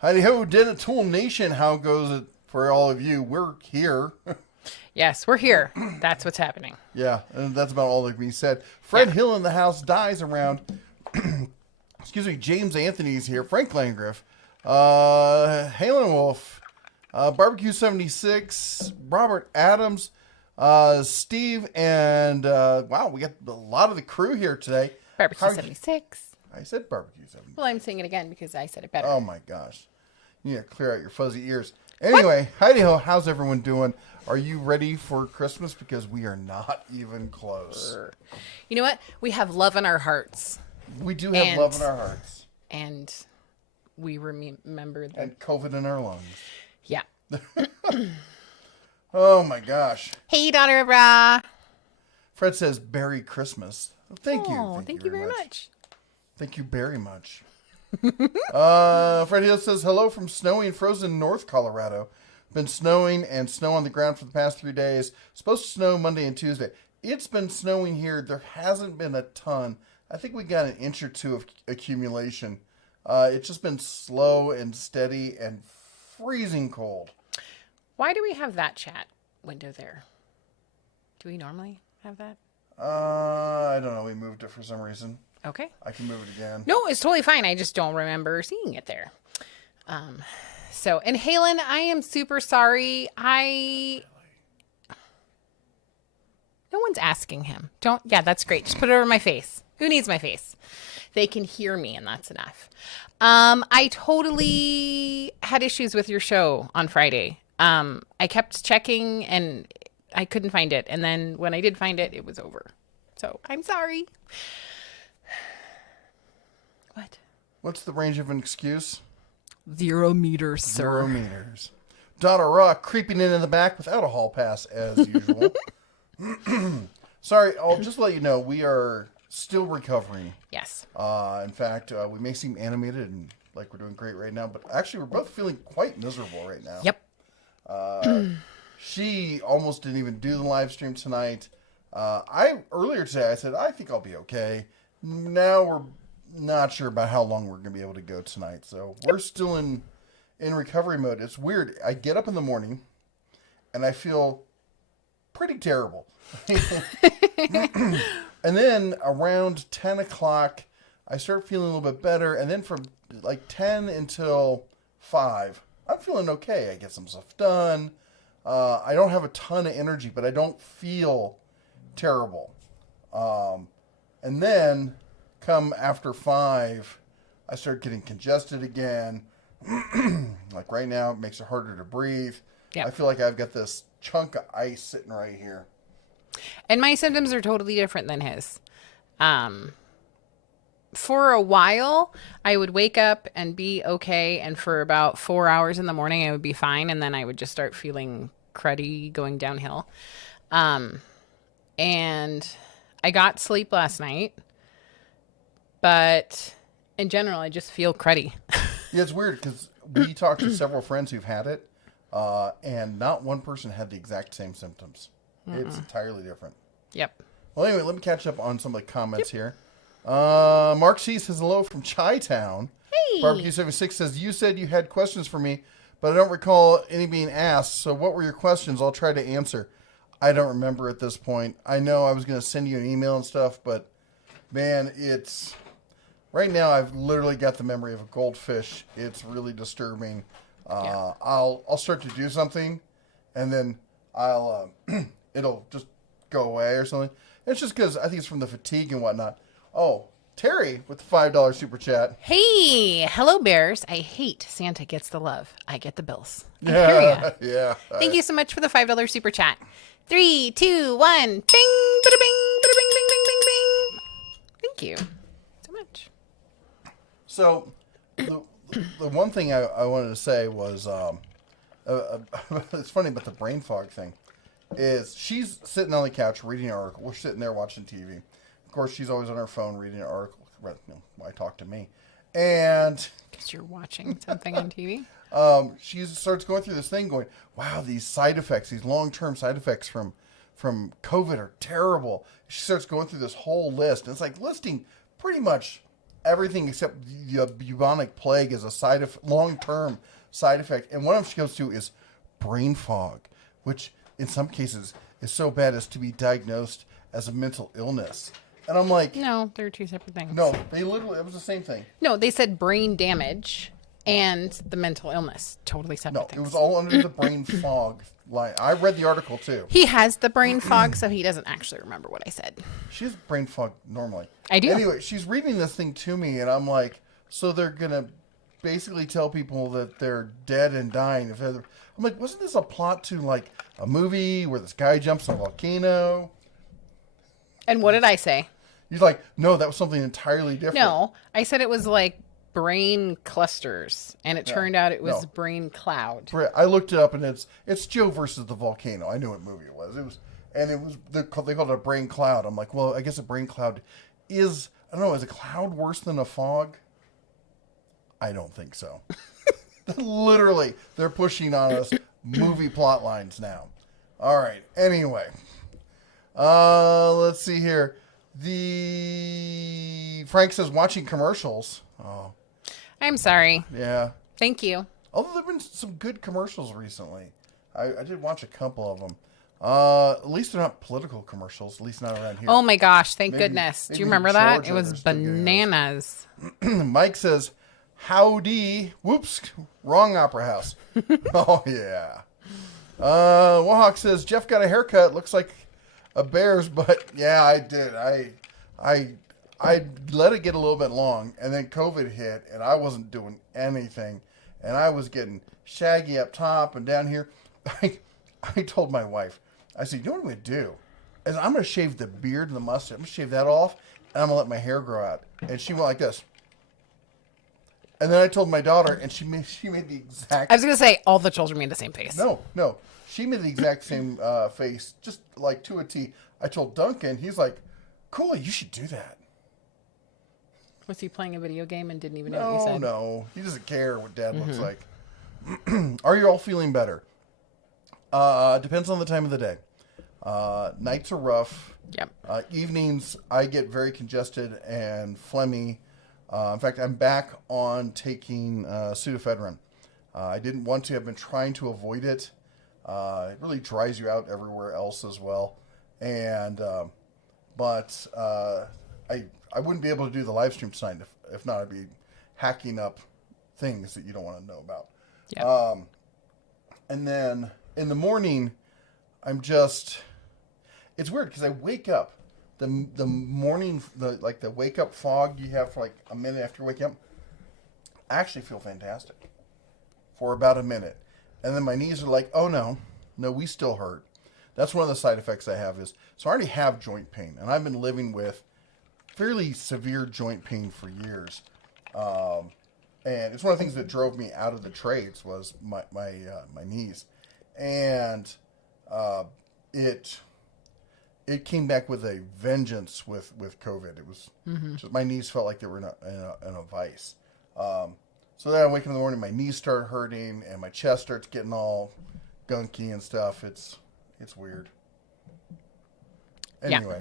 Howdy ho, Den of Tool Nation. How goes it for all of you? We're here. Yes, we're here. That's what's happening. Yeah, and that's about all that can be said. Fred Hill in the house dies around. Excuse me, James Anthony's here. Frank Landgraf. Halen Wolf. Barbecue 76. Robert Adams. Steve. And, wow, we got a lot of the crew here today. Barbecue 76. I said barbecue 76. Well, I'm saying it again because I said it better. Oh, my gosh. You need to clear out your fuzzy ears. Anyway, Heidi Ho, how's everyone doing? Are you ready for Christmas? Because we are not even close. You know what? We have love in our hearts. We do have love in our hearts. And we remember that. And COVID in our lungs. Yeah. Oh, my gosh. Hey, daughter of Ra. Fred says, Merry Christmas. Thank you. Oh, thank you very much. Thank you very much. Fred Hill says, hello from snowy and frozen North Colorado. Been snowing and snow on the ground for the past 3 days. Supposed to snow Monday and Tuesday. It's been snowing here. There hasn't been a ton. I think we got an inch or two of accumulation. It's just been slow and steady and freezing cold. Why do we have that chat window there? Do we normally have that? I don't know. We moved it for some reason. Okay. I can move it again. No, it's totally fine. I just don't remember seeing it there. So, and Halen, I am super sorry. No one's asking him. Yeah, that's great. Just put it over my face. Who needs my face? They can hear me, and that's enough. I totally had issues with your show on Friday. I kept checking, and I couldn't find it. And then when I did find it, it was over. So, I'm sorry. What? What's the range of an excuse? 0 meters, sir. 0 meters. Donna Rock creeping in the back without a hall pass as usual. Sorry, I'll just let you know we are still recovering. Yes. In fact, we may seem animated and like we're doing great right now, but actually we're both feeling quite miserable right now. Yep. She almost didn't even do the live stream tonight. Earlier today I said I think I'll be okay. Now we're not sure about how long we're going to be able to go tonight. So we're still in recovery mode. It's weird. I get up in the morning and I feel pretty terrible. And then around 10 o'clock, I start feeling a little bit better. And then from like 10 until 5, I'm feeling okay. I get some stuff done. I don't have a ton of energy, but I don't feel terrible. And then come after 5, I start getting congested again. Like right now, it makes it harder to breathe. Yep. I feel like I've got this chunk of ice sitting right here. And my symptoms are totally different than his. For a while, I would wake up and be okay. And for about 4 hours in the morning, I would be fine. And then I would just start feeling cruddy going downhill. And I got sleep last night. But in general, I just feel cruddy. Yeah, it's weird because we talked to several friends who've had it, and not one person had the exact same symptoms. It's entirely different. Yep. Well, anyway, let me catch up on some of the comments here. Mark C says hello from Chi-Town. Hey. Barbecue 76 says, you said you had questions for me, but I don't recall any being asked. So what were your questions? I'll try to answer. I don't remember at this point. I know I was going to send you an email and stuff, but man, it's... Right now, I've literally got the memory of a goldfish. It's really disturbing. Yeah. I'll start to do something, and then it'll just go away or something. It's just because I think it's from the fatigue and whatnot. Oh, Terry with the $5 super chat. Hey, hello bears. I hate Santa gets the love. I get the bills. Yeah, yeah. Thank you so much for the $5 super chat. 3, 2, 1. Bing, bada bing, bada bing, bing, bing, bing, bing. Thank you so much. So, the one thing I wanted to say was, it's funny about the brain fog thing, is she's sitting on the couch reading an article. We're sitting there watching TV. Of course, she's always on her phone reading an article. Why talk to me? And... Because you're watching something on TV? She starts going through this thing going, wow, these side effects, these long-term side effects from COVID are terrible. She starts going through this whole list. And it's like listing pretty much everything except the bubonic plague as a long-term side effect. And one of them she goes to is brain fog, which in some cases is so bad as to be diagnosed as a mental illness. And I'm like... No, they're two separate things. No, it was the same thing. No, they said brain damage and the mental illness. Totally separate things. It was all under the brain fog line. I read the article too. He has the brain fog, so he doesn't actually remember what I said. She has brain fog normally. I do. Anyway, she's reading this thing to me, and I'm like, so they're going to basically tell people that they're dead and dying. I'm like, wasn't this a plot to like a movie where this guy jumps a volcano? And what did I say? He's like, no, that was something entirely different. No, I said it was like brain clusters, and it turned out it was brain cloud. I looked it up, and it's Joe versus the volcano. I knew what movie it was. They called it a brain cloud. I'm like, well, I guess a brain cloud is, I don't know, is a cloud worse than a fog? I don't think so. Literally, they're pushing on us movie plot lines now. All right. Anyway, let's see here. Frank says watching commercials. Oh, I'm sorry. yeah. Thank you. Although there have been some good commercials recently. I did watch a couple of them. At least they're not political commercials. At least not around here. Oh my gosh! Thank goodness. Do you remember that? It was bananas. Mike says, "Howdy." Whoops. Wrong opera house. Oh yeah. Wahawk says Jeff got a haircut. Looks like a bear's, but yeah, I did. I let it get a little bit long, and then COVID hit, and I wasn't doing anything, and I was getting shaggy up top and down here. I told my wife, I said, you know what I'm going to do? Is I'm going to shave the beard and the mustache. I'm going to shave that off, and I'm going to let my hair grow out. And she went like this. And then I told my daughter, and she made the exact... I was going to say, all the children made the same face. No. She made the exact same face, just like to a T. I told Duncan, he's like, cool, you should do that. Was he playing a video game and didn't even know what you said? No. He doesn't care what Dad looks like. Are you all feeling better? Depends on the time of the day. Nights are rough. Yep. Evenings, I get very congested and phlegmy. In fact, I'm back on taking pseudoephedrine. I didn't want to. I've been trying to avoid it. It really dries you out everywhere else as well. And but I wouldn't be able to do the live stream tonight if not. I'd be hacking up things that you don't want to know about. Yep. And then in the morning, I'm just... It's weird because I wake up. The morning, the wake up fog you have for like a minute after waking up, I actually feel fantastic for about a minute. And then my knees are like, oh no, we still hurt. That's one of the side effects I have is, so I already have joint pain, and I've been living with fairly severe joint pain for years. And it's one of the things that drove me out of the trades was my knees. And it came back with a vengeance with COVID. It was just, my knees felt like they were in a vice. So then I wake up in the morning, my knees start hurting, and my chest starts getting all gunky and stuff. It's weird. Anyway.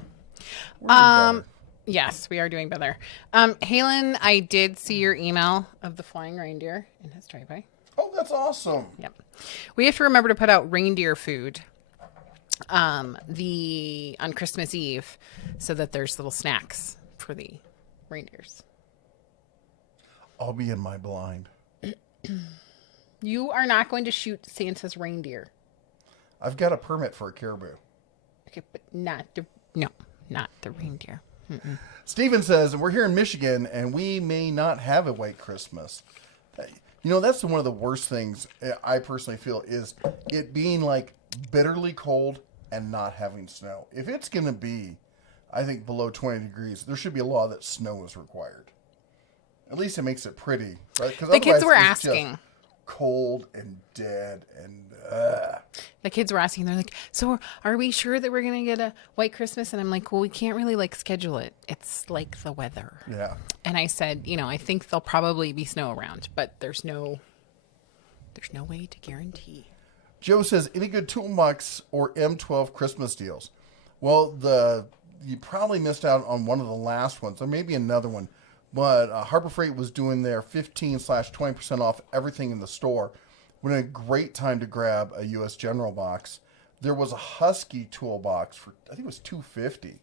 Yeah. Yes, we are doing better. Halen, I did see your email of the flying reindeer in his driveway. Oh, that's awesome. Yep. We have to remember to put out reindeer food on Christmas Eve so that there's little snacks for the reindeers. I'll be in my blind. You are not going to shoot Santa's reindeer. I've got a permit for a caribou. Okay, but not the reindeer. Mm-mm. Steven says, we're here in Michigan, and we may not have a white Christmas. You know, that's one of the worst things I personally feel is it being like bitterly cold and not having snow. If it's going to be, I think, below 20 degrees, there should be a law that snow is required. At least it makes it pretty, right? Because the kids were asking. Cold and dead and... The kids were asking, they're like, so are we sure that we're going to get a white Christmas? And I'm like, well, we can't really schedule it. It's like the weather. Yeah. And I said, I think there'll probably be snow around, but there's no way to guarantee. Joe says, any good Toolmas or M12 Christmas deals? Well, you probably missed out on one of the last ones. There may be another one. But Harbor Freight was doing their 15/20% off everything in the store. When a great time to grab a U.S. General box. There was a Husky toolbox for, I think it was $250,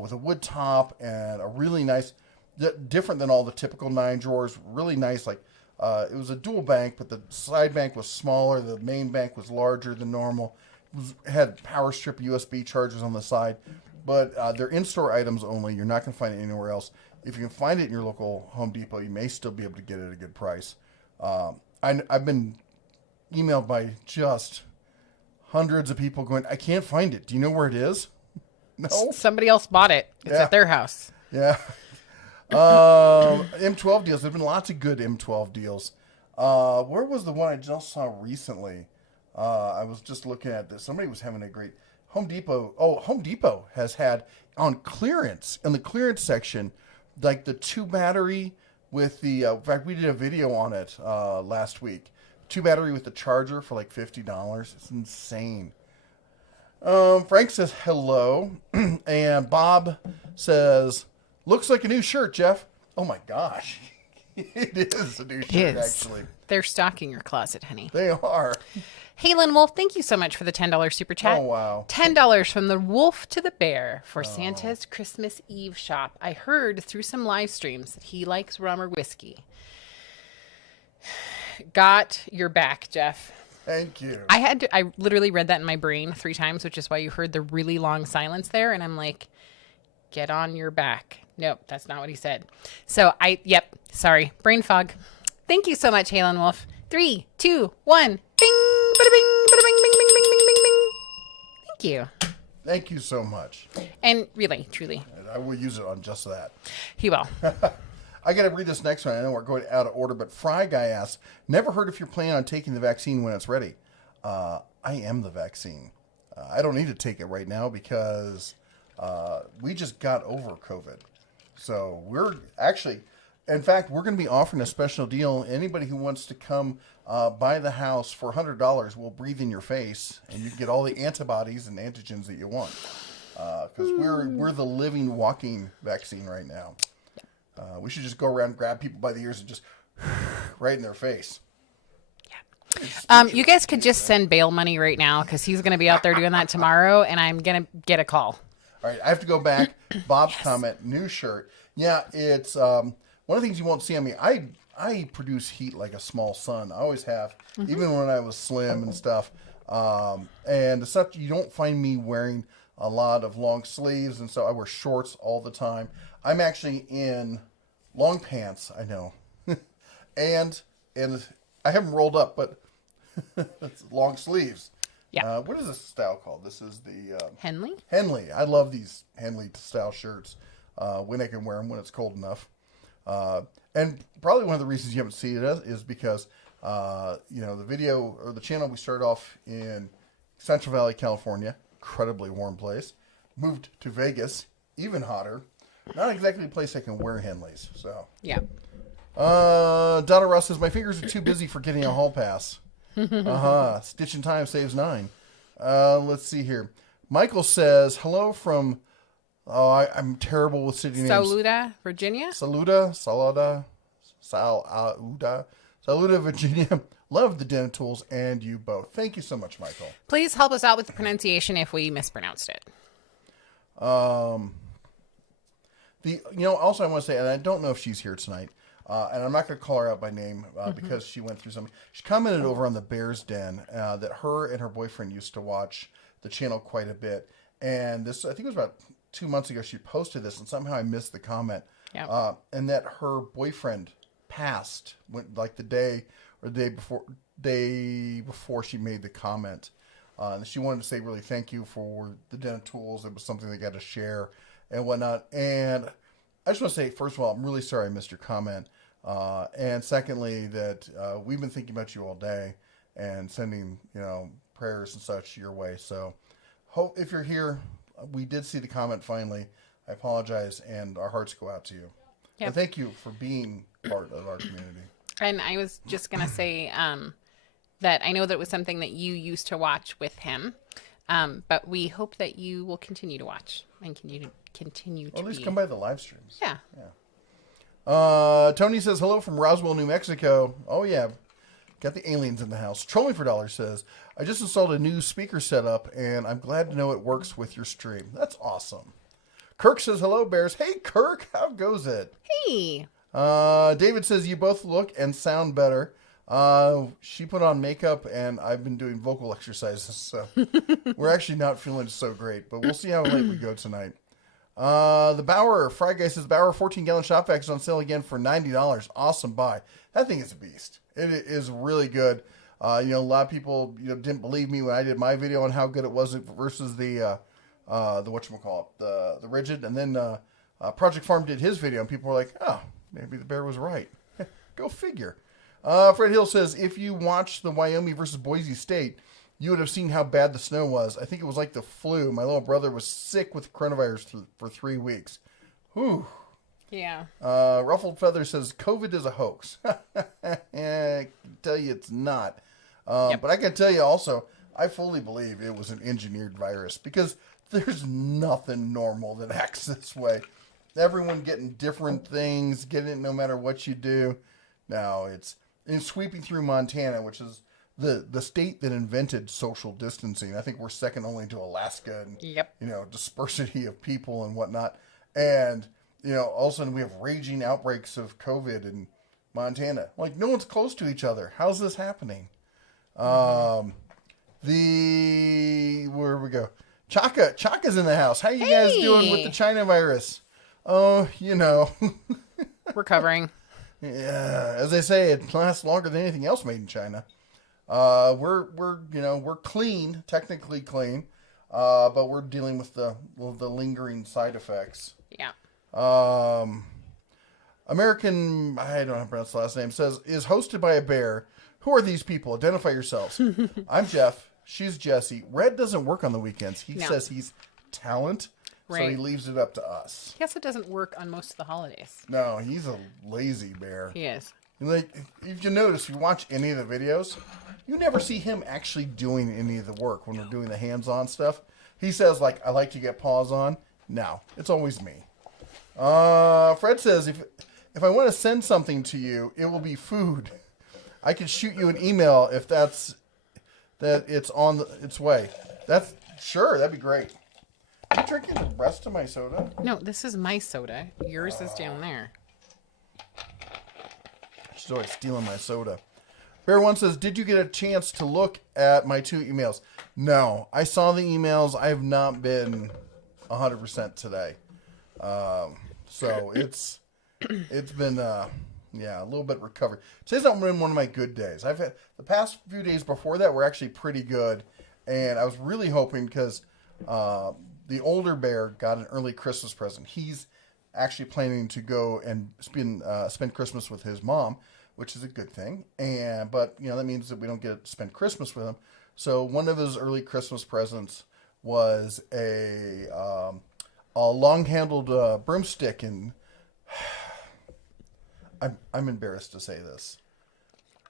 with a wood top and a really nice, different than all the typical 9 drawers, really nice. Like it was a dual bank, but the side bank was smaller. The main bank was larger than normal. It had power strip USB chargers on the side, but they're in-store items only. You're not going to find it anywhere else. If you can find it in your local Home Depot, you may still be able to get it at a good price. I've been emailed by just hundreds of people going, I can't find it. Do you know where it is? No. Somebody else bought it. It's at their house. Yeah. M12 deals. There's been lots of good M12 deals. Where was the one I just saw recently? I was just looking at this. Somebody was having a great Home Depot. Oh, Home Depot has had on clearance, in the clearance section, like the 2 battery with the, in fact, we did a video on it last week. 2 battery with the charger for like $50. It's insane. Frank says hello. And Bob says, looks like a new shirt, Jeff. Oh my gosh. It is a new shirt, actually. They're stocking your closet, honey. They are. Halen Wolf, thank you so much for the $10 super chat. Oh, wow. $10 from the wolf to the bear for Santa's Christmas Eve shop. I heard through some live streams that he likes rum or whiskey. Got your back, Jeff. Thank you. I literally read that in my brain 3 times, which is why you heard the really long silence there. And I'm like, get on your back. Nope, that's not what he said. So sorry, brain fog. Thank you so much, Halen Wolf. 3, 2, 1. Bing, bada bing, bada bing, bing, bing, bing, bing, bing, bing. Thank you. Thank you so much. And really, truly. I will use it on just that. He will. I got to read this next one. I know we're going out of order, but Fry Guy asks, never heard if you're planning on taking the vaccine when it's ready. I am the vaccine. I don't need to take it right now because we just got over COVID. So we're actually, in fact, we're going to be offering a special deal. Anybody who wants to come buy the house for $100 will breathe in your face, and you get all the antibodies and antigens that you want. Because we're the living, walking vaccine right now. We should just go around, grab people by the ears, and just right in their face. Yeah. You guys could just send bail money right now because he's going to be out there doing that tomorrow, and I'm going to get a call. All right, I have to go back. Bob's comment, new shirt. Yeah, it's one of the things you won't see on me. I produce heat like a small sun. I always have, even when I was slim and stuff. And it's not, you don't find me wearing a lot of long sleeves, and so I wear shorts all the time. I'm actually in long pants, I know, and I have them rolled up, but it's long sleeves. Yeah. What is this style called? This is the Henley. Henley. I love these Henley style shirts when I can wear them when it's cold enough. And probably one of the reasons you haven't seen it is because the video or the channel, we started off in Central Valley, California, incredibly warm place. Moved to Vegas, even hotter. Not exactly a place I can wear Henleys. So Yeah. Donna Ross says, my fingers are too busy for getting a hall pass. Stitch in time saves 9. Let's see here. Michael says, hello from, I'm terrible with city names. Saluda, Virginia. Saluda, Virginia. Love the Den Tools and you both. Thank you so much, Michael. Please help us out with the pronunciation if we mispronounced it. Also I want to say, and I don't know if she's here tonight, and I'm not going to call her out by name because she went through something. She commented over on the Bears Den that her and her boyfriend used to watch the channel quite a bit. And this, I think it was about 2 months ago, she posted this, and somehow I missed the comment. Yeah. And that her boyfriend passed, like the day before she made the comment. And she wanted to say really thank you for the Den Tools. It was something they got to share and whatnot. And I just want to say, first of all, I'm really sorry I missed your comment. And secondly, that we've been thinking about you all day and sending, prayers and such your way. So hope if you're here, we did see the comment finally. I apologize, and our hearts go out to you. Yep. And thank you for being part of our community. And I was just going to say that I know that it was something that you used to watch with him, but we hope that you will continue to watch and continue to at least come by the live streams. Yeah. Tony says hello from Roswell, New Mexico. Oh yeah, got the aliens in the house. Trolling for Dollars says, I just installed a new speaker setup and I'm glad to know it works with your stream. That's awesome. Kirk says hello, Bears. Hey Kirk, how goes it? Hey. David says you both look and sound better. She put on makeup and I've been doing vocal exercises, so we're actually not feeling so great, but we'll see how late we go tonight. The Bauer, Fry Guy says, Bauer 14-gallon shop vac is on sale again for $90. Awesome buy. That thing is a beast. It is really good. A lot of people, didn't believe me when I did my video on how good it was versus the whatchamacallit, the Rigid. And then, Project Farm did his video and people were like, oh, maybe the bear was right. Go figure. Fred Hill says, if you watch the Wyoming versus Boise State, you would have seen how bad the snow was. I think it was like the flu. My little brother was sick with coronavirus for 3 weeks. Whew. Yeah. Ruffled Feather says, COVID is a hoax. I can tell you it's not. But I can tell you also, I fully believe it was an engineered virus because there's nothing normal that acts this way. Everyone getting different things, getting it no matter what you do. Now, it's sweeping through Montana, which is the state that invented social distancing. I think we're second only to Alaska and, dispersity of people and whatnot. And, all of a sudden we have raging outbreaks of COVID in Montana. Like, no one's close to each other. How's this happening? Where we go? Chaka's in the house. How you guys doing with the China virus? Oh, Recovering. Yeah, as they say, it lasts longer than anything else made in China. We're clean, technically clean, but we're dealing with the lingering side effects. Yeah. American, I don't know how to pronounce the last name, says, is hosted by a bear. Who are these people? Identify yourselves. I'm Jeff. She's Jesse. Red doesn't work on the weekends. He says he's talent, so he leaves it up to us. Guess it doesn't work on most of the holidays. No, he's a lazy bear. He is. Like, if you notice, if you watch any of the videos, you never see him actually doing any of the work when we're doing the hands-on stuff. He says, like, I like to get paws on. No, it's always me. Fred says, if I want to send something to you, it will be food. I could shoot you an email if it's on its way. That'd be great. Are you drinking the rest of my soda? No, this is my soda. Yours is down there. She's always stealing my soda. Bear One says, did you get a chance to look at my 2 emails? No, I saw the emails. I have not been 100% today. So it's been, a little bit recovered. Today's not been one of my good days. I've had the past few days before that were actually pretty good. And I was really hoping because, the older bear got an early Christmas present. He's actually planning to go and spend Christmas with his mom, which is a good thing. But that means that we don't get to spend Christmas with him. So one of his early Christmas presents was a long-handled broomstick, and I'm embarrassed to say this.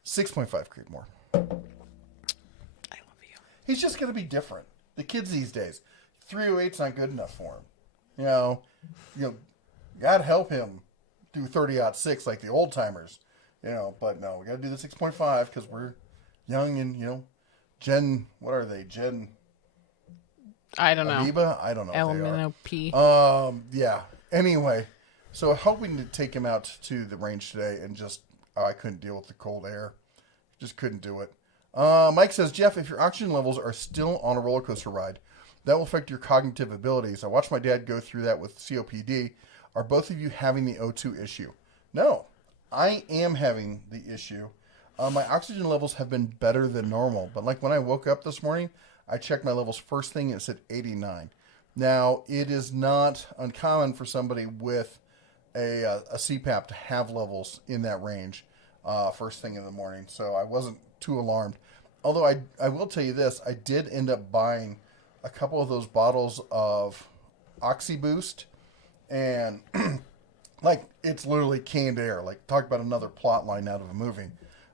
6.5 Creedmoor. I love you. He's just going to be different. The kids these days, 308's not good enough for him. God help him do 30-06 like the old timers. But no, we got to do the 6.5 because we're young and, Gen, what are they? Gen... I don't know. Amoeba? I don't know LMNOP. what they are. Yeah. Anyway, so hoping to take him out to the range today and just, I couldn't deal with the cold air. Just couldn't do it. Mike says, Jeff, if your oxygen levels are still on a roller coaster ride, that will affect your cognitive abilities. I watched my dad go through that with COPD. Are both of you having the O2 issue? No, I am having the issue. My oxygen levels have been better than normal, but like when I woke up this morning, I checked my levels first thing, it said 89. Now, it is not uncommon for somebody with a CPAP to have levels in that range first thing in the morning, so I wasn't too alarmed. Although I will tell you this, I did end up buying a couple of those bottles of OxyBoost, and like it's literally canned air. Like, talk about another plot line out of a movie.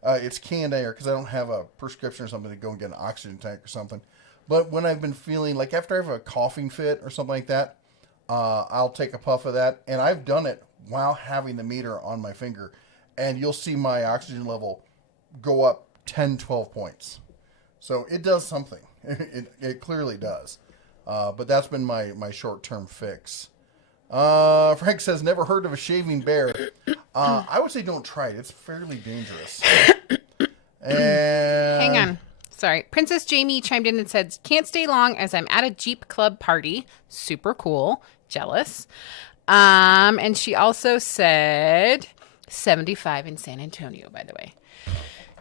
It's canned air because I don't have a prescription or something to go and get an oxygen tank or something. But when I've been feeling like after I have a coughing fit or something like that, I'll take a puff of that, and I've done it while having the meter on my finger, and you'll see my oxygen level go up 10, 12 points. So it does something. It clearly does. But that's been my short-term fix. Frank says, never heard of a shaving bear. I would say don't try it. It's fairly dangerous. And Hang on. Sorry. Princess Jamie chimed in and said, can't stay long as I'm at a Jeep Club party. Super cool. Jealous. And she also said 75 in San Antonio, by the way.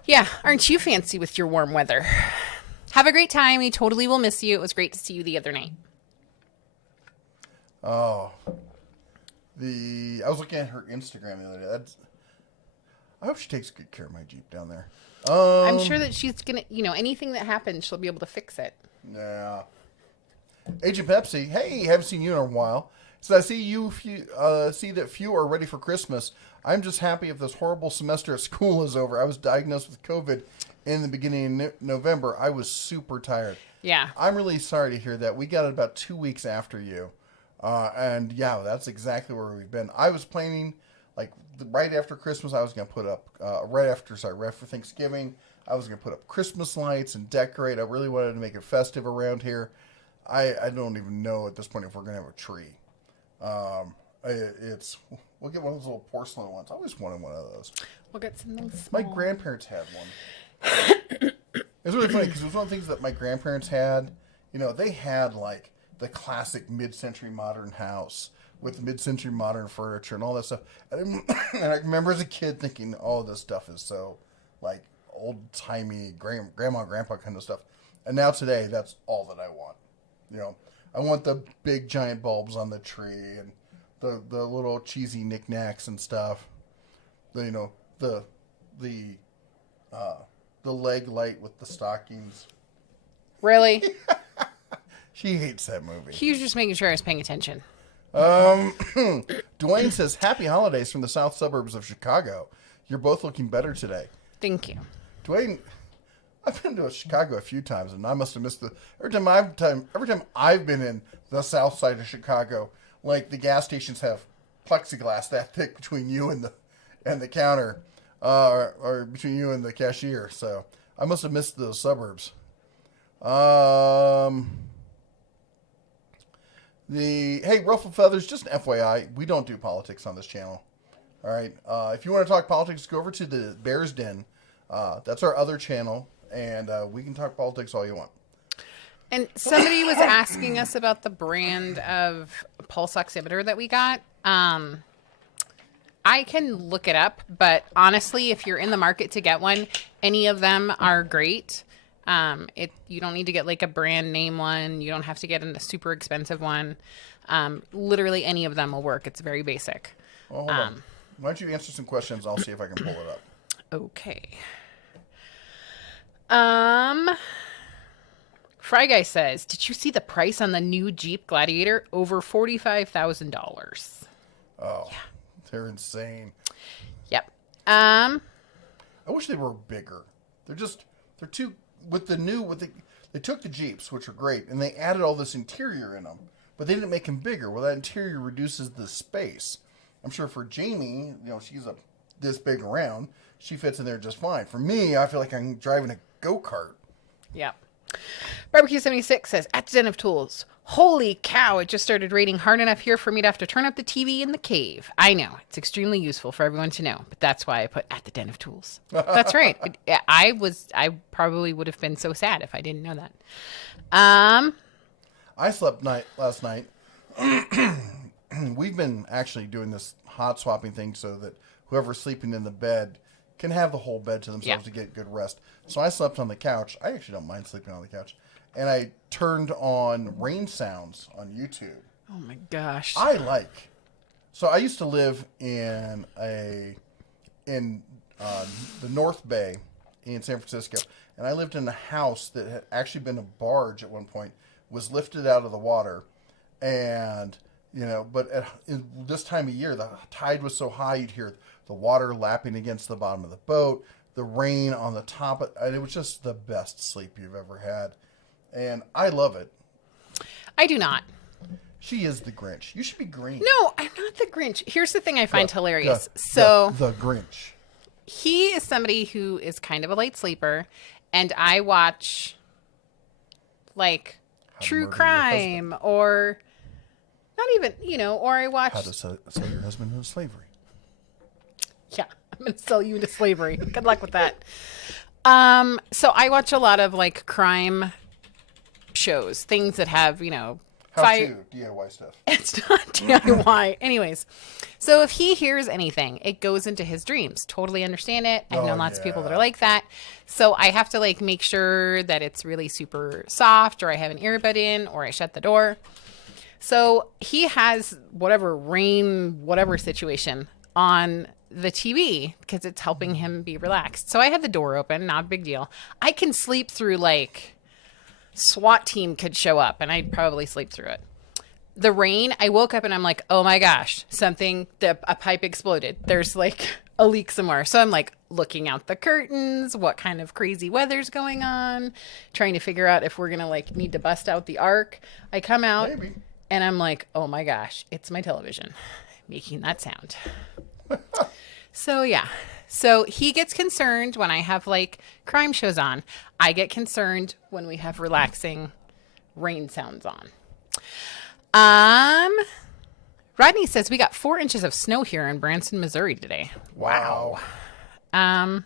Yeah. Aren't you fancy with your warm weather? Have a great time. We totally will miss you. It was great to see you the other night. Oh. I was looking at her Instagram the other day. I hope she takes good care of my Jeep down there. I'm sure that she's going to, anything that happens, she'll be able to fix it. Yeah. Agent Pepsi, hey, haven't seen you in a while. So I see see that few are ready for Christmas. I'm just happy if this horrible semester at school is over. I was diagnosed with COVID in the beginning of November. I was super tired. Yeah. I'm really sorry to hear that. We got it about 2 weeks after you. And yeah, that's exactly where we've been. I was planning, like, right after Christmas, I was going to put up, right after Thanksgiving, I was going to put up Christmas lights and decorate. I really wanted to make it festive around here. I don't even know at this point if we're going to have a tree. We'll get one of those little porcelain ones. I always wanted one of those. We'll get something small. My grandparents had one. It's really funny because it was one of the things that my grandparents had. They had like the classic mid-century modern house with mid-century modern furniture and all that stuff. And I remember as a kid thinking, oh, this stuff is so like old-timey grandma and grandpa kind of stuff. And now today, that's all that I want. I want the big giant bulbs on the tree and the little cheesy knickknacks and stuff. The leg light with the stockings. Really? She hates that movie. He was just making sure I was paying attention. Dwayne says, happy holidays from the south suburbs of Chicago. You're both looking better today. Thank you. Dwayne, I've been to Chicago a few times, and I must have missed every time I've been in the south side of Chicago, like the gas stations have plexiglass that thick between you and the counter, or between you and the cashier. So I must have missed those suburbs. Hey, Ruffle Feathers, just an FYI, we don't do politics on this channel. All right. If you want to talk politics, go over to the Bears Den. That's our other channel, and we can talk politics all you want. And somebody was asking us about the brand of pulse oximeter that we got. I can look it up, but honestly, if you're in the market to get one, any of them are great. You don't need to get like a brand name one. You don't have to get a super expensive one. Literally any of them will work. It's very basic. Well, hold on. Why don't you answer some questions? I'll see if I can pull it up. Okay. Fry Guy says, did you see the price on the new Jeep Gladiator? Over $45,000. Oh, yeah. They're insane. Yep. I wish they were bigger. They're too, they took the Jeeps, which are great, and they added all this interior in them, but they didn't make them bigger. Well, that interior reduces the space. I'm sure for Jamie, she's this big around, she fits in there just fine. For me, I feel like I'm driving a go-kart. Yep. Barbecue 76 says, at the Den of Tools. Holy cow, it just started raining hard enough here for me to have to turn up the TV in the cave. I know, it's extremely useful for everyone to know, but that's why I put at the Den of Tools. That's right. I probably would have been so sad if I didn't know that. I slept last night. We've been actually doing this hot swapping thing so that whoever's sleeping in the bed can have the whole bed to themselves to get good rest. So I slept on the couch. I actually don't mind sleeping on the couch. And I turned on rain sounds on YouTube. Oh my gosh. So I used to live in the North Bay in San Francisco. And I lived in a house that had actually been a barge at one point, was lifted out of the water. And, but in this time of year, the tide was so high, you'd hear the water lapping against the bottom of the boat, the rain on the top. And it was just the best sleep you've ever had. And I love it. I do not. She is the Grinch. You should be green. No, I'm not the Grinch. Here's the thing I find hilarious. The Grinch. He is somebody who is kind of a light sleeper, and I watch like true crime or not even, or I watch How to sell your husband into slavery. Yeah, I'm going to sell you into slavery. Good luck with that. So I watch a lot of like crime shows, things that have, How-to DIY stuff. It's not DIY. Anyways, so if he hears anything, it goes into his dreams. Totally understand it. I've known lots of people that are like that. So I have to like make sure that it's really super soft, or I have an earbud in, or I shut the door. So he has whatever situation on the TV because it's helping him be relaxed. So I have the door open, not a big deal. I can sleep through like SWAT team could show up and I'd probably sleep through it. The rain, I woke up and I'm like, oh my gosh, a pipe exploded. There's like a leak somewhere. So I'm like looking out the curtains, what kind of crazy weather's going on, trying to figure out if we're going to like need to bust out the ark. I come out and I'm like, oh my gosh, it's my television making that sound. So yeah. So he gets concerned when I have like crime shows on. I get concerned when we have relaxing rain sounds on. Rodney says we got 4 inches of snow here in Branson, Missouri today. Wow. Paul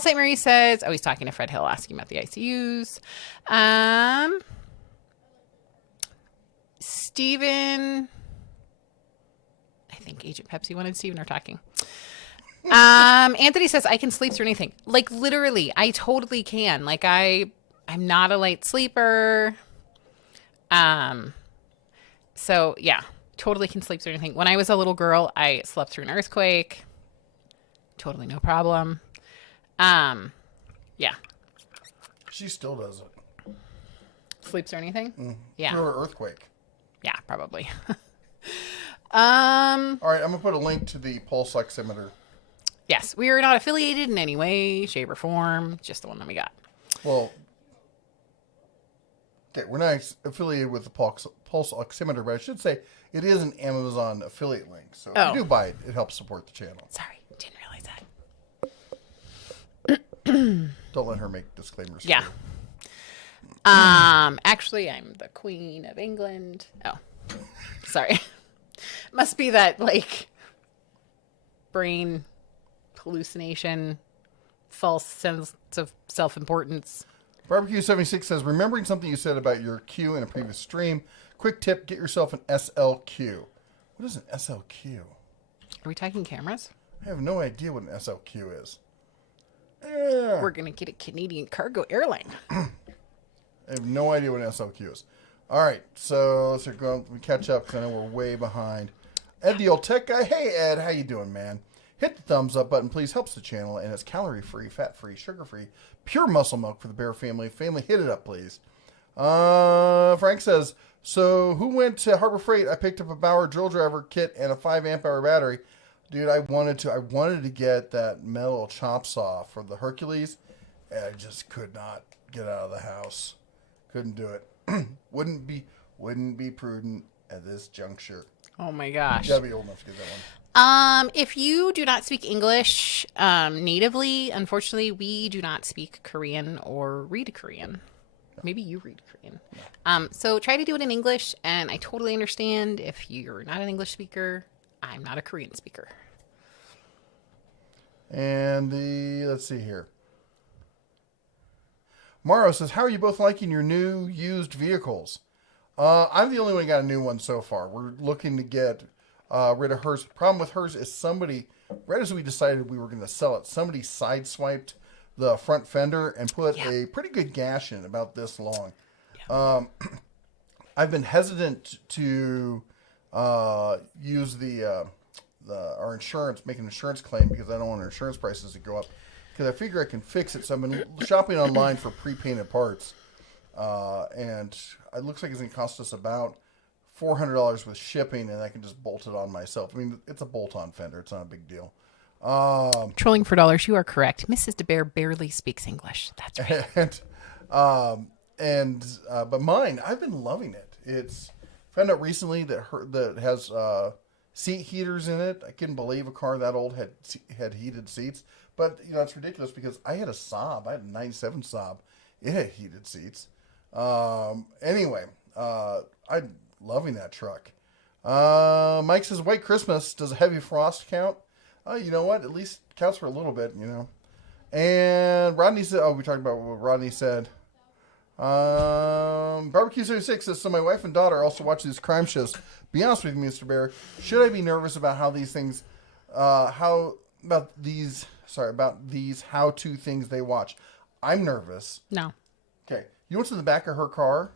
St. Mary says, he's talking to Fred Hill asking about the ICUs. Steven, I think Agent Pepsi 1 and Steven are talking. Anthony says I can sleep through anything. Like literally, I totally can. Like I'm not a light sleeper. So yeah, totally can sleep through anything. When I was a little girl, I slept through an earthquake. Totally no problem. Yeah. She still does it. Sleeps through anything? Yeah. Through an earthquake. Yeah, probably. All right, I'm gonna put a link to the pulse oximeter. Yes, we are not affiliated in any way, shape, or form. Just the one that we got. Well, okay, we're not affiliated with the pulse oximeter, but I should say it is an Amazon affiliate link. So if you do buy it, it helps support the channel. Sorry, didn't realize that. Don't let her make disclaimers. Yeah. Actually, I'm the Queen of England. Oh, sorry. Must be that like brain hallucination, false sense of self-importance. Barbecue 76 says, remembering something you said about your Q in a previous stream, quick tip, get yourself an SLQ. What is an SLQ? Are we talking cameras? I have no idea what an SLQ is. We're going to get a Canadian cargo airline. I have no idea what an SLQ is. All right, so let's catch up because I know we're way behind. Ed, the old tech guy. Hey, Ed, how you doing, man? Hit the thumbs up button, please. Helps the channel, and it's calorie-free, fat-free, sugar-free, pure muscle milk for the Bear family. Family, hit it up, please. Frank says, so who went to Harbor Freight? I picked up a Bauer drill driver kit and a 5 amp hour battery. Dude, I wanted to get that metal chop saw for the Hercules, and I just could not get out of the house. Couldn't do it. Wouldn't be prudent at this juncture. Oh my gosh. You gotta be old enough to get that one. If you do not speak English natively, unfortunately, we do not speak Korean or read Korean. Maybe you read Korean. So try to do it in English, and I totally understand if you're not an English speaker. I'm not a Korean speaker. And let's see here. Morrow says, how are you both liking your new used vehicles? I'm the only one who got a new one so far. We're looking to get rid of hers. Problem with hers is somebody, right as we decided we were going to sell it, somebody sideswiped the front fender and put a pretty good gash in about this long. Yeah. I've been hesitant to use our insurance, make an insurance claim because I don't want our insurance prices to go up. Because I figure I can fix it. So I've been shopping online for pre-painted parts. And it looks like it's going to cost us about $400 with shipping, and I can just bolt it on myself. I mean, it's a bolt-on fender. It's not a big deal. Trolling for dollars, you are correct. Mrs. DeBear barely speaks English. That's right. But mine, I've been loving it. Found out recently that has seat heaters in it. I couldn't believe a car that old had heated seats. But, it's ridiculous because I had a Saab. I had a 97 Saab. It had heated seats. Anyway, I'm loving that truck. Mike says, White Christmas, does a heavy frost count? You know what? At least counts for a little bit, And Rodney said, we talked about what Rodney said. Barbecue 76 says, so my wife and daughter also watch these crime shows. Be honest with me, Mr. Bear. Should I be nervous about how these things, about these how-to things they watch? I'm nervous. No. Okay. You know what's in the back of her car?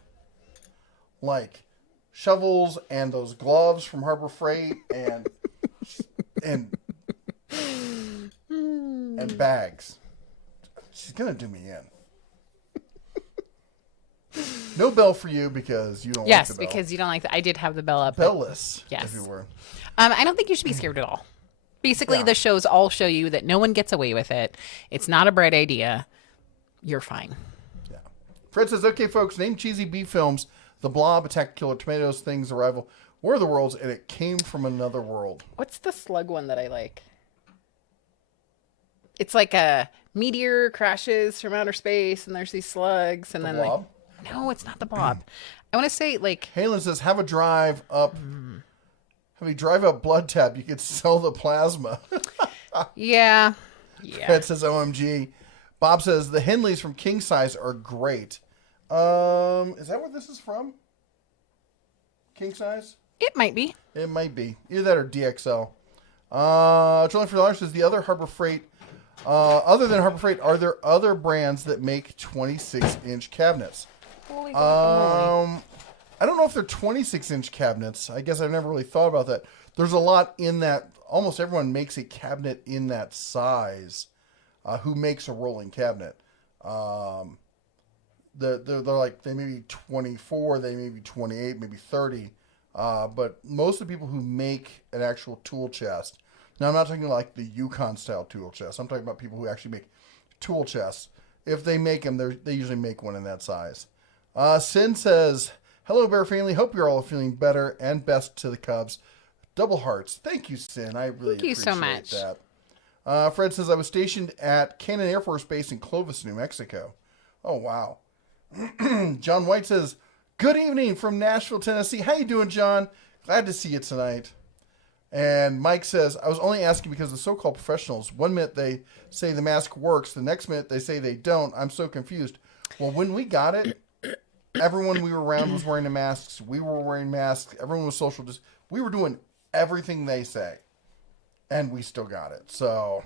Like shovels and those gloves from Harbor Freight and bags. She's going to do me in. No bell for you because you don't like the bell. Yes, because you don't like I did have the bell up. Bellless, yes. if you were. I don't think you should be scared at all. Basically, the shows all show you that no one gets away with it. It's not a bright idea. You're fine. Yeah. Fred says, okay, folks, name cheesy B films. The Blob, Attack Killer Tomatoes, Things, Arrival, War of the Worlds, and It Came from Another World. What's the slug one that I like? It's like a meteor crashes from outer space, and there's these slugs, and then Blob? No, it's not the Blob. I want to say like. Halen says, have a drive up Blood Tap. You could sell the plasma. Yeah. Fred says, OMG. Bob says, the Henleys from King Size are great. Is that where this is from? King Size? It might be. It might be. Either that or DXL. Trillion for $1 says, the other Harbor Freight, other than Harbor Freight, are there other brands that make 26-inch cabinets? Holy guacamole. I don't know if they're 26-inch cabinets. I guess I've never really thought about that. There's a lot in that. Almost everyone makes a cabinet in that size. Who makes a rolling cabinet? They're like, they may be 24, they may be 28, maybe 30. But most of the people who make an actual tool chest. Now, I'm not talking like the Yukon style tool chest. I'm talking about people who actually make tool chests. If they make them, they usually make one in that size. Sin says, hello, Bear family. Hope you're all feeling better and best to the Cubs. Double hearts. Thank you, Sin. I really appreciate so much. that. Fred says, I was stationed at Cannon Air Force Base in Clovis, New Mexico. Oh, wow. John White says, good evening from Nashville, Tennessee. How you doing, John? Glad to see you tonight. And Mike says, I was only asking because the so-called professionals, one minute they say the mask works, the next minute they say they don't. I'm so confused. Well, when we got it, everyone we were around was wearing the masks. We were wearing masks. Everyone was social. We were doing everything they say. And we still got it. So,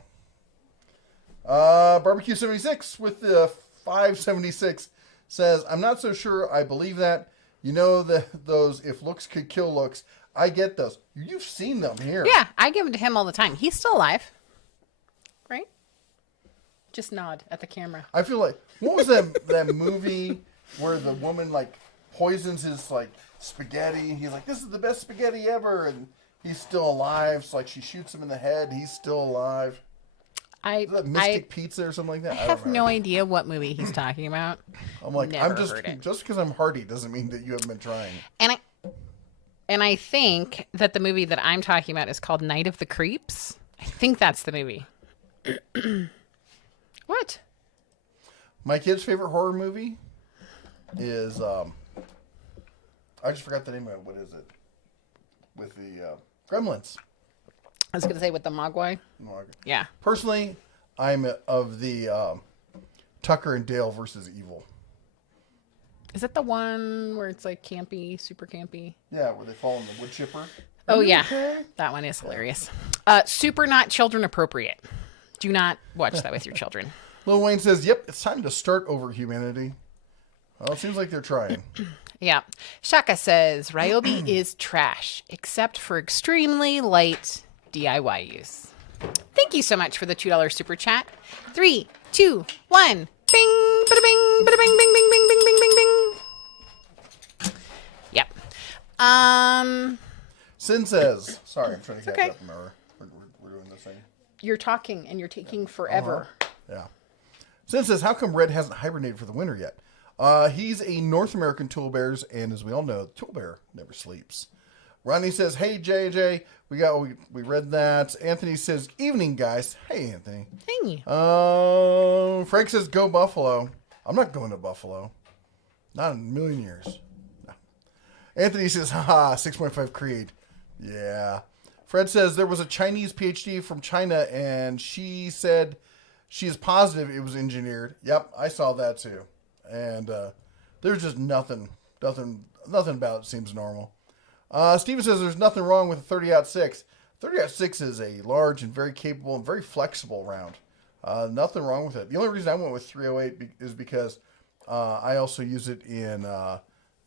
Barbecue 76 with the 576 says, I'm not so sure I believe that. You know, those if looks could kill looks. I get those. You've seen them here. Yeah, I give them to him all the time. He's still alive. Right? Just nod at the camera. I feel like, what was that movie where the woman, like, poisons his, like, spaghetti? He's like, this is the best spaghetti ever. And he's still alive. So, like, she shoots him in the head. He's still alive. Is that Mystic Pizza or something like that? I have no idea what movie he's talking about. I'm like, Never heard it. Just because I'm hardy doesn't mean that you haven't been trying. And I think that the movie that I'm talking about is called Night of the Creeps. I think that's the movie. What? My kid's favorite horror movie is I just forgot the name of it. What is it? With the Gremlins. I was going to say with the Mogwai. Yeah. Personally, I'm of the Tucker and Dale versus Evil. Is that the one where it's like campy, super campy? Yeah, where they fall in the wood chipper. Oh, yeah. Okay? That one is hilarious. Super not children appropriate. Do not watch that with your children. Lil Wayne says, yep, it's time to start over humanity. Well, it seems like they're trying. Yeah. Shaka says, Ryobi is trash, except for extremely light DIY use. Thank you so much for the $2 super chat. 3, 2, 1. Bing, bada bing, bada bing, bing, bing, bing, bing, bing, bing, bing. Yep. Sin says, sorry, I'm trying to catch up. Remember, we're doing this thing. You're talking and you're taking forever. Yeah. Sin says, how come Red hasn't hibernated for the winter yet? He's a North American tool bears, and as we all know, the tool bear never sleeps. Ronnie says, "Hey JJ, we read that." Anthony says, "Evening guys." Hey Anthony. Hey. Frank says, "Go Buffalo." I'm not going to Buffalo. Not in a million years. No. Anthony says, "Haha, 6.5 Creed." Yeah. Fred says there was a Chinese PhD from China, and she said she is positive it was engineered. Yep, I saw that too. And there's just nothing about it seems normal. Steven says there's nothing wrong with the 30-06. 30-06 is a large and very capable and very flexible round. Nothing wrong with it. The only reason I went with 308 is because I also use it in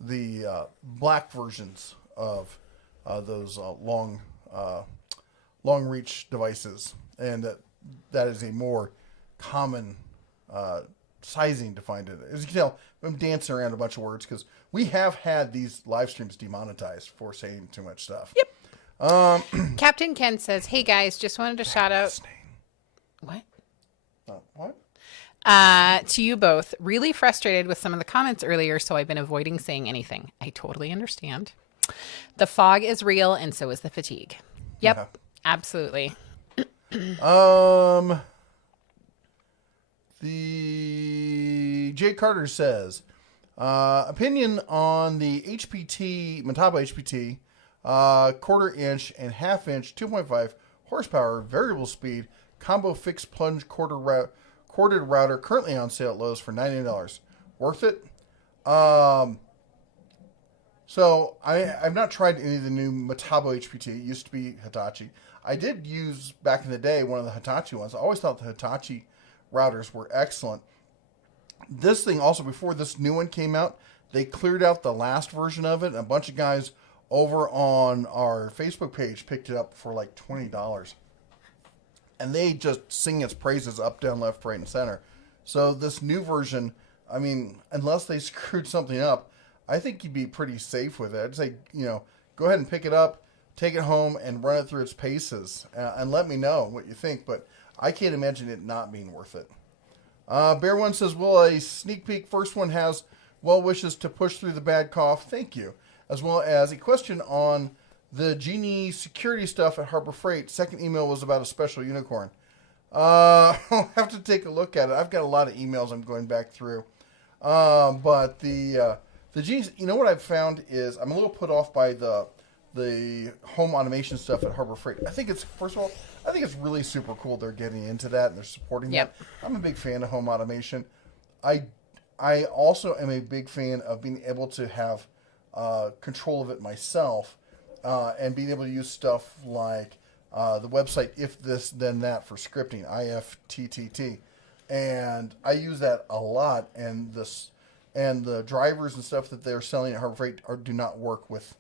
the black versions of those long reach devices, and that is a more common sizing to find it. As you can tell, I'm dancing around a bunch of words because we have had these live streams demonetized for saying too much stuff. Yep. Captain Ken says, "Hey guys, just wanted to shout out." What? What? To you both. Really frustrated with some of the comments earlier, so I've been avoiding saying anything. I totally understand. The fog is real, and so is the fatigue. Yep, Yeah. Absolutely. The Jay Carter says, opinion on the Metabo HPT, quarter inch and half inch, 2.5 horsepower, variable speed, combo fixed plunge corded router, currently on sale at Lowe's for $99. Worth it? So I've not tried any of the new Metabo HPT. It used to be Hitachi. I did use back in the day one of the Hitachi ones. I always thought the Hitachi routers were excellent. This thing also, before this new one came out, they cleared out the last version of it, and a bunch of guys over on our Facebook page picked it up for like $20. And they just sing its praises up, down, left, right, and center. So this new version, I mean, unless they screwed something up, I think you'd be pretty safe with it. I'd say, go ahead and pick it up, take it home, and run it through its paces, and let me know what you think. But I can't imagine it not being worth it. Bear One says, "Will a sneak peek? First one has well wishes to push through the bad cough. Thank you." As well as a question on the Genie security stuff at Harbor Freight. Second email was about a special unicorn. I'll have to take a look at it. I've got a lot of emails I'm going back through. But the Genie, what I've found is I'm a little put off by the home automation stuff at Harbor Freight. I think it's really super cool they're getting into that and they're supporting that. I'm a big fan of home automation. I also am a big fan of being able to have control of it myself and being able to use stuff like the website If This Then That for scripting, IFTTT. And I use that a lot, and the drivers and stuff that they're selling at Harbor Freight do not work with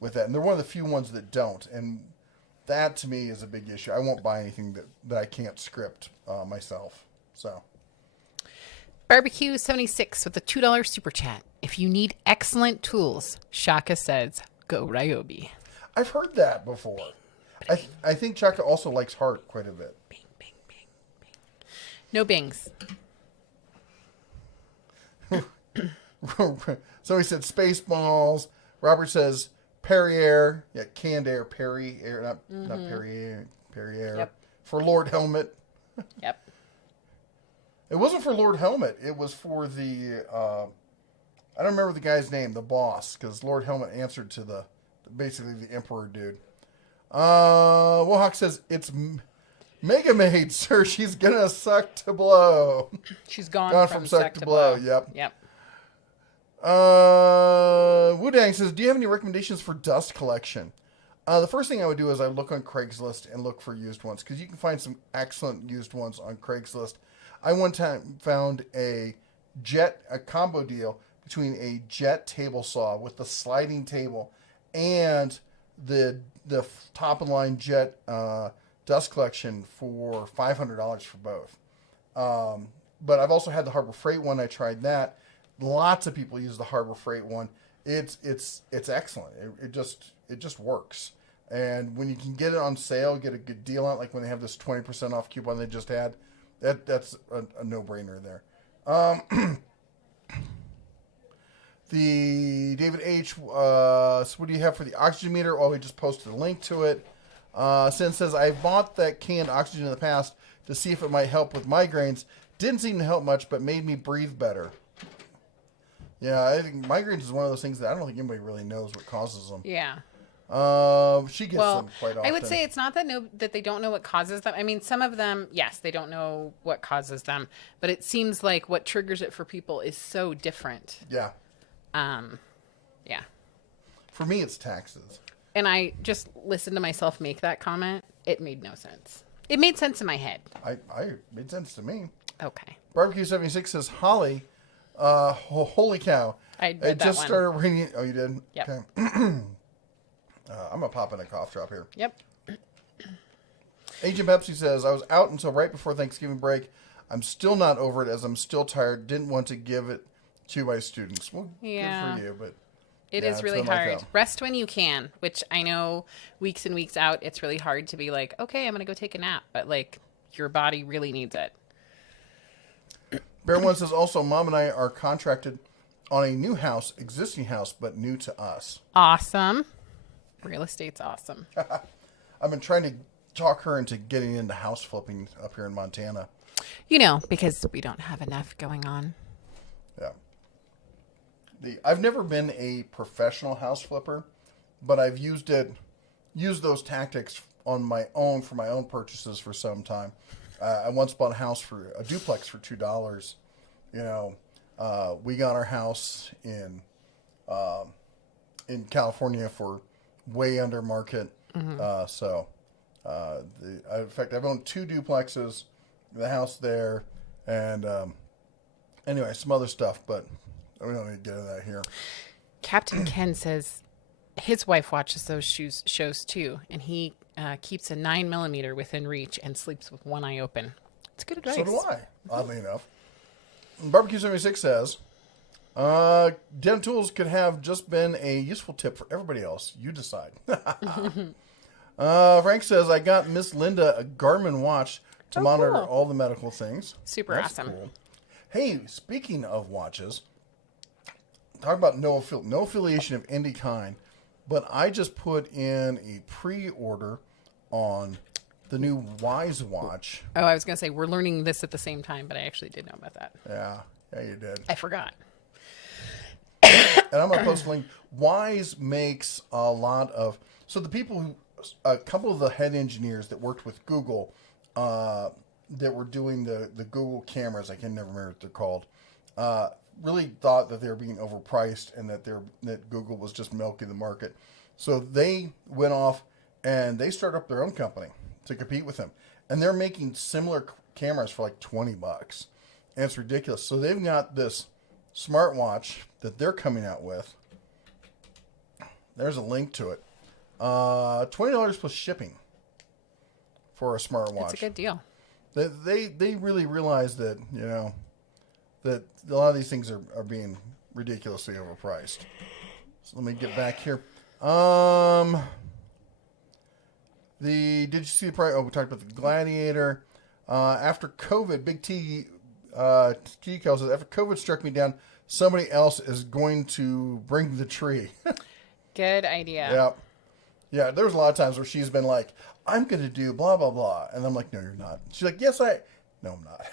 that. And they're one of the few ones that don't. And that, to me, is a big issue. I won't buy anything that I can't script myself. So, Barbecue 76 with a $2 super chat. If you need excellent tools, Shaka says, go Ryobi. I've heard that before. I think Chaka also likes Hart quite a bit. Bing, bing, bing, bing. No bings. Somebody said Spaceballs. Robert says Perrier. Yeah, canned air, Perrier, not Perrier. Yep. For Lord Helmet. Yep. It wasn't for Lord Helmet. It was for the, I don't remember the guy's name, the boss, because Lord Helmet answered to basically the Emperor dude. Wohawk says, it's Mega Maid, sir. She's gonna suck to blow. She's gone from suck to blow. Yep. Wudang says, do you have any recommendations for dust collection? The first thing I would do is I look on Craigslist and look for used ones, because you can find some excellent used ones on Craigslist. I one time found a combo deal between a Jet table saw with the sliding table and the top of the line Jet dust collection for $500 for both. But I've also had the Harbor Freight one. I tried that. Lots of people use the Harbor Freight one. It's excellent. It just works. And when you can get it on sale, get a good deal on it, like when they have this 20% off coupon they just had, that's a no-brainer there. The David H. So what do you have for the oxygen meter? Well, we just posted a link to it. Sin says, I bought that canned oxygen in the past to see if it might help with migraines. Didn't seem to help much, but made me breathe better. Yeah, I think migraines is one of those things that I don't think anybody really knows what causes them. Yeah. She gets them quite often. I would say it's not that they don't know what causes them. I mean, some of them, yes, they don't know what causes them, but it seems like what triggers it for people is so different. Yeah. Yeah. For me, it's taxes. And I just listened to myself make that comment. It made no sense. It made sense in my head. I made sense to me. Okay. Barbecue 76 says, Holly, holy cow. I did that just one. started reading. Oh, you did? Yep. Okay. I'm going to pop in a cough drop here. Yep. Agent Pepsi says, I was out until right before Thanksgiving break. I'm still not over it as I'm still tired. Didn't want to give it to my students. Well, Yeah. good for you, but It yeah, is it's really been like hard. that. Rest when you can, which I know weeks and weeks out, it's really hard to be like, okay, I'm going to go take a nap. But like your body really needs it. Bear One says, also, Mom and I are contracted on a new house, existing house, but new to us. Awesome. Real estate's awesome. I've been trying to talk her into getting into house flipping up here in Montana. You know, because we don't have enough going on. Yeah. I've never been a professional house flipper, but I've used those tactics on my own for my own purchases for some time. I once bought a duplex for $2. You know, we got our house in California for way under market. Mm-hmm. In fact, I've owned 2 duplexes, the house there, and anyway, some other stuff, but we don't need to get into that here. Captain Ken says his wife watches those shows too, and he keeps a 9mm within reach and sleeps with one eye open. It's good advice. So do I, oddly enough. Barbecue 76 says, Den tools could have just been a useful tip for everybody else. You decide. Frank says, I got Miss Linda a Garmin watch to monitor cool. all the medical things. Super That's awesome. Cool. Hey, speaking of watches, talk about no affiliation of any kind, but I just put in a pre-order on the new Wise watch. Oh, I was going to say, we're learning this at the same time, but I actually did know about that. Yeah, you did. I forgot. And I'm going to post a link. Wise makes a lot of... So the people who... A couple of the head engineers that worked with Google that were doing the Google cameras, I can never remember what they're called, really thought that they were being overpriced and that Google was just milking the market. So they went off and they started up their own company to compete with them. And they're making similar cameras for like $20. And it's ridiculous. So they've got this smartwatch that they're coming out with. There's a link to it. $20 plus shipping for a smartwatch. That's a good deal. They really realize that, you know, that a lot of these things are being ridiculously overpriced. So let me get back here. Did you see the price? Oh, we talked about the Gladiator. After COVID, Big T tells us, after COVID struck me down, somebody else is going to bring the tree. Good idea. Yeah. Yeah, there was a lot of times where she's been like, I'm going to do blah, blah, blah. And I'm like, no, you're not. She's like, yes, No, I'm not.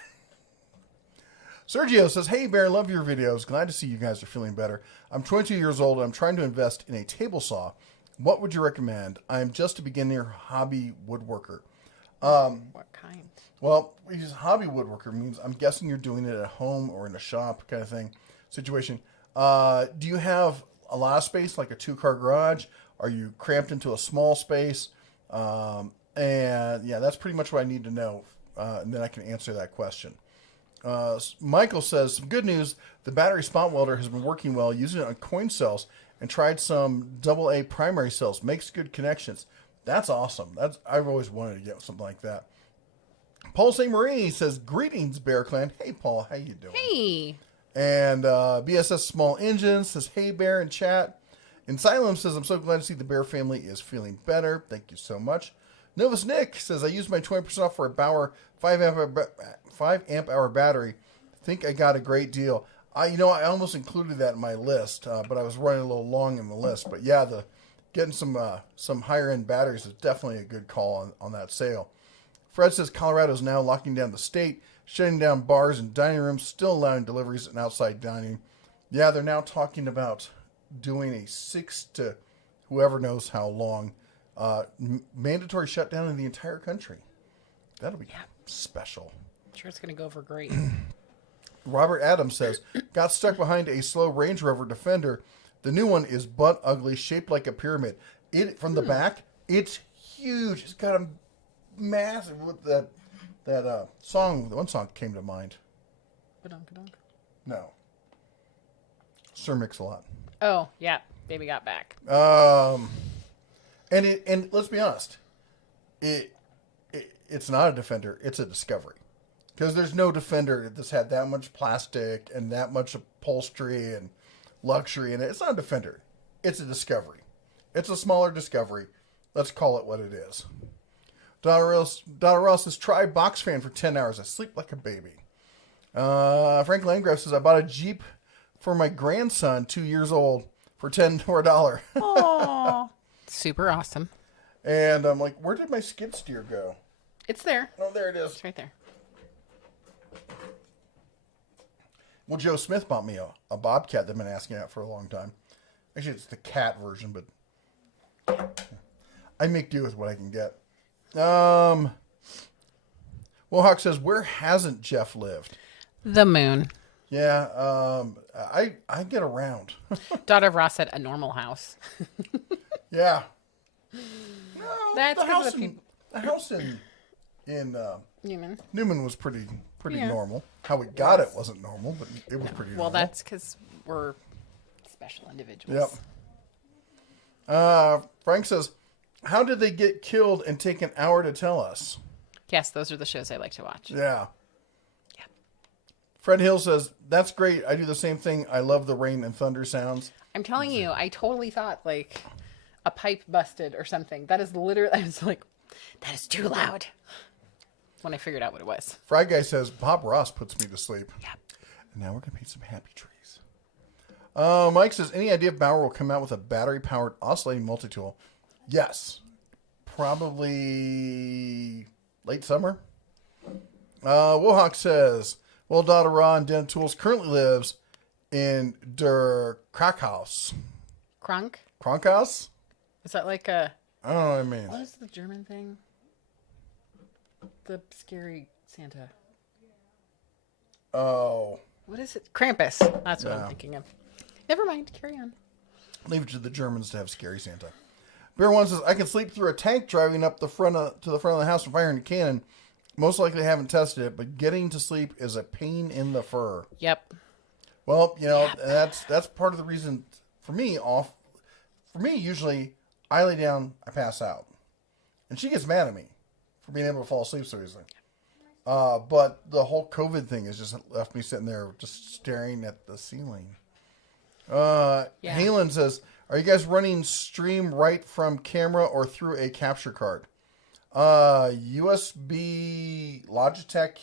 Sergio says, hey, Bear, love your videos. Glad to see you guys are feeling better. I'm 22 years old and I'm trying to invest in a table saw. What would you recommend? I'm just a beginner hobby woodworker. What kind? Well, hobby woodworker means I'm guessing you're doing it at home or in a shop kind of thing situation. Do you have a lot of space, like a 2-car garage? Are you cramped into a small space? And yeah, that's pretty much what I need to know. And then I can answer that question. Michael says, some good news. The battery spot welder has been working well, using it on coin cells and tried some AA primary cells. Makes good connections. That's awesome. I've always wanted to get something like that. Paul St. Marie says, greetings, Bear Clan. Hey, Paul, how you doing? Hey. And BSS Small Engine says, hey, Bear, in chat. And Silem says, I'm so glad to see the Bear family is feeling better. Thank you so much. Novus Nick says, I used my 20% off for a Bauer 5 amp hour battery. Think I got a great deal. I almost included that in my list, but I was running a little long in the list. But yeah, getting some higher end batteries is definitely a good call on that sale. Fred says Colorado is now locking down the state, shutting down bars and dining rooms, still allowing deliveries and outside dining. Yeah, they're now talking about doing a 6 to whoever knows how long mandatory shutdown in the entire country. That'll be special. I'm sure it's going to go over great. Robert Adams says, got stuck behind a slow Range Rover Defender. The new one is butt ugly, shaped like a pyramid. From the back, it's huge. It's got a massive, with that song, the one song came to mind. Ba-dunk-a-dunk. No. Sir Mix-a-Lot. Oh, yeah. Baby got back. And let's be honest, it's not a Defender, it's a Discovery. Because there's no Defender that's had that much plastic and that much upholstery and luxury in it. It's not a Defender. It's a Discovery. It's a smaller Discovery. Let's call it what it is. Donna Ross says, try box fan for 10 hours. I sleep like a baby. Frank Landgraf says, I bought a Jeep for my grandson, 2 years old, for $10. Aww. Super awesome. And I'm like, where did my skid steer go? It's there. Oh, there it is. It's right there. Well, Joe Smith bought me a Bobcat that I've been asking out for a long time. Actually, it's the cat version, but I make do with what I can get. Wohawk says, where hasn't Jeff lived? The moon. Yeah, I get around. Daughter of Ross said a normal house. Yeah. No, That's the house because of the people. the house in Newman was pretty Yeah. normal. How we got it wasn't normal, but it was pretty normal. Well, that's because we're special individuals. Yep. Frank says, how did they get killed and take an hour to tell us? Yes, those are the shows I like to watch. Yeah. Fred Hill says, that's great. I do the same thing. I love the rain and thunder sounds. I'm telling you, I totally thought like a pipe busted or something. That is literally, I was like, that is too loud. When I figured out what it was. Fry Guy says, Bob Ross puts me to sleep. Yep. And now we're going to paint some happy trees. Mike says, any idea if Bauer will come out with a battery-powered oscillating multi-tool? Yes. Probably late summer. Wohawk says, well, Dada Ra and Den Tools currently lives in Der Krankhaus. Krankhaus? Is that like a... I don't know what I mean. What is the German thing? The scary Santa. Oh. What is it? Krampus. That's what I'm thinking of. Never mind. Carry on. Leave it to the Germans to have scary Santa. Bear One says, I can sleep through a tank driving up to the front of the house and firing a cannon. Most likely haven't tested it, but getting to sleep is a pain in the fur. Yep. Well, that's part of the reason for me. Usually I lay down, I pass out, and she gets mad at me for being able to fall asleep so easily. But the whole COVID thing has just left me sitting there just staring at the ceiling. Halen says, are you guys running stream right from camera or through a capture card? USB Logitech,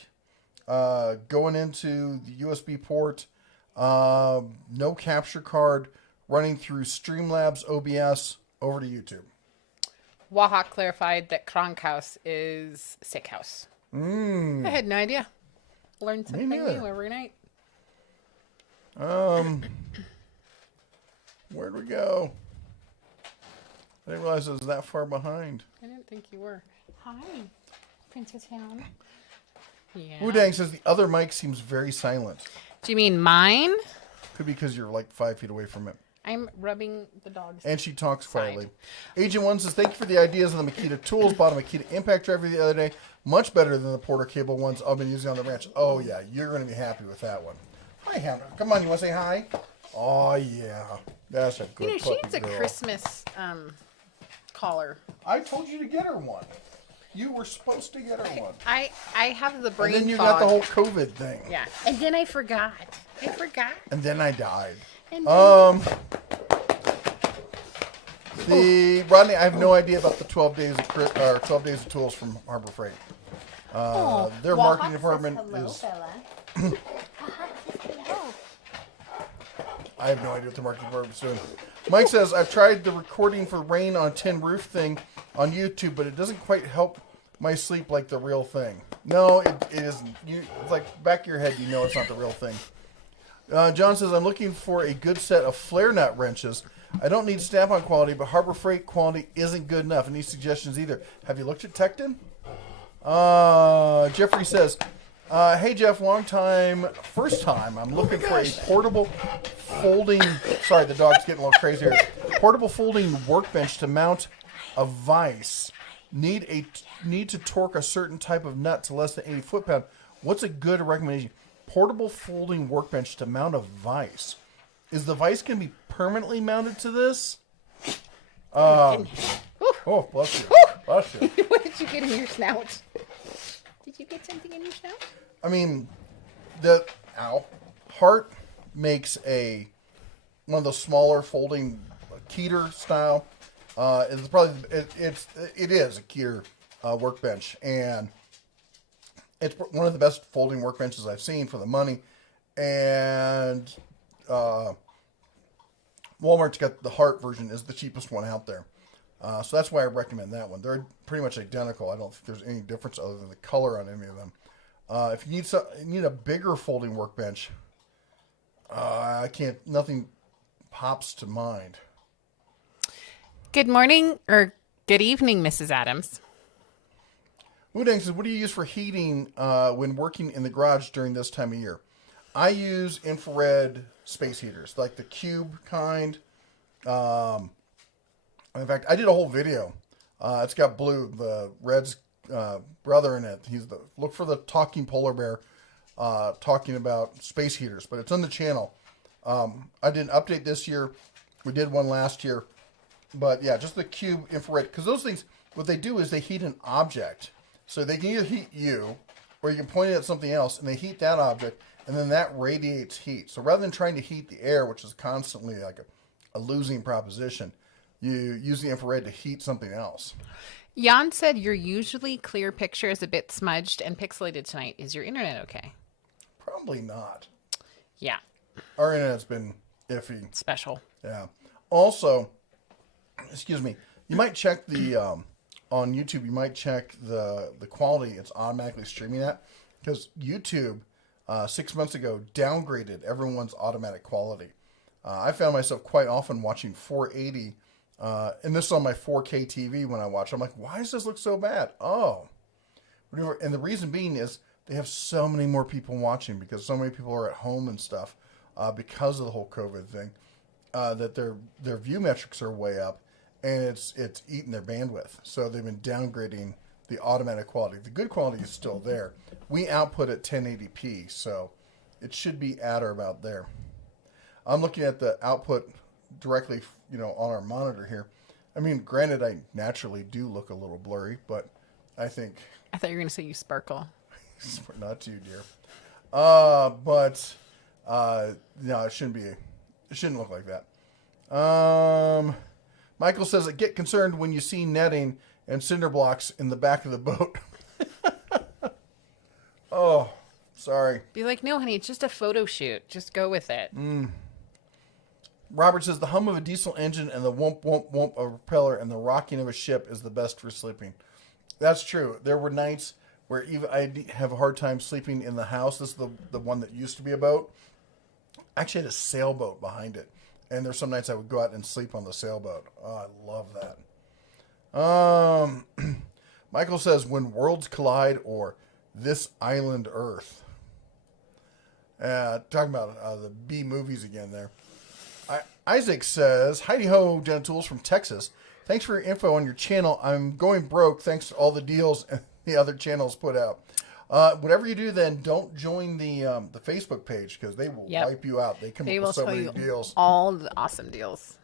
going into the USB port, no capture card, running through Streamlabs OBS over to YouTube. Wahawk clarified that Krankhaus is sick house. I had no idea. Learn something new every night. Where'd we go? I didn't realize it was that far behind. I didn't think you were. Hi, Princess Hound. Yeah. Wudang says the other mic seems very silent. Do you mean mine? Could be because you're like 5 feet away from it. I'm rubbing the dog's And she talks quietly. Agent 1 says, thank you for the ideas on the Makita tools. Bought a Makita impact driver the other day. Much better than the Porter cable ones I've been using on the ranch. Oh, yeah. You're going to be happy with that one. Hi, Hannah. Come on. You want to say hi? Oh, yeah. That's a good she needs a girl. Christmas collar. I told you to get her one. You were supposed to get her one. I have the brain And then you fog. got the whole COVID thing. Yeah. And then I forgot. And then I died. And then... Rodney, I have no idea about the 12 days of tools from Harbor Freight. Their marketing department is. Hello. I have no idea what the marketing department's doing. Mike says, I've tried the recording for rain on tin roof thing on YouTube, but it doesn't quite help my sleep like the real thing. No, it isn't. It's like back of your head, you know it's not the real thing. John says, I'm looking for a good set of flare nut wrenches. I don't need Snap-on quality, but Harbor Freight quality isn't good enough. Any suggestions either? Have you looked at Tecton? Jeffrey says, hey Jeff, first time. I'm looking for a portable folding. Sorry, the dog's getting a little crazy here. Portable folding workbench to mount a vise. Need to torque a certain type of nut to less than 80 foot-pound. What's a good recommendation? Portable folding workbench to mount a vise. Is the vise going to be permanently mounted to this? Oh, bless you. Bless you. What did you get in your snout? Did you get something in your snout? I mean, Hart makes one of those smaller folding Keeter style. It is a Keeter workbench, and it's one of the best folding workbenches I've seen for the money. And Walmart's got the Hart version is the cheapest one out there. So that's why I recommend that one. They're pretty much identical. I don't think there's any difference other than the color on any of them. If you need a bigger folding workbench, nothing pops to mind. Good morning or good evening, Mrs. Adams. Woodang says, what do you use for heating when working in the garage during this time of year? I use infrared space heaters, like the cube kind. In fact, I did a whole video. It's got Blue, the Red's brother, in it. Look for the talking polar bear talking about space heaters, but it's on the channel. I did an update this year. We did one last year. But yeah, just the cube infrared. Because those things, what they do is they heat an object. So they can either heat you, or you can point it at something else, and they heat that object, and then that radiates heat. So rather than trying to heat the air, which is constantly like a losing proposition, you use the infrared to heat something else. Jan said your usually clear picture is a bit smudged and pixelated tonight. Is your internet okay? Probably not. Yeah. Our internet's been iffy. Special. Yeah. Also, excuse me, you might check the, on YouTube, you might check the quality it's automatically streaming at. Because YouTube, 6 months ago, downgraded everyone's automatic quality. I found myself quite often watching 480, and this is on my 4K TV when I watch. I'm like, why does this look so bad? Oh. And the reason being is they have so many more people watching because so many people are at home and stuff because of the whole COVID thing, that their view metrics are way up, and it's eating their bandwidth. So they've been downgrading the automatic quality. The good quality is still there. We output at 1080p, so it should be at or about there. I'm looking at the output directly, on our monitor here. I mean, granted, I naturally do look a little blurry, but I think... I thought you were going to say you sparkle. Not you, dear. No, it shouldn't look like that. Michael says, I get concerned when you see netting and cinder blocks in the back of the boat. Oh, sorry. Be like, no, honey, it's just a photo shoot. Just go with it. Robert says, the hum of a diesel engine and the whoomp, whoomp, whoomp of a propeller and the rocking of a ship is the best for sleeping. That's true. There were nights where even I have a hard time sleeping in the house. This is the one that used to be a boat. I actually had a sailboat behind it. And there's some nights I would go out and sleep on the sailboat. Oh, I love that. Michael says, when worlds collide or this island Earth. Talking about the B movies again there. Isaac says, Heidi Ho, Gen Tools from Texas. Thanks for your info on your channel. I'm going broke thanks to all the deals and the other channels put out. Whatever you do, then don't join the Facebook page because they will wipe you out. They come up with so many deals. All the awesome deals.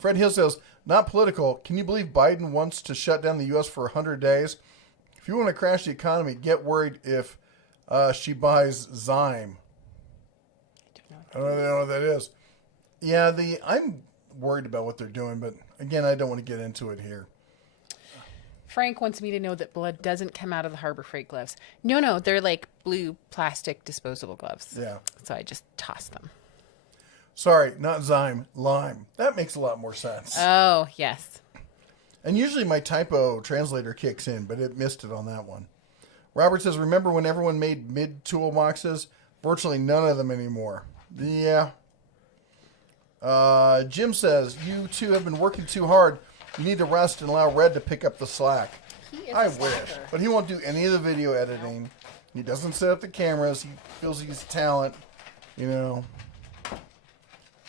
Fred Hill says, not political. Can you believe Biden wants to shut down the U.S. for 100 days? If you want to crash the economy, get worried if she buys Zyme. I don't know what that is. Yeah, I'm worried about what they're doing, but again, I don't want to get into it here. Frank wants me to know that blood doesn't come out of the Harbor Freight gloves. No, they're like blue plastic disposable gloves. Yeah. So I just toss them. Sorry, not Zyme, lime. That makes a lot more sense. Oh, yes. And usually my typo translator kicks in, but it missed it on that one. Robert says, remember when everyone made mid-tool boxes? Virtually none of them anymore. Yeah. Jim says, you two have been working too hard. You need to rest and allow Red to pick up the slack. I wish. But he won't do any of the video editing. He doesn't set up the cameras. He feels he's talent. You know.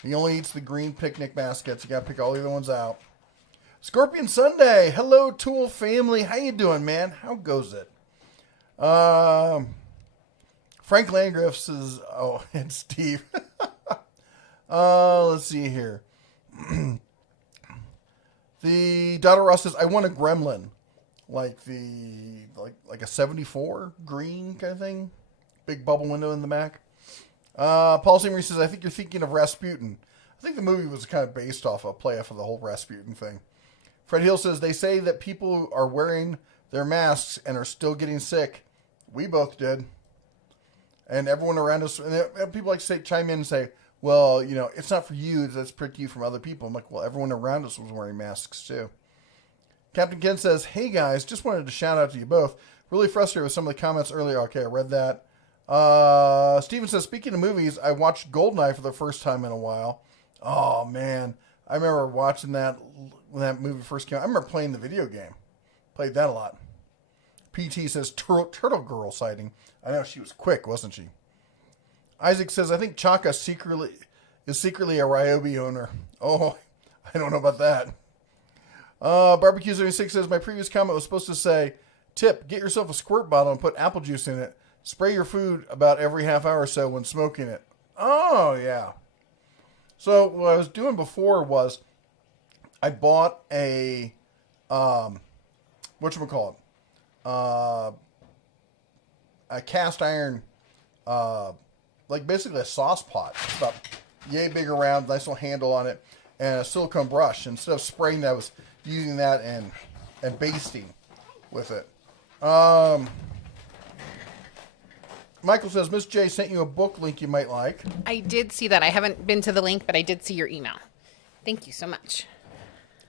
He only eats the green picnic baskets. You got to pick all the other ones out. Scorpion Sunday. Hello, Tool family. How you doing, man? How goes it? Frank Landgraf says, oh, and Steve. Let's see here. The Dada Ross says, I want a gremlin. Like a 74 green kind of thing. Big bubble window in the back. Paul Seymour says, I think you're thinking of Rasputin. I think the movie was kind of based off a play off of the whole Rasputin thing. Fred Hill says, they say that people are wearing their masks and are still getting sick. We both did. And everyone around us, and people like to say, chime in and say, well, you know, it's not for you, that's protect you from other people. I'm like, well, everyone around us was wearing masks too. Captain Ken says, hey guys, just wanted to shout out to you both. Really frustrated with some of the comments earlier. Okay, I read that. Steven says, speaking of movies, I watched Goldeneye for the first time in a while. Oh, man. I remember watching that when that movie first came out. I remember playing the video game. Played that a lot. PT says, Turtle Girl sighting. I know, she was quick, wasn't she? Isaac says, I think Chaka is secretly a Ryobi owner. Oh, I don't know about that. Barbecue76 says, my previous comment was supposed to say, tip, get yourself a squirt bottle and put apple juice in it. Spray your food about every half hour or so when smoking it. Oh, yeah. So what I was doing before was I bought a, whatchamacallit? A cast iron, like basically a sauce pot. It's about yay big around, nice little handle on it, and a silicone brush. Instead of spraying that, I was using that and basting with it. Michael says, Miss J sent you a book link you might like. I did see that. I haven't been to the link, but I did see your email. Thank you so much.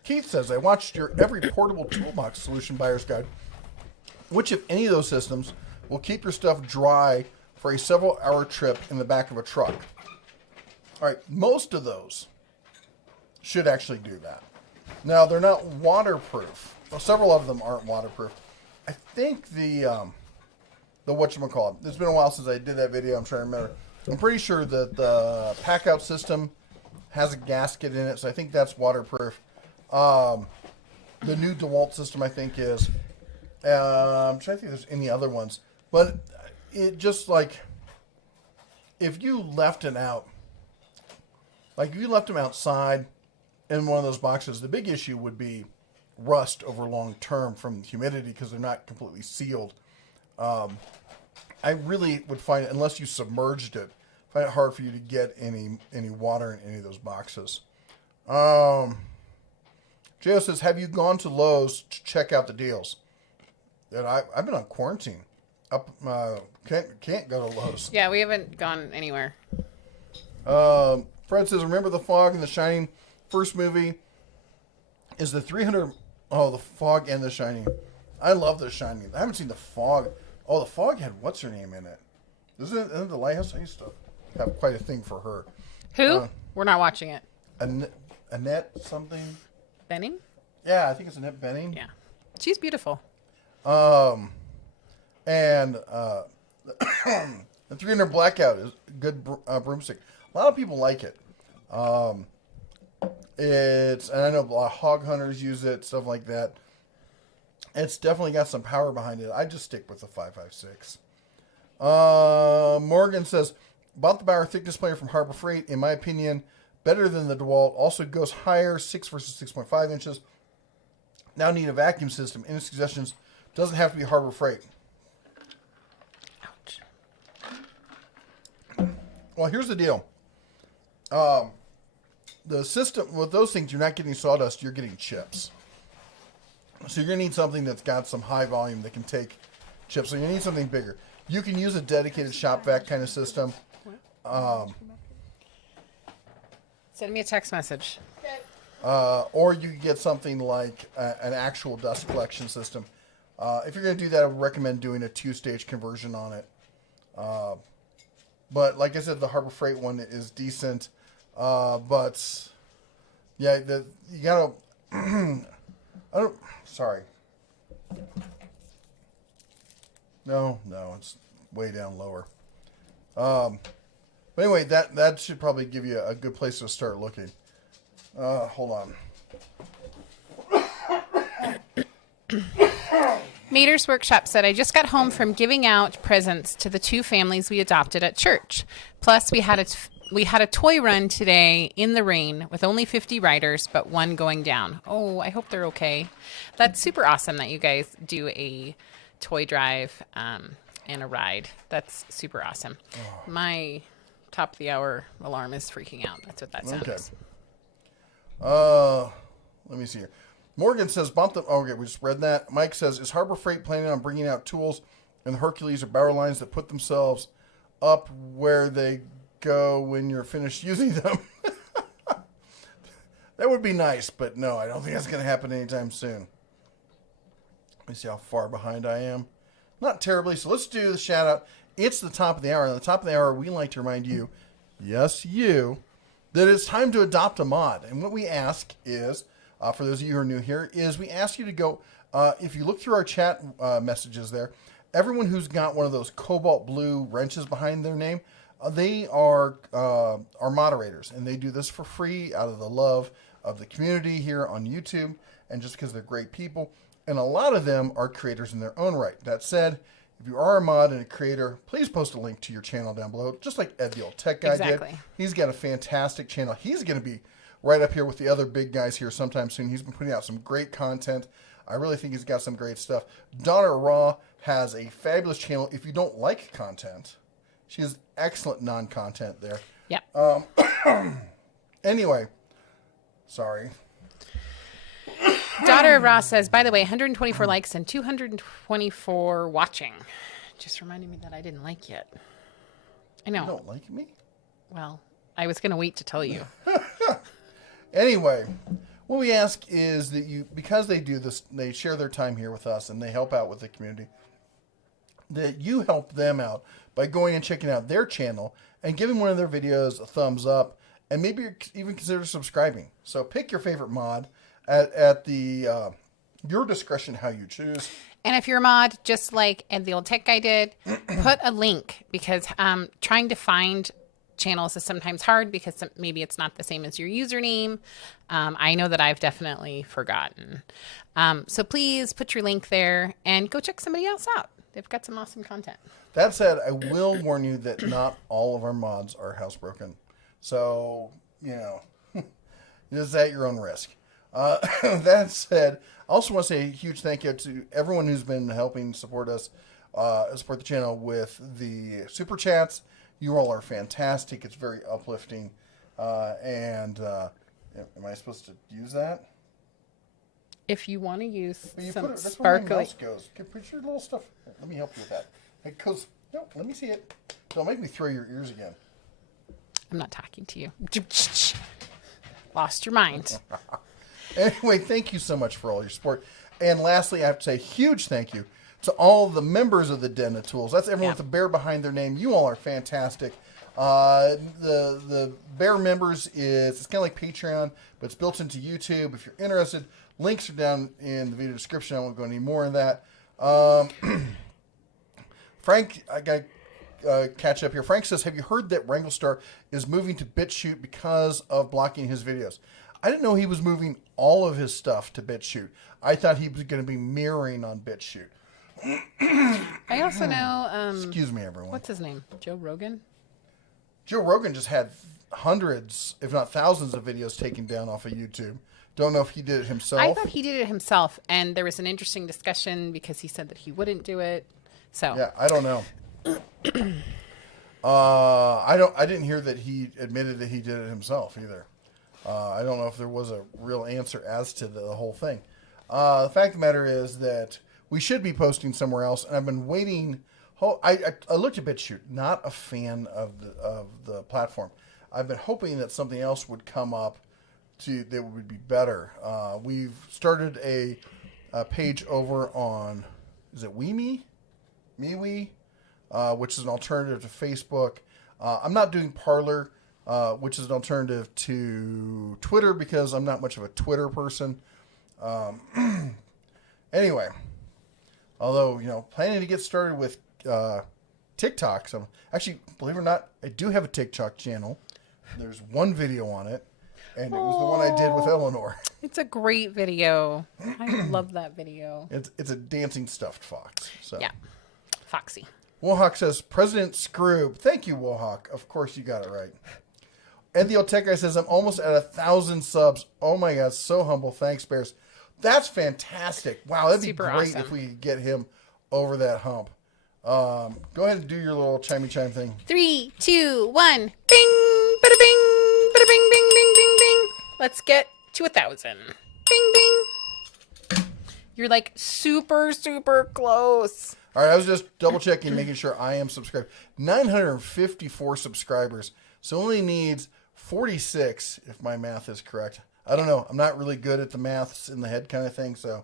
Keith says, I watched your every portable toolbox solution buyer's guide. Which, if any of those systems, will keep your stuff dry for a several-hour trip in the back of a truck? All right, most of those should actually do that. Now, they're not waterproof. Well, several of them aren't waterproof. I think the whatchamacallit. It's been a while since I did that video. I'm trying to remember. I'm pretty sure that the pack-out system has a gasket in it, so I think that's waterproof. The new DeWalt system, I think, is. I'm trying to think if there's any other ones. But it just, like, if you left it out, like if you left them outside in one of those boxes, the big issue would be rust over long term from humidity because they're not completely sealed. I really would find it, unless you submerged it, find it hard for you to get any water in any of those boxes. Jo says, have you gone to Lowe's to check out the deals? And I've been on quarantine. Can't go to Lowe's. Yeah, we haven't gone anywhere. Fred says, remember The Fog and The Shining? First movie is the 300... Oh, The Fog and The Shining. I love The Shining. I haven't seen The Fog. Oh, The Fog had what's-her-name in it. Isn't it The Lighthouse? I used to have quite a thing for her. Who? We're not watching it. Annette something? Benning? Yeah, I think it's Annette Benning. Yeah. She's beautiful. And the 300 Blackout is a good broomstick. A lot of people like it. And I know a lot of hog hunters use it, stuff like that. It's definitely got some power behind it. I just stick with the 5.56. Morgan says, bought the Bauer thickness player from Harbor Freight. In my opinion, better than the DeWalt. Also goes higher, 6 versus 6.5 inches. Now need a vacuum system. Any suggestions? Doesn't have to be Harbor Freight. Ouch. Well, here's the deal. The system, with those things, you're not getting sawdust, you're getting chips. So you're going to need something that's got some high volume that can take chips. So you need something bigger. You can use a dedicated shop vac kind of system. Send me a text message. Or you could get something like an actual dust collection system. If you're going to do that, I would recommend doing a 2-stage conversion on it. But like I said, the Harbor Freight one is decent. But yeah, you gotta. Sorry. No, it's way down lower. But anyway, that should probably give you a good place to start looking. Hold on. Mater's Workshop said, I just got home from giving out presents to the 2 families we adopted at church. Plus, we had a toy run today in the rain with only 50 riders, but 1 going down. Oh, I hope they're okay. That's super awesome that you guys do a toy drive and a ride. That's super awesome. Oh. My top of the hour alarm is freaking out. That's what that sounds. Okay. Let me see here. Morgan says, bump the... Oh, okay, we just read that. Mike says, is Harbor Freight planning on bringing out tools in the Hercules or Bauer lines that put themselves up where they go when you're finished using them? That would be nice, but no, I don't think that's going to happen anytime soon. Let me see how far behind I am. Not terribly, so let's do the shout out. It's the top of the hour. And at the top of the hour, we like to remind you, yes, you, that it's time to adopt a mod. And what we ask is... for those of you who are new here, is we ask you to go, if you look through our chat messages there, everyone who's got one of those cobalt blue wrenches behind their name, they are moderators, and they do this for free out of the love of the community here on YouTube, and just because they're great people. And a lot of them are creators in their own right. That said, if you are a mod and a creator, please post a link to your channel down below, just like Ed the Old Tech Guy did. He's got a fantastic channel. He's going to be right up here with the other big guys here sometime soon. He's been putting out some great content. I really think he's got some great stuff. Donna Raw has a fabulous channel. If you don't like content, she has excellent non-content there. Yep. Anyway, sorry. Daughter of Raw says, by the way, 124 likes and 224 watching. Just reminded me that I didn't like yet. I know. You don't like me? Well, I was going to wait to tell you. Anyway, what we ask is that you, because they do this, they share their time here with us and they help out with the community, that you help them out by going and checking out their channel and giving one of their videos a thumbs up, and maybe even consider subscribing. So pick your favorite mod at the your discretion how you choose. And if you're a mod, just like Ed the Old Tech Guy did, put a link, because trying to find channels is sometimes hard because maybe it's not the same as your username. I know that I've definitely forgotten. So please put your link there and go check somebody else out. They've got some awesome content. That said, I will warn you that not all of our mods are housebroken. So, you know, is at your own risk. That said, I also want to say a huge thank you to everyone who's been helping support us, support the channel with the super chats. You all are fantastic. It's very uplifting. Am I supposed to use that? If you want to use some that's sparkly... where my mouse goes. Put your little stuff... Let me help you with that. It goes... No, let me see it. Don't make me throw your ears again. I'm not talking to you. Lost your mind. Anyway, thank you so much for all your support. And lastly, I have to say a huge thank you to all the members of the Den of Tools. That's everyone with a bear behind their name. You all are fantastic. The bear members it's kind of like Patreon, but it's built into YouTube. If you're interested, links are down in the video description. I won't go any more in that. Frank, I got catch up here. Frank says, have you heard that Wranglestar is moving to BitChute because of blocking his videos? I didn't know he was moving all of his stuff to BitChute. I thought he was going to be mirroring on BitChute. I also know... excuse me, everyone. What's his name? Joe Rogan? Joe Rogan just had hundreds, if not thousands, of videos taken down off of YouTube. Don't know if he did it himself. I thought he did it himself, and there was an interesting discussion because he said that he wouldn't do it. So yeah, I don't know. I didn't hear that he admitted that he did it himself either. I don't know if there was a real answer as to the whole thing. The fact of the matter is that we should be posting somewhere else, and I've been waiting. I looked at BitChute, not a fan of the platform. I've been hoping that something else would come up that would be better. We've started a page over on, is it MeWe, which is an alternative to Facebook. I'm not doing Parler, which is an alternative to Twitter because I'm not much of a Twitter person. Anyway, although, planning to get started with TikTok. So actually, believe it or not, I do have a TikTok channel. There's one video on it, and it was the one I did with Eleanor. It's a great video. I love that video. It's a dancing stuffed fox. So. Yeah. Foxy. Wohawk says, President Scroob. Thank you, Wohawk. Of course you got it right. And the old tech guy says, I'm almost at 1,000 subs. Oh my God, so humble. Thanks, Bears. That's fantastic. Wow, that'd Super be great awesome. if we could get him over that hump. Go ahead and do your little chimey chime thing. 3, 2, 1. Bing! Bada bing! Bada bing, bing, bing, bing, bing. Let's get to 1,000. Bing, bing. You're like super, super close. All right, I was just double checking, making sure I am subscribed. 954 subscribers. So only needs 46, if my math is correct. I don't know. I'm not really good at the maths in the head kind of thing. So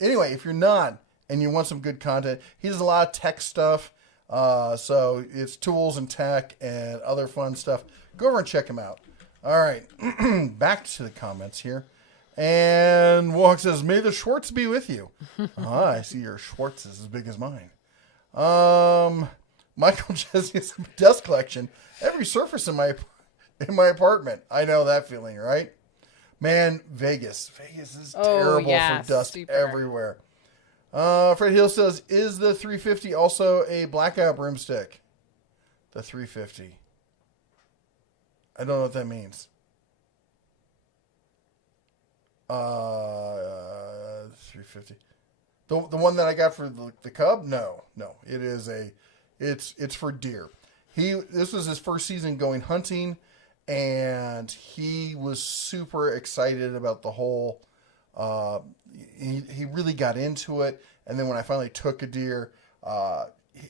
anyway, if you're not and you want some good content, he does a lot of tech stuff. So it's tools and tech and other fun stuff. Go over and check him out. All right, back to the comments here. And Walk says, may the Schwartz be with you. I see your Schwartz is as big as mine. Michael Jesse's dust collection. Every surface in my apartment. I know that feeling, right? Man, Vegas. Vegas is terrible for dust everywhere. Fred Hill says, is the 350 also a blackout broomstick? The 350. I don't know what that means. 350. The one that I got for the Cub? No. It is it's for deer. This was his first season going hunting, and he was super excited about the whole. He really got into it, and then when I finally took a deer,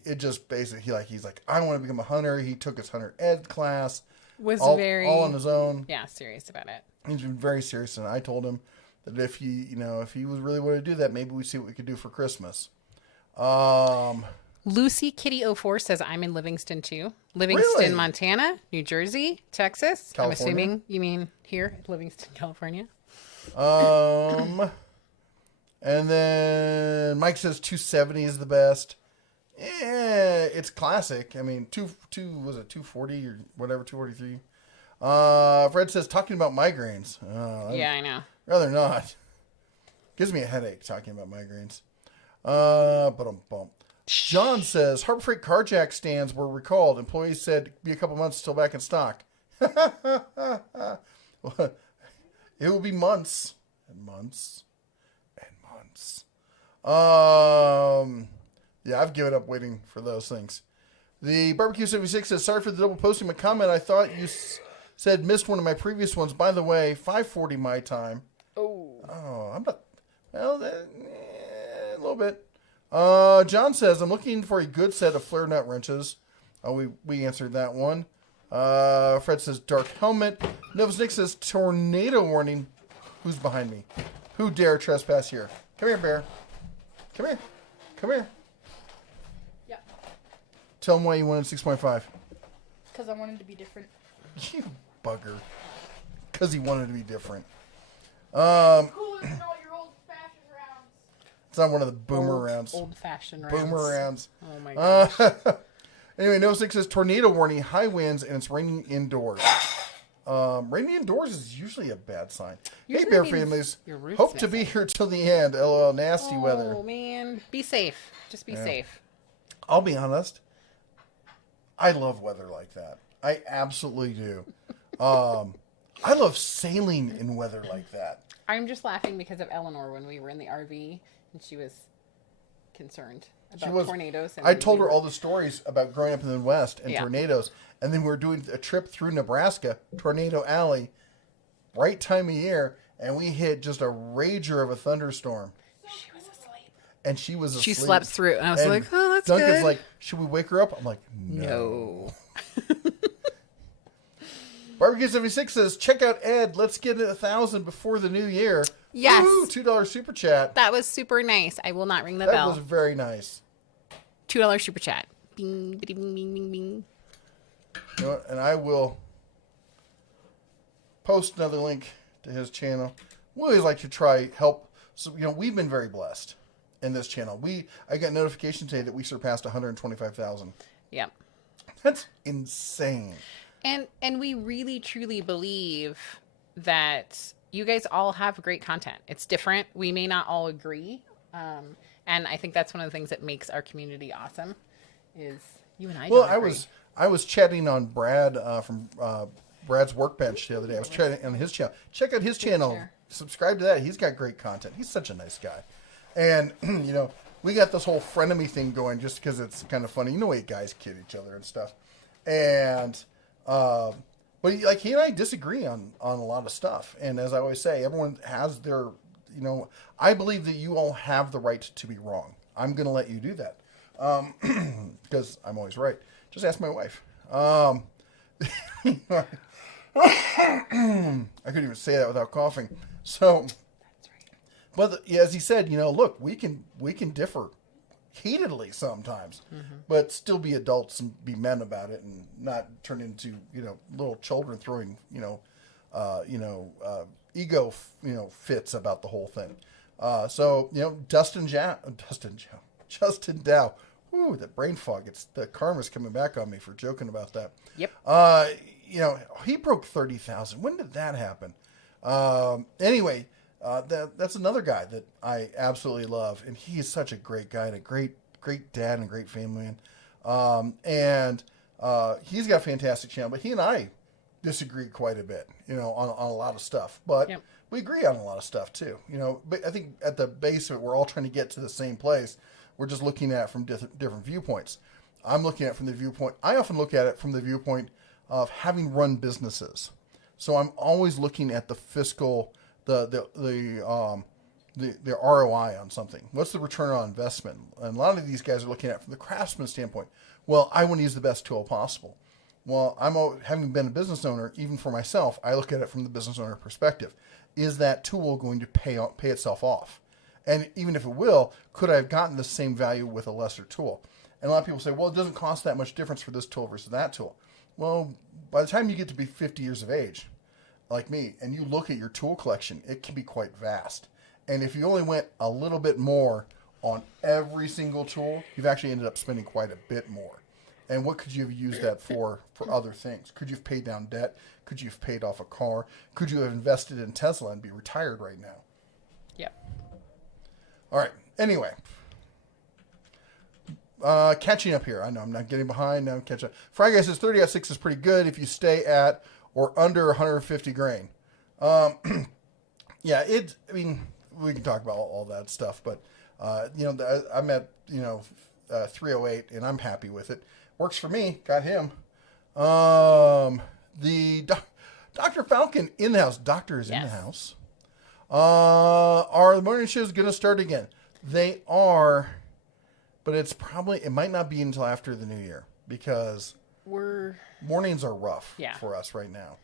it just basically he's like, I want to become a hunter. He took his hunter ed class. Was all on his own. Yeah, serious about it. He's been very serious, and I told him that if he was really wanted to do that, maybe we see what we could do for Christmas. Lucy Kitty 04 says, I'm in Livingston too. Livingston, really? Montana, New Jersey, Texas. California? I'm assuming you mean here, Livingston, California. And then Mike says 270 is the best. It's classic. I mean, was it 240 or whatever, 243? Fred says, talking about migraines. Yeah, I know. Rather not. Gives me a headache talking about migraines. But John says, Harbor Freight carjack stands were recalled. Employees said it'd be a couple months till back in stock. It will be months and months and months. Yeah, I've given up waiting for those things. The Barbecue 76 says, sorry for the double posting my comment. I thought you said missed one of my previous ones. By the way, 5:40 my time. Oh, I'm not. Well, a little bit. John says, I'm looking for a good set of flare nut wrenches. We answered that one. Fred says, dark helmet. Novus Nick says, tornado warning. Who's behind me? Who dare trespass here? Come here, bear. Come here. Come here. Yeah. Tell him why you wanted 6.5. Because I wanted to be different. You bugger. Because he wanted to be different. Cooler than all your old-fashioned rounds. It's not one of the boomer rounds. Old-fashioned rounds. Boomer rounds. Oh, my gosh. Anyway, No 6 says tornado warning, high winds, and it's raining indoors. Raining indoors is usually a bad sign. Usually hey, bear means families. your roof's Hope to be here till the end. LOL, nasty weather. Oh, man. Be safe. Just be safe. I'll be honest. I love weather like that. I absolutely do. I love sailing in weather like that. I'm just laughing because of Eleanor when we were in the RV and she was concerned about tornadoes. And I told her all the stories about growing up in the West and Yeah. tornadoes. And then we were doing a trip through Nebraska, Tornado Alley, right time of year, and we hit just a rager of a thunderstorm. She was asleep. And she was asleep. She slept through. And I was And like, oh, that's Duncan's good. like, should we wake her up? I'm like, no. Barbecue 76 says, check out Ed. Let's get it 1,000 before the new year. Yes. Woo, $2 super chat. That was super nice. I will not ring the That bell. was very nice. $2 super chat. Bing, bing, bing, bing, bing. You know what? And I will post another link to his channel. We always like to try help. So, we've been very blessed in this channel. I got notification today that we surpassed 125,000. Yep. That's insane. And we really truly believe that you guys all have great content. It's different. We may not all agree. And I think that's one of the things that makes our community awesome is you and I don't agree. I was chatting on Brad from Brad's Workbench the other day. I was chatting on his channel. Check out his channel. Subscribe to that. He's got great content. He's such a nice guy. And, we got this whole frenemy thing going just because it's kind of funny. You know way guys kid each other and stuff. And, but like he and I disagree on a lot of stuff. And as I always say, everyone has their, I believe that you all have the right to be wrong. I'm going to let you do that. Because I'm always right. Just ask my wife. I couldn't even say that without coughing. So, but as he said, look, we can differ heatedly sometimes, but still be adults and be men about it, and not turn into little children throwing ego fits about the whole thing. So Justin Dow. Ooh, that brain fog. It's the karma's coming back on me for joking about that. Yep. He broke 30,000. When did that happen? Anyway, that's another guy that I absolutely love, and he is such a great guy and a great dad and a great family man. And he's got a fantastic channel, but he and I disagree quite a bit, on a lot of stuff. But we agree on a lot of stuff too, But I think at the base of it, we're all trying to get to the same place. We're just looking at it from different viewpoints. I'm looking at it from the viewpoint. I often look at it from the viewpoint of having run businesses. So I'm always looking at the fiscal, the ROI on something. What's the return on investment? And a lot of these guys are looking at it from the craftsman standpoint. Well, I want to use the best tool possible. Well, having been a business owner, even for myself, I look at it from the business owner perspective. Is that tool going to pay itself off? And even if it will, could I have gotten the same value with a lesser tool? And a lot of people say, well, it doesn't cost that much difference for this tool versus that tool. Well, by the time you get to be 50 years of age, like me, and you look at your tool collection, it can be quite vast. And if you only went a little bit more on every single tool, you've actually ended up spending quite a bit more. And what could you have used that for other things? Could you have paid down debt? Could you have paid off a car? Could you have invested in Tesla and be retired right now? Yep. All right. Anyway, catching up here. I know I'm not getting behind. Now I'm catching up. Fry Guy says 30-6 is pretty good if you stay at or under 150 grain. Yeah, I mean, we can talk about all that stuff, but I'm at 308 and I'm happy with it. Works for me. Got him. The Dr. Falcon in the house. Doctor is in the house. Are the morning shows going to start again? They are, but it might not be until after the new year because mornings are rough for us right now.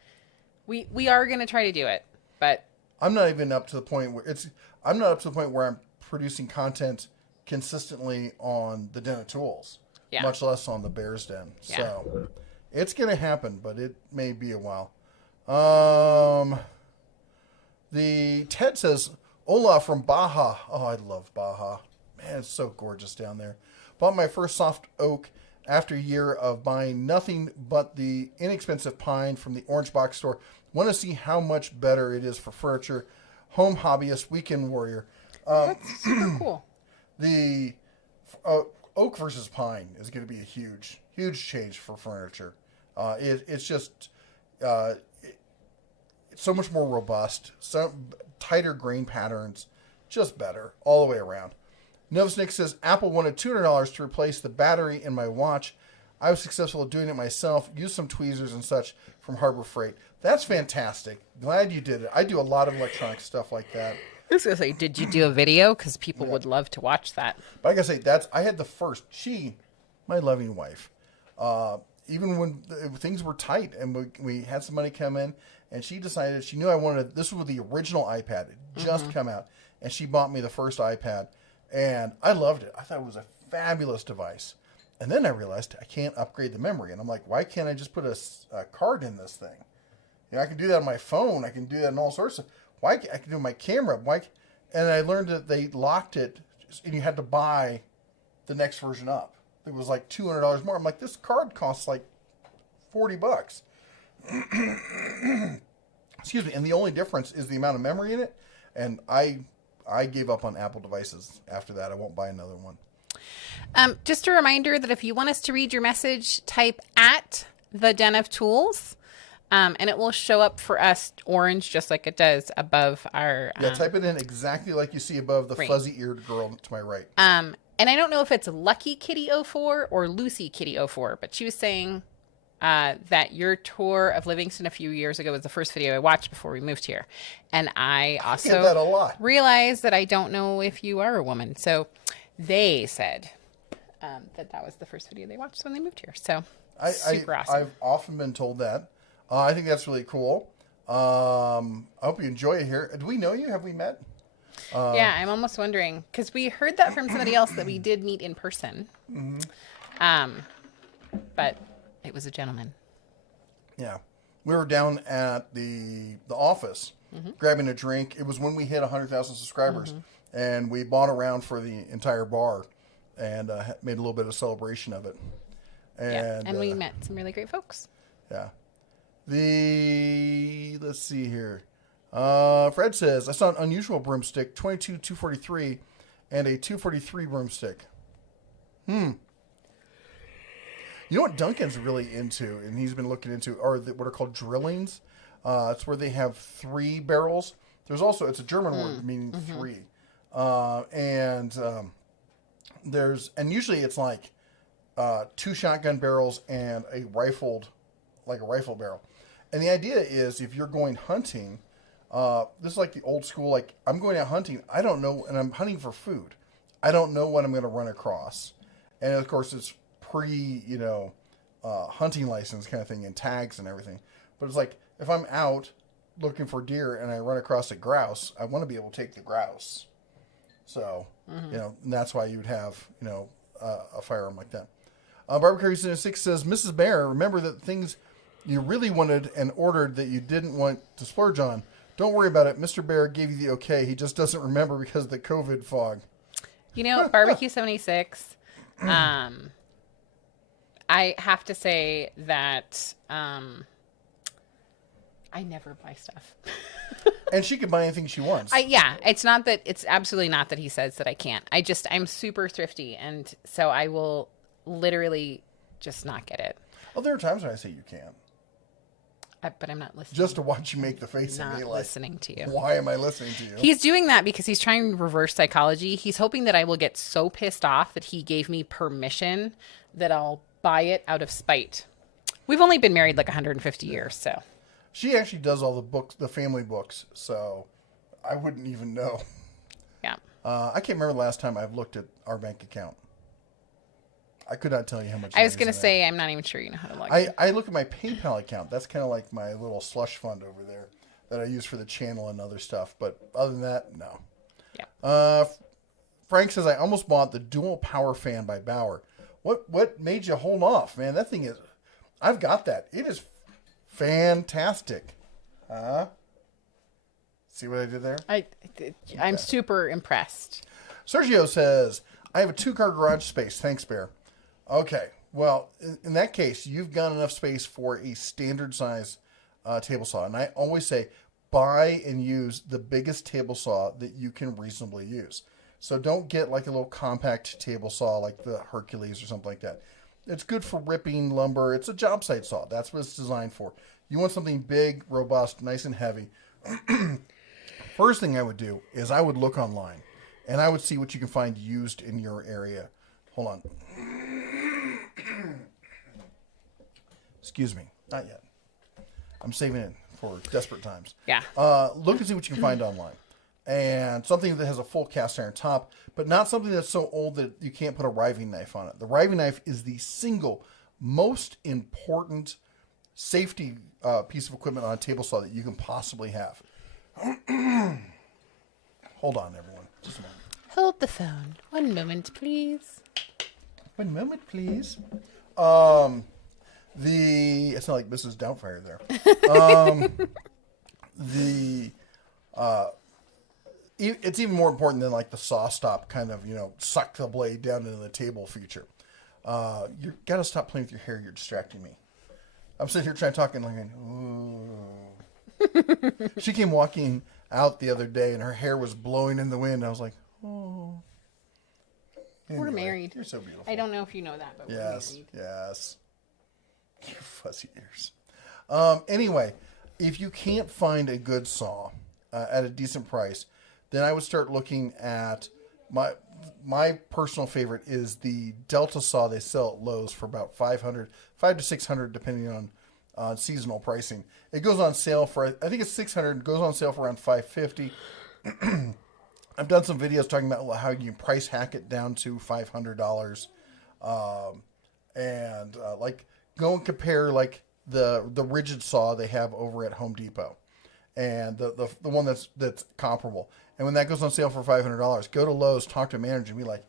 We are going to try to do it, but I'm not even up to the point where I'm producing content consistently on the Den of Tools, much less on the Bears Den. Yeah. So it's going to happen, but it may be a while. The Ted says, Hola from Baja. Oh, I love Baja. Man, it's so gorgeous down there. Bought my first soft oak after a year of buying nothing but the inexpensive pine from the Orange Box store. Want to see how much better it is for furniture. Home hobbyist, weekend warrior. That's super cool. The oak versus pine is going to be a huge change for furniture. It's just... so much more robust, so tighter grain patterns, just better all the way around. Novsnick says, Apple wanted $200 to replace the battery in my watch. I was successful at doing it myself, used some tweezers and such from Harbor Freight. That's fantastic. Glad you did it. I do a lot of electronic stuff like that. I was going to say, did you do a video? Because people would love to watch that. But I got to say, I had the first, my loving wife, even when things were tight and we had some money come in, and she decided she knew I wanted, this was the original iPad. It just come out. And she bought me the first iPad. And I loved it. I thought it was a fabulous device. And then I realized I can't upgrade the memory. And I'm like, why can't I just put a card in this thing? I can do that on my phone. I can do that in all sorts of... I can do it on my camera. And I learned that they locked it, and you had to buy the next version up. It was like $200 more. I'm like, this card costs like $40. Excuse me. And the only difference is the amount of memory in it. And I gave up on Apple devices after that. I won't buy another one. Just a reminder that if you want us to read your message, type at the Den of Tools, and it will show up for us orange, just like it does above our... type it in exactly like you see above the fuzzy-eared girl to my right. And I don't know if it's Lucky Kitty 04 or Lucy Kitty 04, but she was saying that your tour of Livingston a few years ago was the first video I watched before we moved here. And I also get that a lot. Realized that I don't know if you are a woman. So they said that was the first video they watched when they moved here. So super awesome. I've often been told that. I think that's really cool. I hope you enjoy it here. Do we know you? Have we met? Yeah, I'm almost wondering, because we heard that from somebody else that we did meet in person. But it was a gentleman. Yeah. We were down at the office grabbing a drink. It was when we hit 100,000 subscribers. And we bought a round for the entire bar and made a little bit of celebration of it. And we met some really great folks. Yeah. Let's see here. Fred says, I saw an unusual broomstick, 22-243, and a 243 broomstick. You know what Duncan's really into, and he's been looking into, are what are called drillings. It's where they have 3 barrels. There's also, it's a German word meaning 3. And usually it's like 2 shotgun barrels and a rifle barrel. And the idea is if you're going hunting, this is like the old school, like I'm going out hunting, I don't know, and I'm hunting for food. I don't know what I'm going to run across. And of course it's hunting license kind of thing and tags and everything. But it's like, if I'm out looking for deer and I run across a grouse, I want to be able to take the grouse. So, and that's why you would have, a firearm like that. Barbecue 6 says, Mrs. Bear, remember that things you really wanted and ordered that you didn't want to splurge on. Don't worry about it. Mr. Bear gave you the okay. He just doesn't remember because of the COVID fog. Barbecue 76, I have to say that I never buy stuff. And she can buy anything she wants. It's absolutely not that he says that I can't. I'm super thrifty, and so I will literally just not get it. Well, there are times when I say you can. But I'm not listening. Just to watch you make the face at me like, listening to you. Why am I listening to you? He's doing that because he's trying to reverse psychology. He's hoping that I will get so pissed off that he gave me permission that I'll buy it out of spite. We've only been married like 150 years, so. She actually does all the books, the family books, so I wouldn't even know. Yeah. I can't remember the last time I've looked at our bank account. I could not tell you how much. I was going to say, I'm not even sure you know how to log in. I look at my PayPal account. That's kind of like my little slush fund over there that I use for the channel and other stuff. But other than that, no. Yeah. Frank says, I almost bought the dual power fan by Bauer. What made you hold off, man? That thing is, I've got that. It is fantastic. See what I did there? I'm super impressed. Sergio says, I have a 2-car garage space. Thanks, Bear. Okay. Well, in that case, you've got enough space for a standard size table saw. And I always say, buy and use the biggest table saw that you can reasonably use. So don't get like a little compact table saw like the Hercules or something like that. It's good for ripping lumber. It's a job site saw. That's what it's designed for. You want something big, robust, nice and heavy. First thing I would do is I would look online and I would see what you can find used in your area. Hold on. Excuse me. Not yet. I'm saving it for desperate times. Yeah. Look and see what you can find online. And something that has a full cast iron top, but not something that's so old that you can't put a riving knife on it. The riving knife is the single most important safety piece of equipment on a table saw that you can possibly have. Hold on, everyone. Just a moment. Hold the phone. One moment, please. One moment, please. It's not like Mrs. Doubtfire there. It's even more important than like the saw stop kind of, suck the blade down into the table feature. You got to stop playing with your hair. You're distracting me. I'm sitting here trying to talk and like, ooh. She came walking out the other day and her hair was blowing in the wind. I was like, oh. Anyway, we're married. You're so beautiful. I don't know if you know that, but we're married. Yes. Your fuzzy ears. Anyway, if you can't find a good saw at a decent price, then I would start looking at my personal favorite is the Delta saw they sell at Lowe's for about $500 to $600 depending on seasonal pricing. It goes on sale for, I think it's $600, goes on sale for around $550. I've done some videos talking about how you can price hack it down to $500. Like go and compare like the rigid saw they have over at Home Depot and the one that's comparable. And when that goes on sale for $500, go to Lowe's, talk to a manager and be like,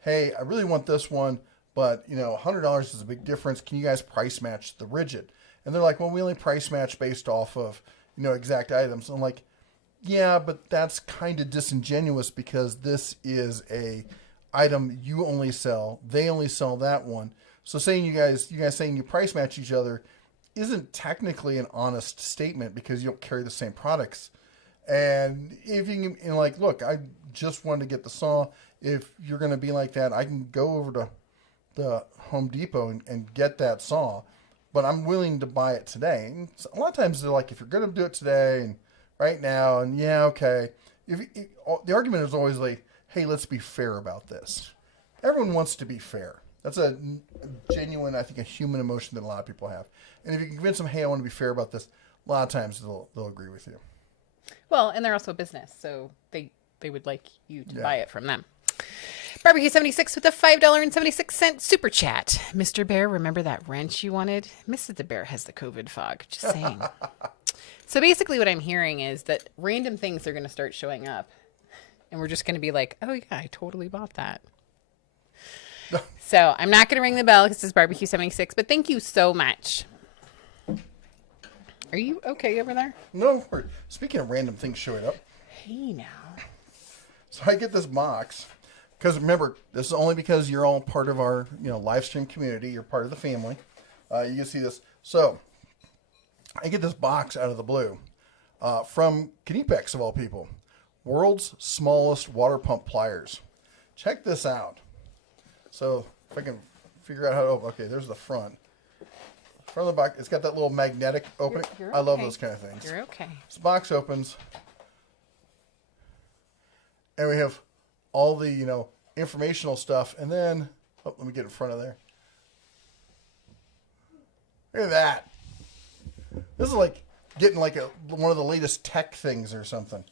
hey, I really want this one, but $100 is a big difference. Can you guys price match the rigid? And they're like, well, we only price match based off of, exact items. I'm like, yeah, but that's kind of disingenuous because this is a item you only sell. They only sell that one. So saying you guys saying you price match each other isn't technically an honest statement because you don't carry the same products. And if you can, look, I just wanted to get the saw. If you're going to be like that, I can go over to the Home Depot and get that saw, but I'm willing to buy it today. And a lot of times they're like, if you're going to do it today and right now, and yeah, okay. The argument is always like, hey, let's be fair about this. Everyone wants to be fair. That's a genuine, I think, a human emotion that a lot of people have. And if you can convince them, hey, I want to be fair about this, a lot of times they'll agree with you. Well, and they're also a business, so they would like you to buy it from them. Barbecue 76 with a $5.76 super chat. Mr. Bear, remember that wrench you wanted? Mrs. the Bear has the COVID fog. Just saying. So basically what I'm hearing is that random things are going to start showing up. And we're just going to be like, oh, yeah, I totally bought that. So I'm not going to ring the bell because it's Barbecue 76, but thank you so much. Are you okay over there? No. Speaking of random things showing up. Hey, now. So I get this box. Because remember, this is only because you're all part of our live stream community. You're part of the family. You can see this. So I get this box out of the blue from Knipex, of all people. World's smallest water pump pliers. Check this out. So if I can figure out how to open. Okay, there's the front. Front of the box. It's got that little magnetic opening. You're okay. I love those kind of things. You're okay. This box opens. And we have all the, informational stuff. And then, let me get in front of there. Look at that. This is like getting like one of the latest tech things or something.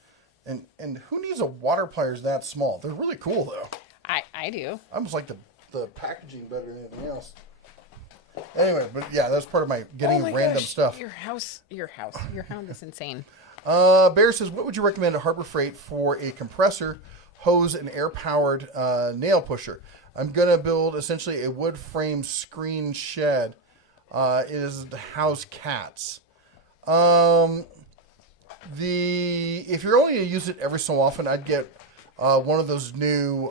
And who needs a water pliers that small? They're really cool though. I do. I almost like the packaging better than anything else. Anyway, but yeah, that's part of my getting random stuff. Your hound is insane. Bear says, what would you recommend at Harbor Freight for a compressor, hose, and air-powered nail pusher? I'm going to build essentially a wood frame screen shed. It is to house cats. If you're only going to use it every so often, I'd get one of those new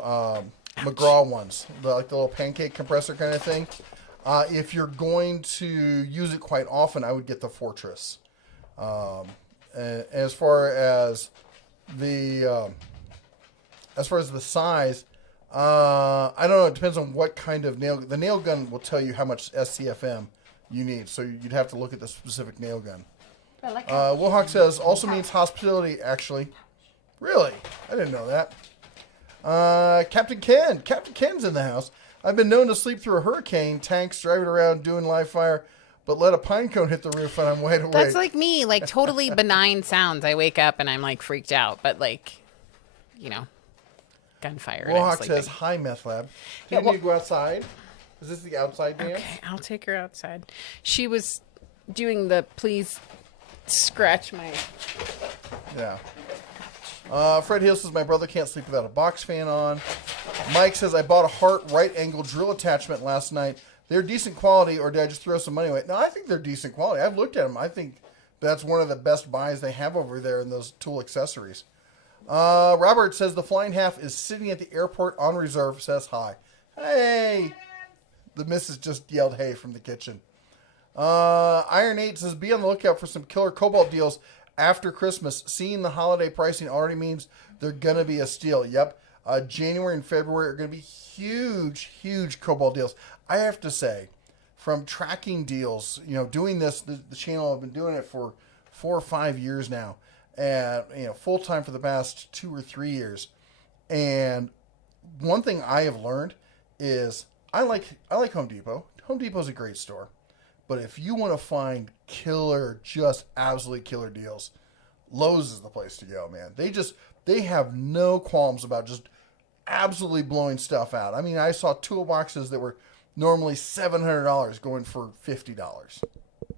McGraw ones, like the little pancake compressor kind of thing. If you're going to use it quite often, I would get the Fortress. And as far as the size, I don't know. It depends on what kind of nail. The nail gun will tell you how much SCFM you need, so you'd have to look at the specific nail gun. Wilhawk says also means hospitality. Actually, really, I didn't know that. Captain Ken's in the house. I've been known to sleep through a hurricane, tanks driving around doing live fire, but let a pine cone hit the roof and I'm wide awake. That's like me, like totally benign sounds. I wake up and I'm like freaked out, but like, gunfire. Wilhawk says, hi, Meth Lab. Do you need to go outside? Is this the outside dance? Okay, I'll take her outside. She was doing the please scratch my... Yeah. Fred Hill says, my brother can't sleep without a box fan on. Mike says, I bought a Hart right angle drill attachment last night. They're decent quality, or did I just throw some money away? No, I think they're decent quality. I've looked at them. I think that's one of the best buys they have over there in those tool accessories. Robert says, the flying half is sitting at the airport on reserve, says hi. Hey! The missus just yelled hey from the kitchen. Iron 8 says, be on the lookout for some killer Cobalt deals after Christmas. Seeing the holiday pricing already means they're going to be a steal. Yep. January and February are going to be huge, huge Cobalt deals. I have to say, from tracking deals, doing this, the channel, I've been doing it for 4 or 5 years now. And, full time for the past 2 or 3 years. And one thing I have learned is I like Home Depot. Home Depot is a great store. But if you want to find killer, just absolutely killer deals, Lowe's is the place to go, man. They have no qualms about just absolutely blowing stuff out. I mean, I saw toolboxes that were normally $700 going for $50.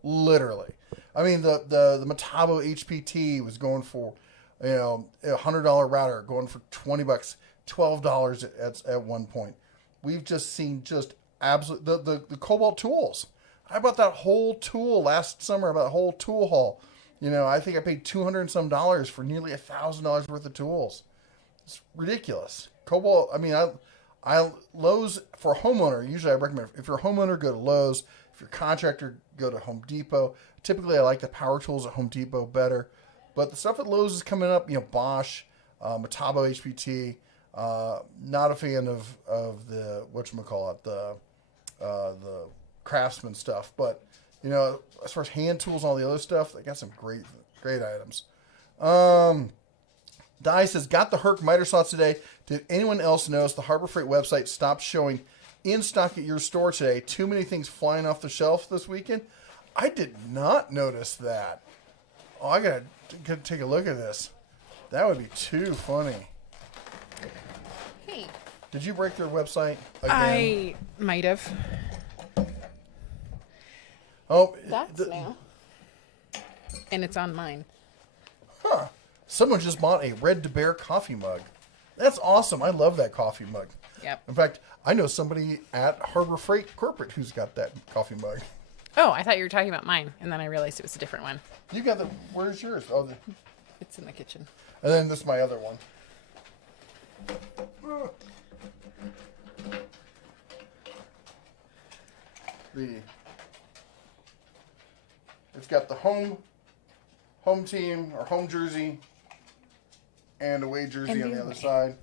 Literally. I mean, the Metabo HPT was going for, a $100 router going for $20, $12 at one point. We've just seen just absolute the Cobalt tools. I bought that whole tool last summer, about a whole tool haul. I think I paid $200 and some for nearly $1,000 worth of tools. It's ridiculous. Cobalt, I mean, I Lowe's for a homeowner, usually I recommend, if you're a homeowner, go to Lowe's. If you're a contractor, go to Home Depot. Typically, I like the power tools at Home Depot better. But the stuff at Lowe's is coming up, Bosch, Metabo HPT. Not a fan of the, whatchamacallit, the Craftsman stuff, but as far as hand tools and all the other stuff, they got some great items. Di says, got the Herc miter saws today. Did anyone else notice the Harbor Freight website stopped showing in stock at your store today? Too many things flying off the shelf this weekend. I did not notice that. Oh, I gotta take a look at this. That would be too funny. Hey, did you break their website again? I might have. Oh, that's new. And it's on mine. Huh. Someone just bought a Red to Bear coffee mug. That's awesome. I love that coffee mug. Yep. In fact, I know somebody at Harbor Freight Corporate who's got that coffee mug. Oh, I thought you were talking about mine, and then I realized it was a different one. You got where's yours? Oh, it's in the kitchen. And then this is my other one. It's got the home team or home jersey and away jersey on the other side.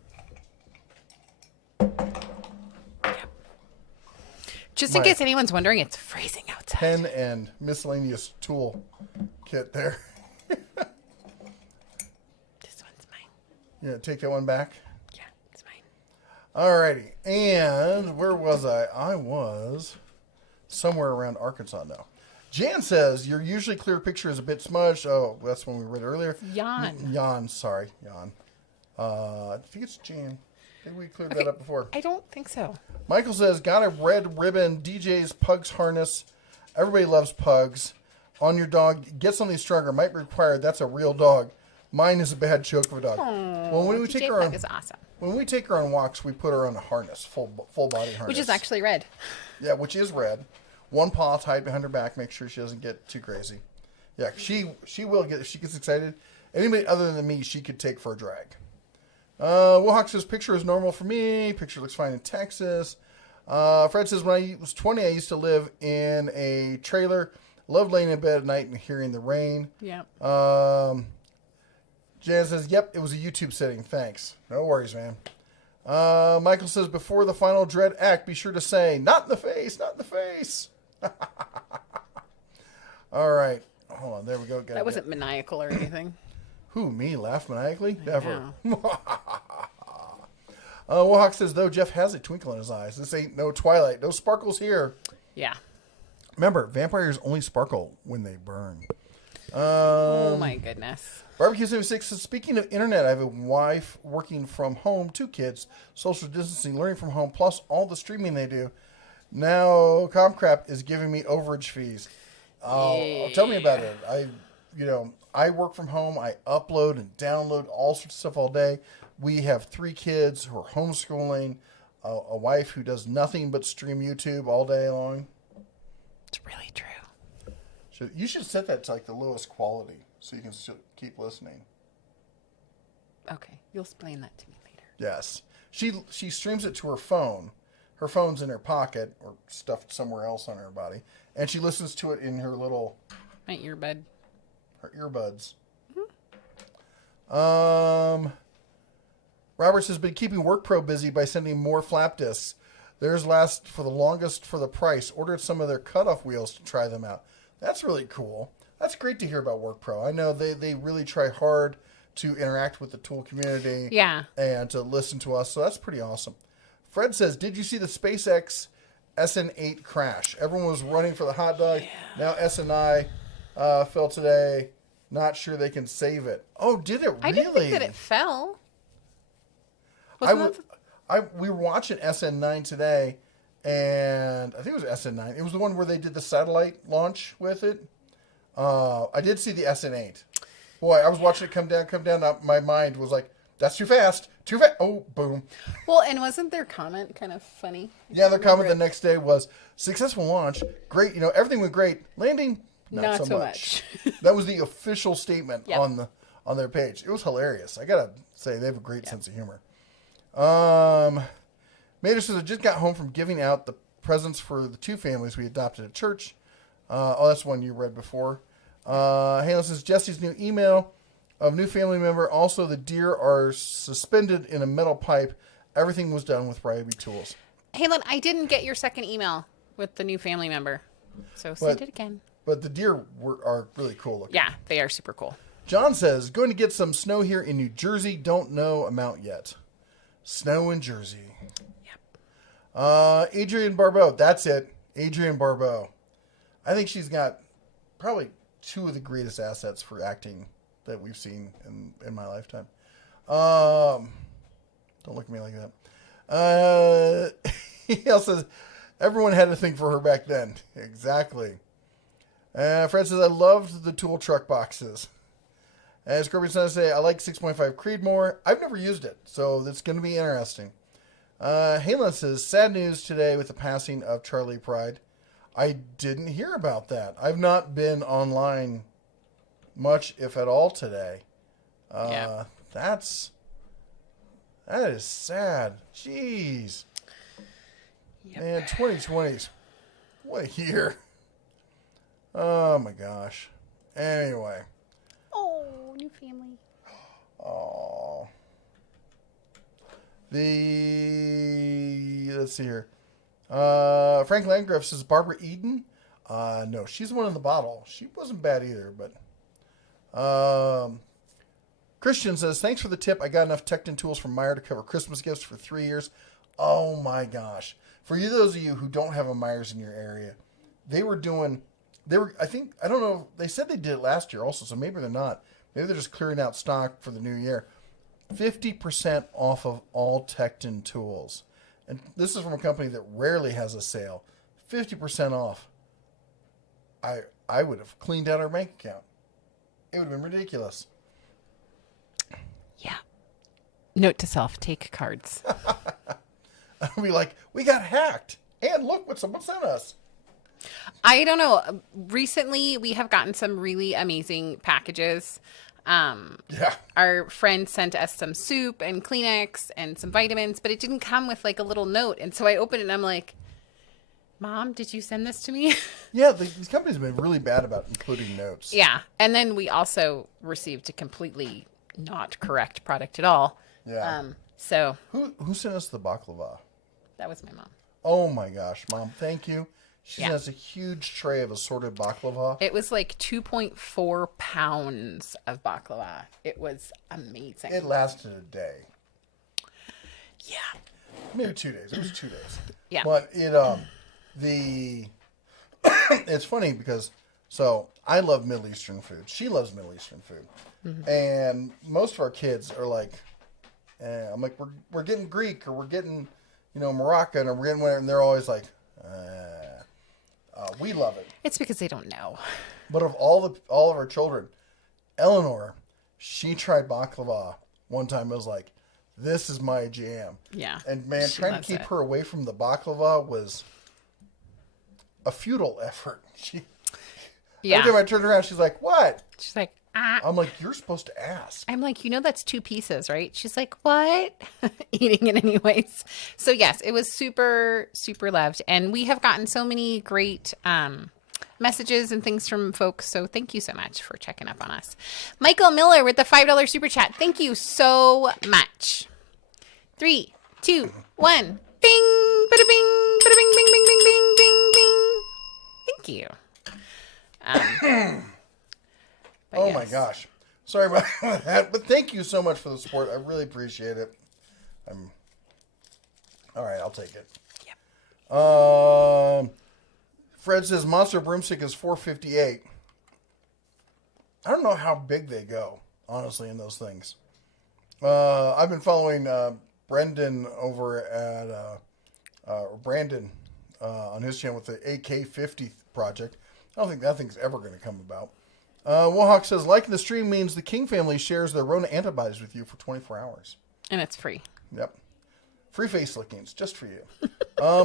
Just in case anyone's wondering, it's freezing outside. Pen and miscellaneous tool kit there. This one's mine. Yeah, take that one back. Yeah, it's mine. Alrighty. And where was I? I was somewhere around Arkansas now. Jan says, your usually clear picture is a bit smudged. Oh, that's when we read earlier. Jan. Sorry. I think it's Jan. Maybe we cleared that up before. I don't think so. Michael says, got a red ribbon, DJ's Pugs harness. Everybody loves pugs. On your dog, get something stronger. Might be required. That's a real dog. Mine is a bad choke of a dog. Well, when we DJ take her Pug on, is awesome. When we take her on walks, we put her on a harness, full body harness. Which is actually red. Yeah, which is red. One paw tied behind her back, make sure she doesn't get too crazy. Yeah, she will get, if she gets excited, anybody other than me, she could take for a drag. Wilhawk says, picture is normal for me. Picture looks fine in Texas. Fred says, when I was 20, I used to live in a trailer. Loved laying in bed at night and hearing the rain. Yeah. Jan says, yep, it was a YouTube setting. Thanks. No worries, man. Michael says, before the final dread act, be sure to say, not in the face, not in the face. All right. Hold on. There we go. That wasn't maniacal or anything. Who, me? Laugh maniacally? Never. Wilhawk says, though Jeff has a twinkle in his eyes. This ain't no Twilight. No sparkles here. Yeah. Remember, vampires only sparkle when they burn. Oh, my goodness. Barbecue 76 says, speaking of internet, I have a wife working from home, 2 kids, social distancing, learning from home, plus all the streaming they do. Now Comcrap is giving me overage fees. Tell me about it. I work from home. I upload and download all sorts of stuff all day. We have 3 kids who are homeschooling, a wife who does nothing but stream YouTube all day long. It's really true. So you should set that to like the lowest quality so you can still keep listening. Okay, you'll explain that to me later. Yes. She streams it to her phone. Her phone's in her pocket or stuffed somewhere else on her body. And she listens to it in her little... My earbud. Her earbuds. Mm-hmm. Roberts has been keeping WorkPro busy by sending more flap discs. Theirs last for the longest for the price. Ordered some of their cutoff wheels to try them out. That's really cool. That's great to hear about WorkPro. I know they really try hard to interact with the tool community. Yeah. And to listen to us. So that's pretty awesome. Fred says, did you see the SpaceX SN8 crash? Everyone was running for the hot dog. Yeah. Now SNI fell today. Not sure they can save it. Oh, did it really? I didn't think that it fell. We were watching SN9 today, and I think it was SN9. It was the one where they did the satellite launch with it. I did see the SN8. Boy, I was watching it come down. My mind was like, that's too fast. Too fast. Oh, boom. Well, and wasn't their comment kind of funny? Yeah, their comment the next day was, successful launch. Great. Everything went great. Landing, not so much. That was the official statement on their page. It was hilarious. I got to say, they have a great sense of humor. Mater says, I just got home from giving out the presents for the 2 families we adopted at church. That's one you read before. Halen says, Jesse's new email of new family member. Also, the deer are suspended in a metal pipe. Everything was done with Ryobi tools. Halen, I didn't get your second email with the new family member. So send it again. But the deer are really cool looking. Yeah, they are super cool. John says, going to get some snow here in New Jersey. Don't know amount yet. Snow in Jersey. Yep. Adrienne Barbeau. That's it. Adrienne Barbeau. I think she's got probably 2 of the greatest assets for acting that we've seen in my lifetime. Don't look at me like that. He also says, everyone had a thing for her back then. Exactly. Fred says, I loved the tool truck boxes. And Scorpion Son say, I like 6.5 Creedmoor. I've never used it, so it's going to be interesting. Halen says, sad news today with the passing of Charlie Pride. I didn't hear about that. I've not been online much, if at all, today. That is sad. Jeez. Yep. Man, 2020's what a year. Oh my gosh. Anyway. Oh, new family. Oh. Let's see here. Frank Landgraf says Barbara Eden. No, she's the one in the bottle. She wasn't bad either, but Christian says, thanks for the tip. I got enough Tecton tools from Meyer to cover Christmas gifts for 3 years. Oh my gosh. For you, those of you who don't have a Myers in your area, I don't know, they said they did it last year also, so maybe they're not. Maybe they're just clearing out stock for the new year. 50% off of all Tecton tools. And this is from a company that rarely has a sale. 50% off. I would have cleaned out our bank account. It would have been ridiculous. Yeah. Note to self, take cards. I'll be like, we got hacked. And look what someone sent us. I don't know. Recently, we have gotten some really amazing packages. Our friend sent us some soup and Kleenex and some vitamins, but it didn't come with like a little note. And so I opened it and I'm like, Mom, did you send this to me? Yeah, these companies have been really bad about including notes. Yeah. And then we also received a completely not correct product at all. Yeah. So who sent us the baklava? That was my mom. Oh my gosh, Mom, thank you. She Yeah. has a huge tray of assorted baklava. It was like 2.4 pounds of baklava. It was amazing. It lasted a day. Yeah. Maybe 2 days. It was 2 days. Yeah. But it's funny because, so I love Middle Eastern food. She loves Middle Eastern food. Mm-hmm. And most of our kids are like, I'm like, we're getting Greek or we're getting, Moroccan or we're getting whatever. And they're always like, We love it. It's because they don't know. But of all of our children, Eleanor, she tried baklava one time. It was like, this is my jam. Yeah. And man, she trying to loves keep it. her away from the baklava was a futile effort. Yeah. Every time I turned around, she's like, what? She's like, ah. I'm like, you're supposed to ask. I'm like, that's 2 pieces, right? She's like, what? Eating it anyways. So yes, it was super, super loved. And we have gotten so many great messages and things from folks. So thank you so much for checking up on us. Michael Miller with the $5 super chat. Thank you so much. 3, 2, 1. Bing, bada bing, bada bing, bing, bing, bing, bing, bing, bing. Thank you. Oh yes. my gosh. Sorry about that. But thank you so much for the support. I really appreciate it. All right, I'll take it. Yep. Fred says Monster Broomstick is $4.58. I don't know how big they go, honestly, in those things. I've been following Brendan over at Brandon on his channel with the AK-50 project. I don't think that thing's ever going to come about. Wohawk says, liking the stream means the King family shares their Rona antibodies with you for 24 hours. And it's free. Yep. Free face lickings, just for you.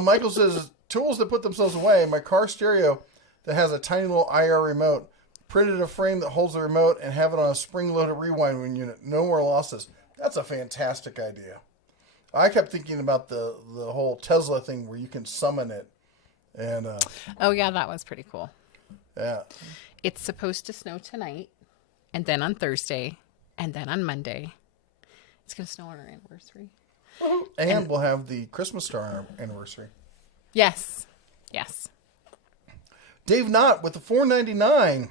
Michael says, tools that put themselves away. My car stereo that has a tiny little IR remote. Printed a frame that holds the remote and have it on a spring-loaded rewind unit. No more losses. That's a fantastic idea. I kept thinking about the whole Tesla thing where you can summon it. And Oh, yeah, that was pretty cool. yeah. It's supposed to snow tonight, and then on Thursday, and then on Monday. It's going to snow on our anniversary. And we'll have the Christmas star on our anniversary. Yes. Yes. Dave Knott with the $4.99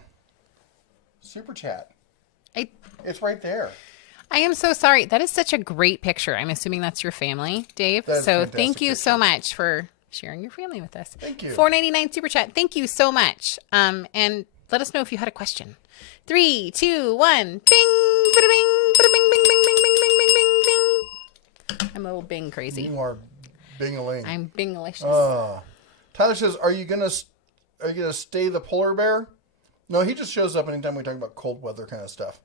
super chat. It's right there. I am so sorry. That is such a great picture. I'm assuming that's your family, Dave. That is a So fantastic thank you picture. so much for sharing your family with us. Thank you. $4.99 super chat. Thank you so much. And let us know if you had a question. 3, 2, 1. Bing, bada bing, bada bing, bing, bing, bing, bing, bing, bing, bing, bing. I'm a little bing crazy. You are bing-a-ling. I'm bing-alicious. Tyler says, are you gonna stay the polar bear? No, he just shows up anytime we talk about cold weather kind of stuff.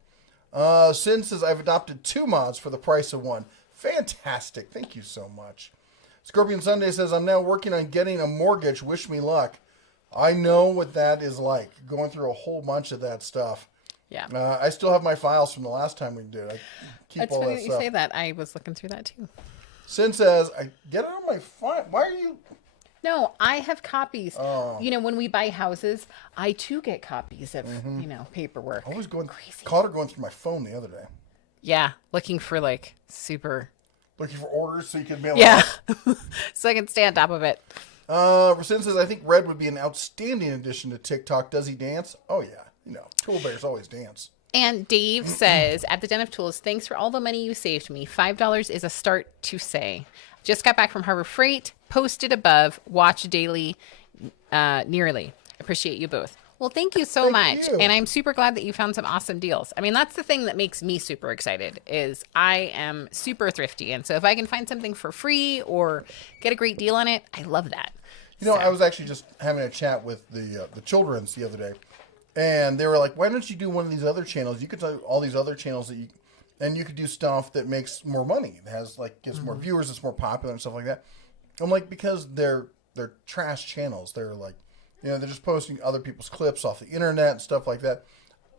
Sin says, I've adopted 2 mods for the price of 1. Fantastic. Thank you so much. Scorpion Sunday says, I'm now working on getting a mortgage. Wish me luck. I know what that is like, going through a whole bunch of that stuff. Yeah. I still have my files from the last time we did it. I keep That's all funny that that you stuff. say that. I was looking through that too. Sin says, I get it on my file. Why are you... No, I have copies. Oh. You know, when we buy houses, I too get copies of, paperwork. I was Crazy. caught her going through my phone the other day. Yeah, looking for like super. Looking for orders so you can mail Yeah, it so I can stay on top of it. Sin says, I think Red would be an outstanding addition to TikTok. Does he dance? Oh, yeah. You know, Tool Bears always dance. And Dave says, at the Den of Tools, thanks for all the money you saved me. $5 is a start to say. Just got back from Harbor Freight. Posted above. Watch daily. Nearly. Appreciate you both. Well, thank you so much. you. And I'm super glad that you found some awesome deals. I mean, that's the thing that makes me super excited is I am super thrifty. And so if I can find something for free or get a great deal on it, I love that. You know, So- I was actually just having a chat with the children's the other day, and they were like, "Why don't you do one of these other channels? You could do all these other channels and you could do stuff that makes more money, that has gets more viewers, it's more popular and stuff like that." I'm like, because they're trash channels. They're like, they're just posting other people's clips off the internet and stuff like that.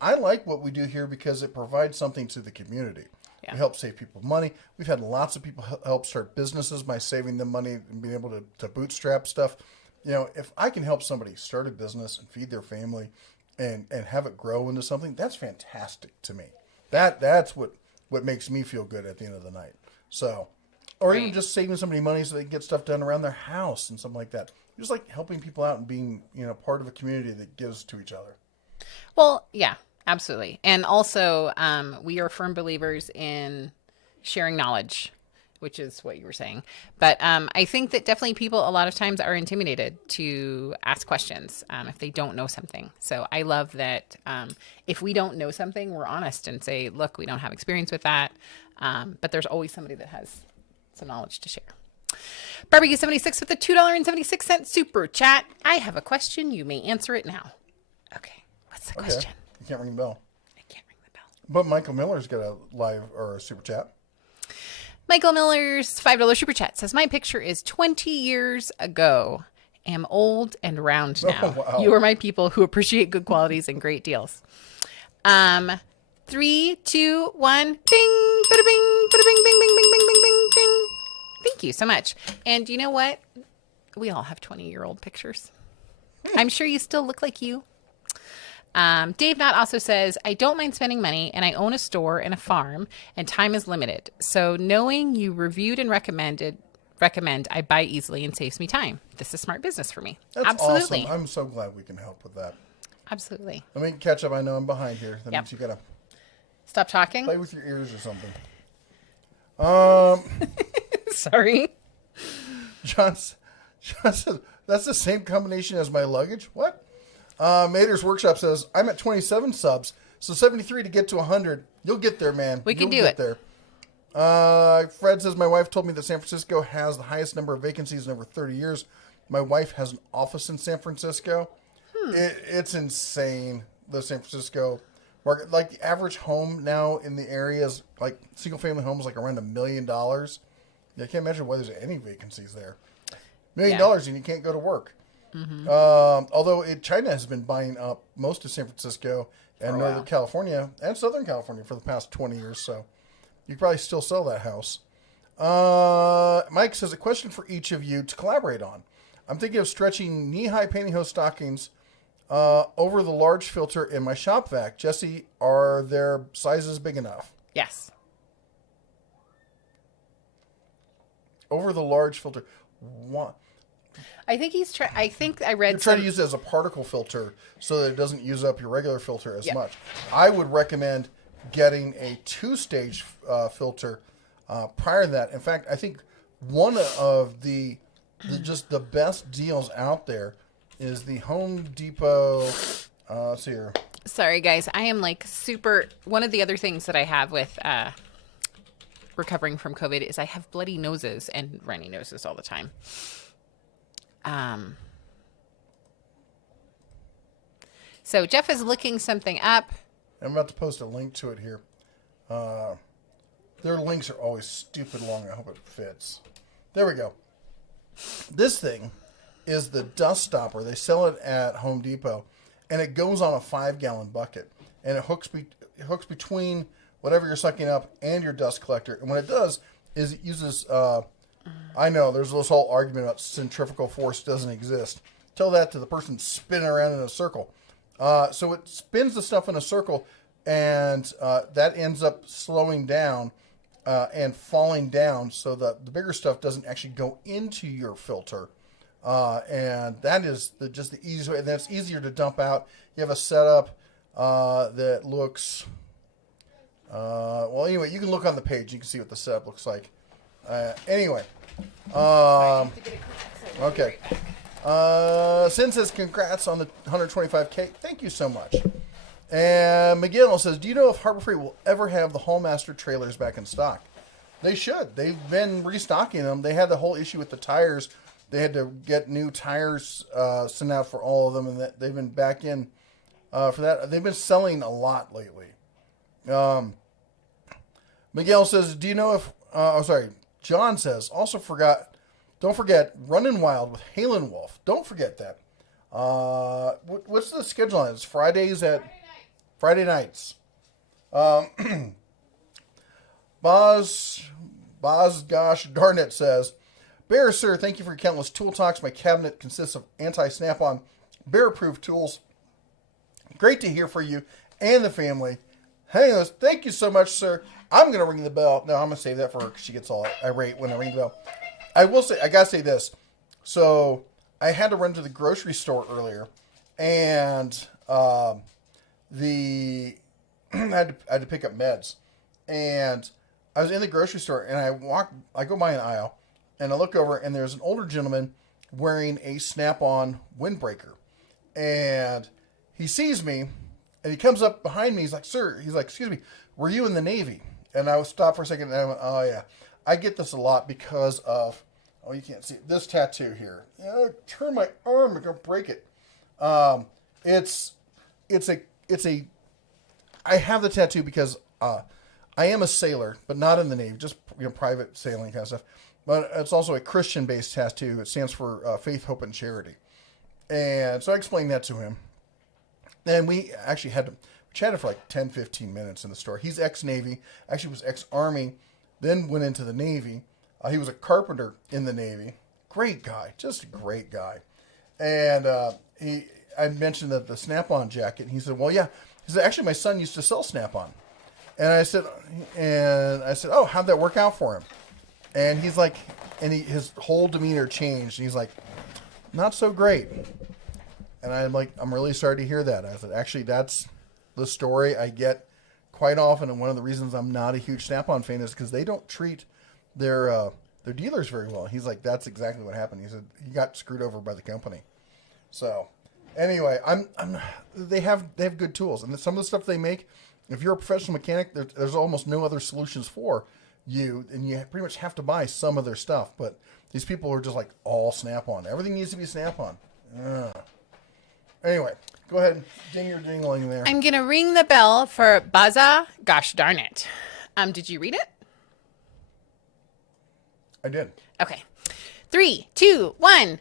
I like what we do here because it provides something to the community. Yeah. We help save people money. We've had lots of people help start businesses by saving them money and being able to bootstrap stuff. If I can help somebody start a business and feed their family and have it grow into something, that's fantastic to me. That's what makes me feel good at the end of the night. So, or even just saving somebody money so they can get stuff done around their house and something like that. Just like helping people out and being, part of a community that gives to each other. Well, yeah, absolutely. And also, we are firm believers in sharing knowledge, which is what you were saying. But I think that definitely people a lot of times are intimidated to ask questions if they don't know something. So I love that if we don't know something, we're honest and say, look, we don't have experience with that. But there's always somebody that has some knowledge to share. Barbecue76 with a $2.76 super chat. I have a question. You may answer it now. Okay. What's the question? You can't ring the bell. I can't ring the bell. But Michael Miller's got a live or a super chat. Michael Miller's $5 super chat says, my picture is 20 years ago. Am old and round now. Oh, wow. You are my people who appreciate good qualities and great deals. 3, 2, 1, bing, bada bing, bada bing, bing, bing, bing, bing, bing, bing, bing. Thank you so much. And you know what? We all have 20-year-old pictures. I'm sure you still look like you. Dave Knott also says, I don't mind spending money, and I own a store and a farm, and time is limited. So knowing you reviewed and recommend I buy easily and saves me time. This is smart business for me. That's Absolutely. awesome. I'm so glad we can help with that. Absolutely. Let me catch up. I know I'm behind here. That means you got to Stop talking. play with your ears or something. Sorry. John says, that's the same combination as my luggage? What? Mater's Workshop says, I'm at 27 subs, so 73 to get to 100. You'll get there, man. We can You'll do get it. there. Fred says, my wife told me that San Francisco has the highest number of vacancies in over 30 years. My wife has an office in San Francisco. It's insane, the San Francisco market. Like, the average home now in the area is, like, single-family homes, like, around $1 million. I can't imagine why there's any vacancies there. $1 million and you can't go to work. Mm-hmm. Although China has been buying up most of San Francisco and Northern California and Southern California for the past 20 years, so you could probably still sell that house. Mike says, a question for each of you to collaborate on. I'm thinking of stretching knee-high pantyhose stockings over the large filter in my shop vac. Jesse, are their sizes big enough? Yes. Over the large filter. What? I think he's trying. I think I read. You're trying to use it as a particle filter so that it doesn't use up your regular filter as much. I would recommend getting a 2-stage filter prior to that. In fact, I think one of the just the best deals out there is the Home Depot. Let's see here. Sorry, guys. I am like super. One of the other things that I have with recovering from COVID is I have bloody noses and runny noses all the time. So Jeff is looking something up. I'm about to post a link to it here. Their links are always stupid long. I hope it fits. There we go. This thing is the dust stopper. They sell it at Home Depot, and it goes on a 5-gallon bucket, and it hooks between whatever you're sucking up and your dust collector. And what it does is it uses. I know there's this whole argument about centrifugal force doesn't exist. Tell that to the person spinning around in a circle. So it spins the stuff in a circle, and that ends up slowing down and falling down so that the bigger stuff doesn't actually go into your filter. And that is just the easiest way. And that's easier to dump out. You have a setup that looks... well, anyway, you can look on the page. You can see what the setup looks like. Anyway. Okay. Sin says, congrats on the 125K. Thank you so much. And Miguel says, do you know if Harbor Freight will ever have the Hallmaster trailers back in stock? They should. They've been restocking them. They had the whole issue with the tires. They had to get new tires sent out for all of them, and they've been back in for that. They've been selling a lot lately. Miguel says, do you know if... John says, don't forget Runnin' Wild with Halen Wolf. Don't forget that. What's the schedule on it? It's Friday nights. Boz Gosh Garnett says, Bear, sir, thank you for your countless tool talks. My cabinet consists of anti-snap-on, bear-proof tools. Great to hear from you and the family. Hey, thank you so much, sir. I'm going to ring the bell. No, I'm going to save that for her because she gets all irate when I ring the bell. I will say, I got to say this. So, I had to run to the grocery store earlier, and I had to pick up meds. And I was in the grocery store, and I go by an aisle, and I look over, and there's an older gentleman wearing a Snap-on windbreaker. And he sees me, and he comes up behind me. He's like, sir, excuse me, were you in the Navy? And I stopped for a second, and I went, oh, yeah. I get this a lot because of Oh, you can't see it. This tattoo here. Turn my arm. I'm going to break it. It's a. I have the tattoo because I am a sailor, but not in the Navy, just private sailing kind of stuff. But it's also a Christian-based tattoo. It stands for faith, hope, and charity. And so I explained that to him. And we actually had to chatted for like 10, 15 minutes in the store. He's ex-Navy, actually was ex-Army, then went into the Navy. He was a carpenter in the Navy. Great guy, just a great guy. And I mentioned that the Snap-on jacket. And he said, well, yeah. He said, actually, my son used to sell Snap-on. And I said, oh, how'd that work out for him? And he's like, his whole demeanor changed. And he's like, not so great. And I'm like, I'm really sorry to hear that. I said, actually, that's the story I get quite often. And one of the reasons I'm not a huge Snap-on fan is because they don't treat their dealers very well. He's like, that's exactly what happened. He said he got screwed over by the company. So anyway, they have good tools, and some of the stuff they make, if you're a professional mechanic, there's almost no other solutions for you, and you pretty much have to buy some of their stuff. But these people are just like all Snap-on. Everything needs to be Snap-on. Anyway, go ahead and ding your dingling there. I'm gonna ring the bell for Baza. Gosh darn it! Did you read it? I did. Okay. 3, 2, 1. Bing!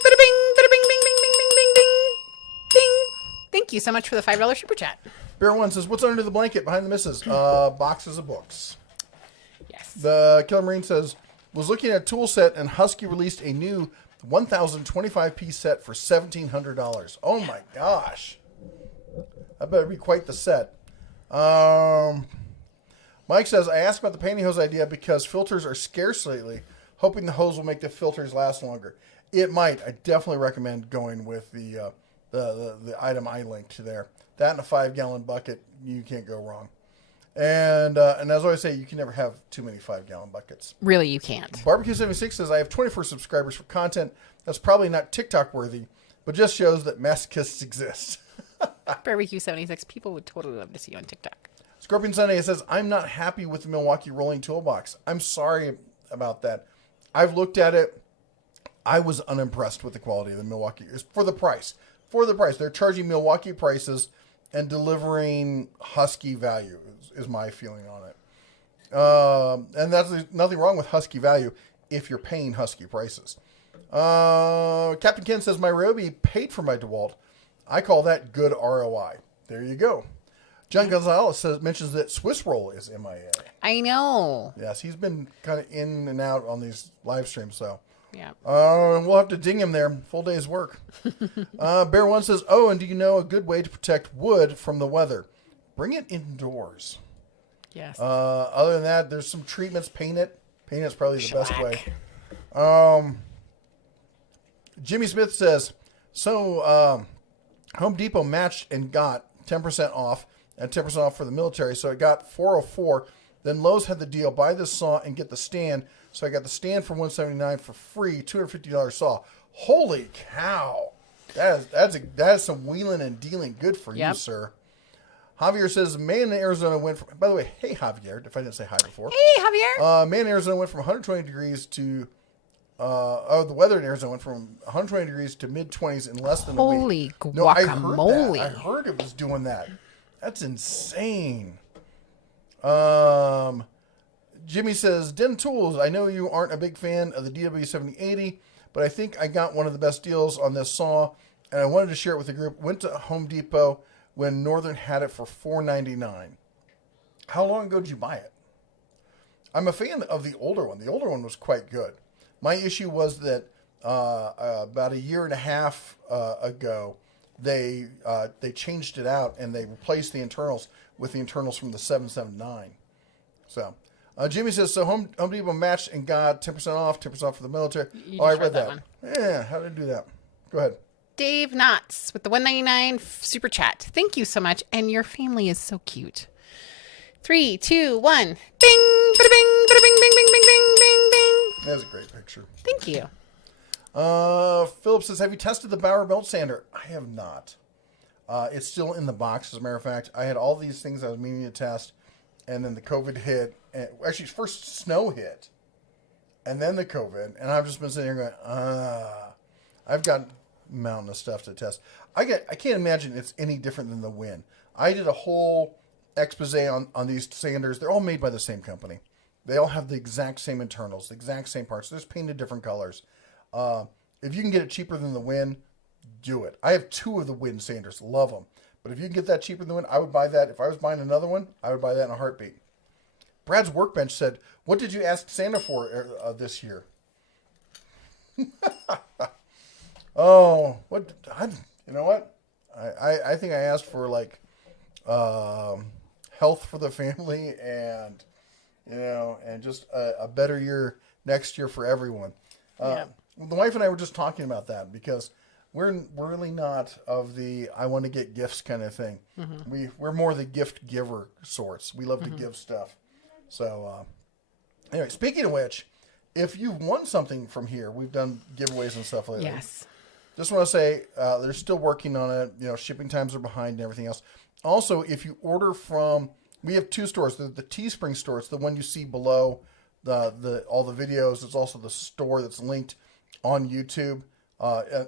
Bada bing! Bada bing! Bing! Bing! Bing! Bing! Bing! Bing! Bing! Thank you so much for the $5 super chat. Bear One says, "What's under the blanket behind the missus?" Boxes of books. Yes. The Killer Marine says, "Was looking at a tool set and Husky released a new 1,025-piece set for $1,700. Oh my gosh, that better be quite the set." Mike says, "I asked about the pantyhose idea because filters are scarce lately, hoping the hose will make the filters last longer." It might. I definitely recommend going with the item I linked there. That and a 5-gallon bucket, you can't go wrong. And as I always say, you can never have too many 5-gallon buckets. Really, you can't. Barbecue 76 says, "I have 24 subscribers for content that's probably not TikTok worthy, but just shows that masochists exist." Barbecue 76. People would totally love to see you on TikTok. Scorpion Sunday says, "I'm not happy with the Milwaukee rolling toolbox. I'm sorry about that. I've looked at it. I was unimpressed with the quality of the Milwaukee. It's for the price. For the price. They're charging Milwaukee prices and delivering Husky value is my feeling on it. And there's nothing wrong with Husky value if you're paying Husky prices." Captain Ken says, "My Ryobi paid for my DeWalt. I call that good ROI." There you go. John Gonzalez mentions that Swiss Roll is MIA. I know. Yes, he's been kind of in and out on these live streams, so. Yeah. We'll have to ding him there. Full day's work. Bear One says, "Oh, and do you know a good way to protect wood from the weather? Bring it indoors." Yes. Other than that, there's some treatments. Paint it. Paint is probably the best way. Jimmy Smith says, "So Home Depot matched and got 10% off and 10% off for the military. So it got $404. Then Lowe's had the deal, buy this saw and get the stand. So I got the stand for $179 for free, $250 saw." Holy cow. That is some wheeling and dealing. Good for you, sir. Javier says, "Man in Arizona went from," by the way, hey Javier, if I didn't say hi before. Hey Javier. Man in Arizona went from 120 degrees to, the weather in Arizona went from 120 degrees to mid-20s in less than a week. Holy guacamole. No, I heard that. I heard it was doing that. That's insane. Jimmy says, "Den Tools, I know you aren't a big fan of the DW7080, but I think I got one of the best deals on this saw, and I wanted to share it with the group. Went to Home Depot when Northern had it for $499. How long ago did you buy it?" I'm a fan of the older one. The older one was quite good. My issue was that about a year and a half ago, they changed it out and they replaced the internals with the internals from the 779. So Jimmy says, "So Home Depot matched and got 10% off for the military." I read that one. Yeah, how did I do that? Go ahead. Dave Knotts with the $1.99 super chat. Thank you so much. And your family is so cute. 3, 2, 1. Bing! Bada bing! Bada bing! Bing! Bing! Bing! Bing! Bing! Bing! That's a great picture. Thank you. Philip says, "Have you tested the Bauer belt sander?" I have not. It's still in the box, as a matter of fact. I had all these things I was meaning to test, and then the COVID hit. And actually, first snow hit. and then the COVID, and I've just been sitting here going, I've got a mountain of stuff to test. I can't imagine it's any different than the Win. I did a whole expose on these sanders. They're all made by the same company. They all have the exact same internals, the exact same parts. They're just painted different colors. If you can get it cheaper than the Win, do it. I have 2 of the Win sanders. Love them. But if you can get that cheaper than the Win, I would buy that. If I was buying another one, I would buy that in a heartbeat. Brad's Workbench said, what did you ask Santa for this year? Oh, what? You know what? I think I asked for like health for the family and and just a better year next year for everyone. The wife and I were just talking about that because we're really not of the I want to get gifts kind of thing. Mm-hmm. We're more the gift giver sorts. We love to give stuff. So anyway, speaking of which, if you've won something from here, we've done giveaways and stuff lately. Yes. Just want to say they're still working on it. Shipping times are behind and everything else. Also, if you order from, we have 2 stores. The Teespring store, it's the one you see below the all the videos. It's also the store that's linked on YouTube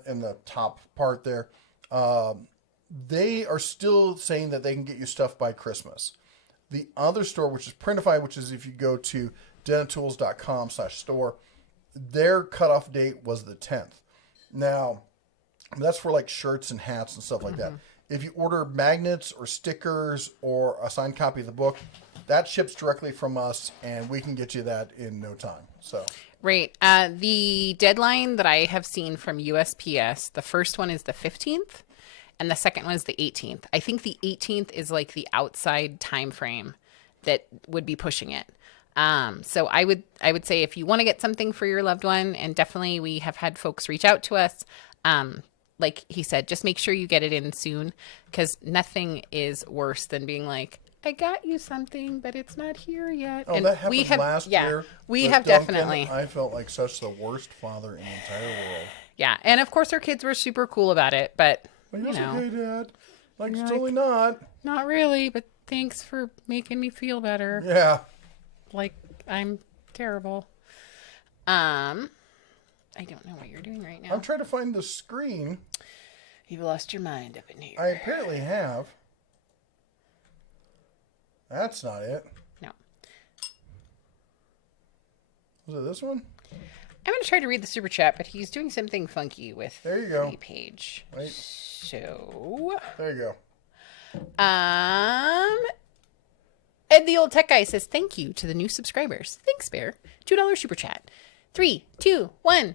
in the top part there. They are still saying that they can get you stuff by Christmas. The other store, which is Printify, which is if you go to denatools.com/store, their cutoff date was the 10th. Now, that's for like shirts and hats and stuff like that. If you order magnets or stickers or a signed copy of the book, that ships directly from us, and we can get you that in no time. So, right. The deadline that I have seen from USPS, the first one is the 15th, and the second one is the 18th. I think the 18th is like the outside time frame that would be pushing it. So I would say if you want to get something for your loved one, and definitely we have had folks reach out to us, like he said, just make sure you get it in soon, because nothing is worse than being like, I got you something, but it's not here yet. Oh, and that happened last year. We have Duncan, definitely. I felt like such the worst father in the entire world. Yeah, and of course our kids were super cool about it, but okay, Dad. Like, it's totally not. Not really, but thanks for making me feel better. Yeah. Like I'm terrible. I don't know what you're doing right now. I'm trying to find the screen. You've lost your mind up in here. I apparently have. That's not it. No. Was it this one? I'm going to try to read the super chat, but he's doing something funky with there you go. The page. Right. So. There you go. Ed the Old Tech Guy says, thank you to the new subscribers. Thanks, Bear. $2 super chat. 3, 2, 1. Ding!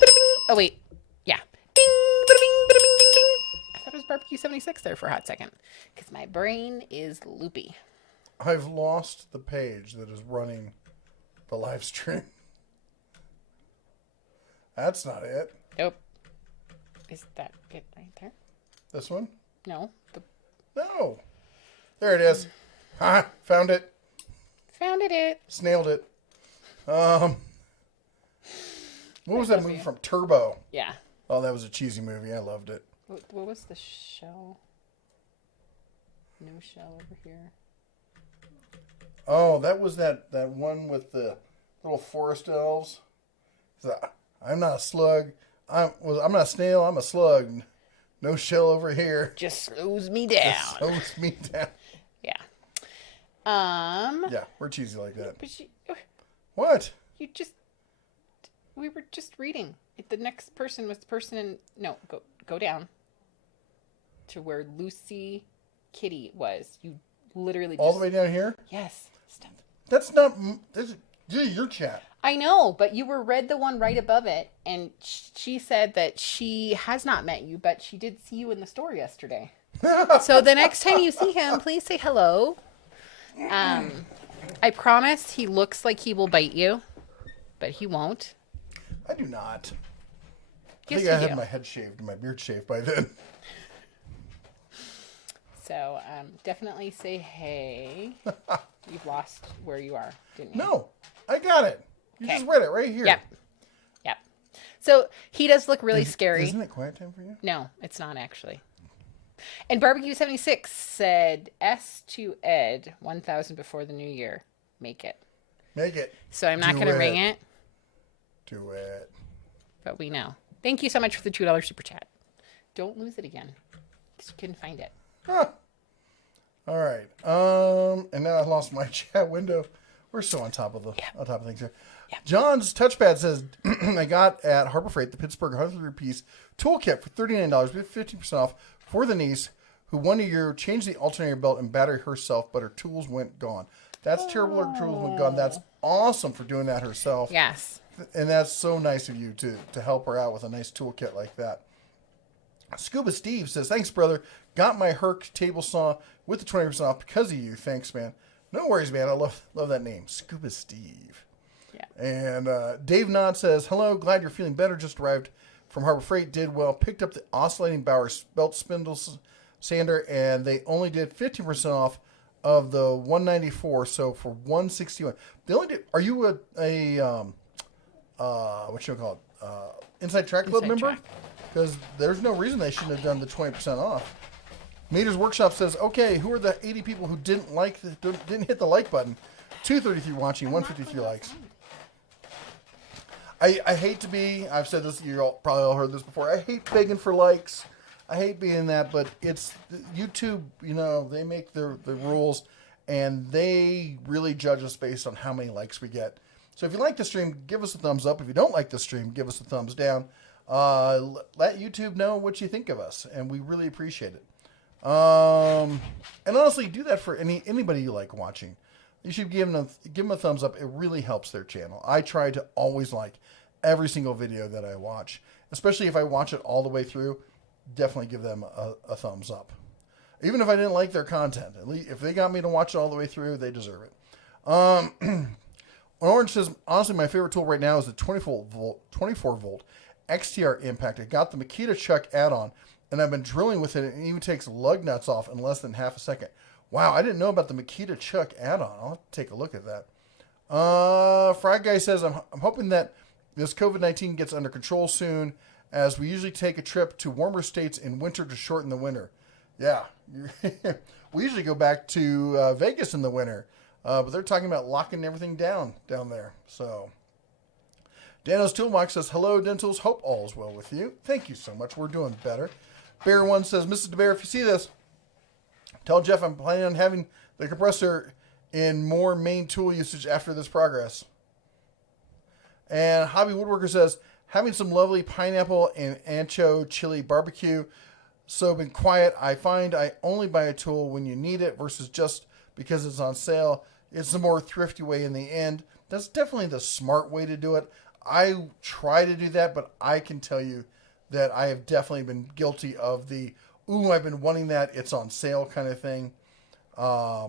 Bada bing. Oh, wait. Yeah. Ding! Bada bing, bada bing, ding, ding. I thought it was Barbecue 76 there for a hot second. Because my brain is loopy. I've lost the page that is running the live stream. That's not it. Nope. Is that it right there? This one? No. No. There it is. Ha! Found it. Found it. Snailed it. What was that movie from? Turbo. Yeah. Oh, that was a cheesy movie. I loved it. What was the shell? No shell over here. Oh, that was that one with the little forest elves. I'm not a slug. I'm not a snail. I'm a slug. No shell over here. Just slows me down. Just slows me down. Yeah. Yeah, we're cheesy like that. But What? We were just reading. The next person was the person in. No, go down to where Lucy Kitty was. You literally all the way down here. Yes. Stop. That's not. This is your chat. I know, but you read the one right above it, and she said that she has not met you, but she did see you in the store yesterday. So the next time you see him, please say hello. I promise he looks like he will bite you, but he won't. I do not. Yes, I think I you had do. my head shaved and my beard shaved by then. So definitely say hey. You've lost where you are, didn't you? No, I got it. You just read it right here. Yep. So he does look really scary. Isn't it quiet time for you? No, it's not actually. And Barbecue 76 said S to Ed 1,000 before the new year. Make it. Make it. So I'm not going to ring it. Do it. But we know. Thank you so much for the $2 super chat. Don't lose it again. Just couldn't find it. Huh. All right. And now I lost my chat window. We're so on top of things here. Yeah. John's touchpad says I got at Harbor Freight the Pittsburgh 103-piece toolkit for $39 with 15% off for the niece who 1 year changed the alternator belt and battery herself, but her tools went gone. That's terrible. Her tools went gone. That's awesome for doing that herself. Yes. And that's so nice of you to help her out with a nice toolkit like that. Scuba Steve says, thanks, brother. Got my Herc table saw with the 20% off because of you. Thanks, man. No worries, man. I love that name. Scuba Steve. Yeah. And Dave Nod says, hello. Glad you're feeling better. Just arrived from Harbor Freight. Did well. Picked up the oscillating Bauer belt spindle sander, and they only did 15% off of the 194. So for 161. They only did. Are you what you call it? Inside Track Club member? Track. Because there's no reason they shouldn't have done the 20% off. Meters Workshop says, okay, who are the 80 people who didn't hit the like button? 233 watching, 153 likes. I hate to be, I've said this, you all probably all heard this before, I hate begging for likes. I hate being that, but it's YouTube, they make the rules, and they really judge us based on how many likes we get. So if you like the stream, give us a thumbs up. If you don't like the stream, give us a thumbs down. Let YouTube know what you think of us, and we really appreciate it. And honestly, do that for anybody you like watching. You should give them a thumbs up. It really helps their channel. I try to always like every single video that I watch, especially if I watch it all the way through. Definitely give them a thumbs up. Even if I didn't like their content, at least if they got me to watch it all the way through, they deserve it. Orange says, honestly, my favorite tool right now is the 24 volt XTR impact. I got the Makita Chuck add-on, and I've been drilling with it, and it even takes lug nuts off in less than half a second. Wow, I didn't know about the Makita Chuck add-on. I'll have to take a look at that. Frag Guy says, I'm hoping that this COVID-19 gets under control soon, as we usually take a trip to warmer states in winter to shorten the winter. Yeah, we usually go back to Vegas in the winter, but they're talking about locking everything down there. So, Dano's Toolbox says, hello, Dentals. Hope all is well with you. Thank you so much. We're doing better. Bear One says, Mrs. DeBear, if you see this, tell Jeff I'm planning on having the compressor in more main tool usage after this progress. And Hobby Woodworker says, having some lovely pineapple and ancho chili barbecue. So been quiet. I find I only buy a tool when you need it versus just because it's on sale. It's the more thrifty way in the end. That's definitely the smart way to do it. I try to do that, but I can tell you that I have definitely been guilty of the, I've been wanting that, it's on sale kind of thing. I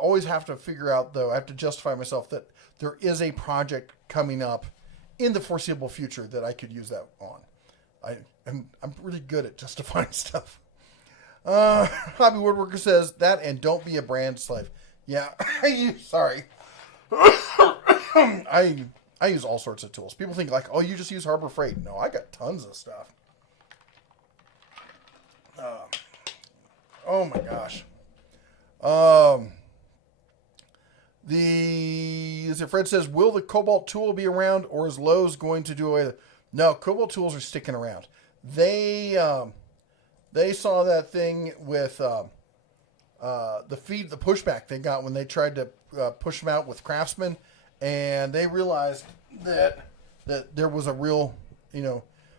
always have to figure out, though, I have to justify myself that there is a project coming up in the foreseeable future that I could use that on. I'm really good at justifying stuff. Hobby Woodworker says that, and don't be a brand slave. Yeah, sorry. I use all sorts of tools. People think like, oh, you just use Harbor Freight. No, I got tons of stuff. Oh my gosh. Fred says, will the Cobalt tool be around, or is Lowe's going to do away? No, Cobalt tools are sticking around. They saw that thing with the pushback they got when they tried to push them out with Craftsman, and they realized that there was a real,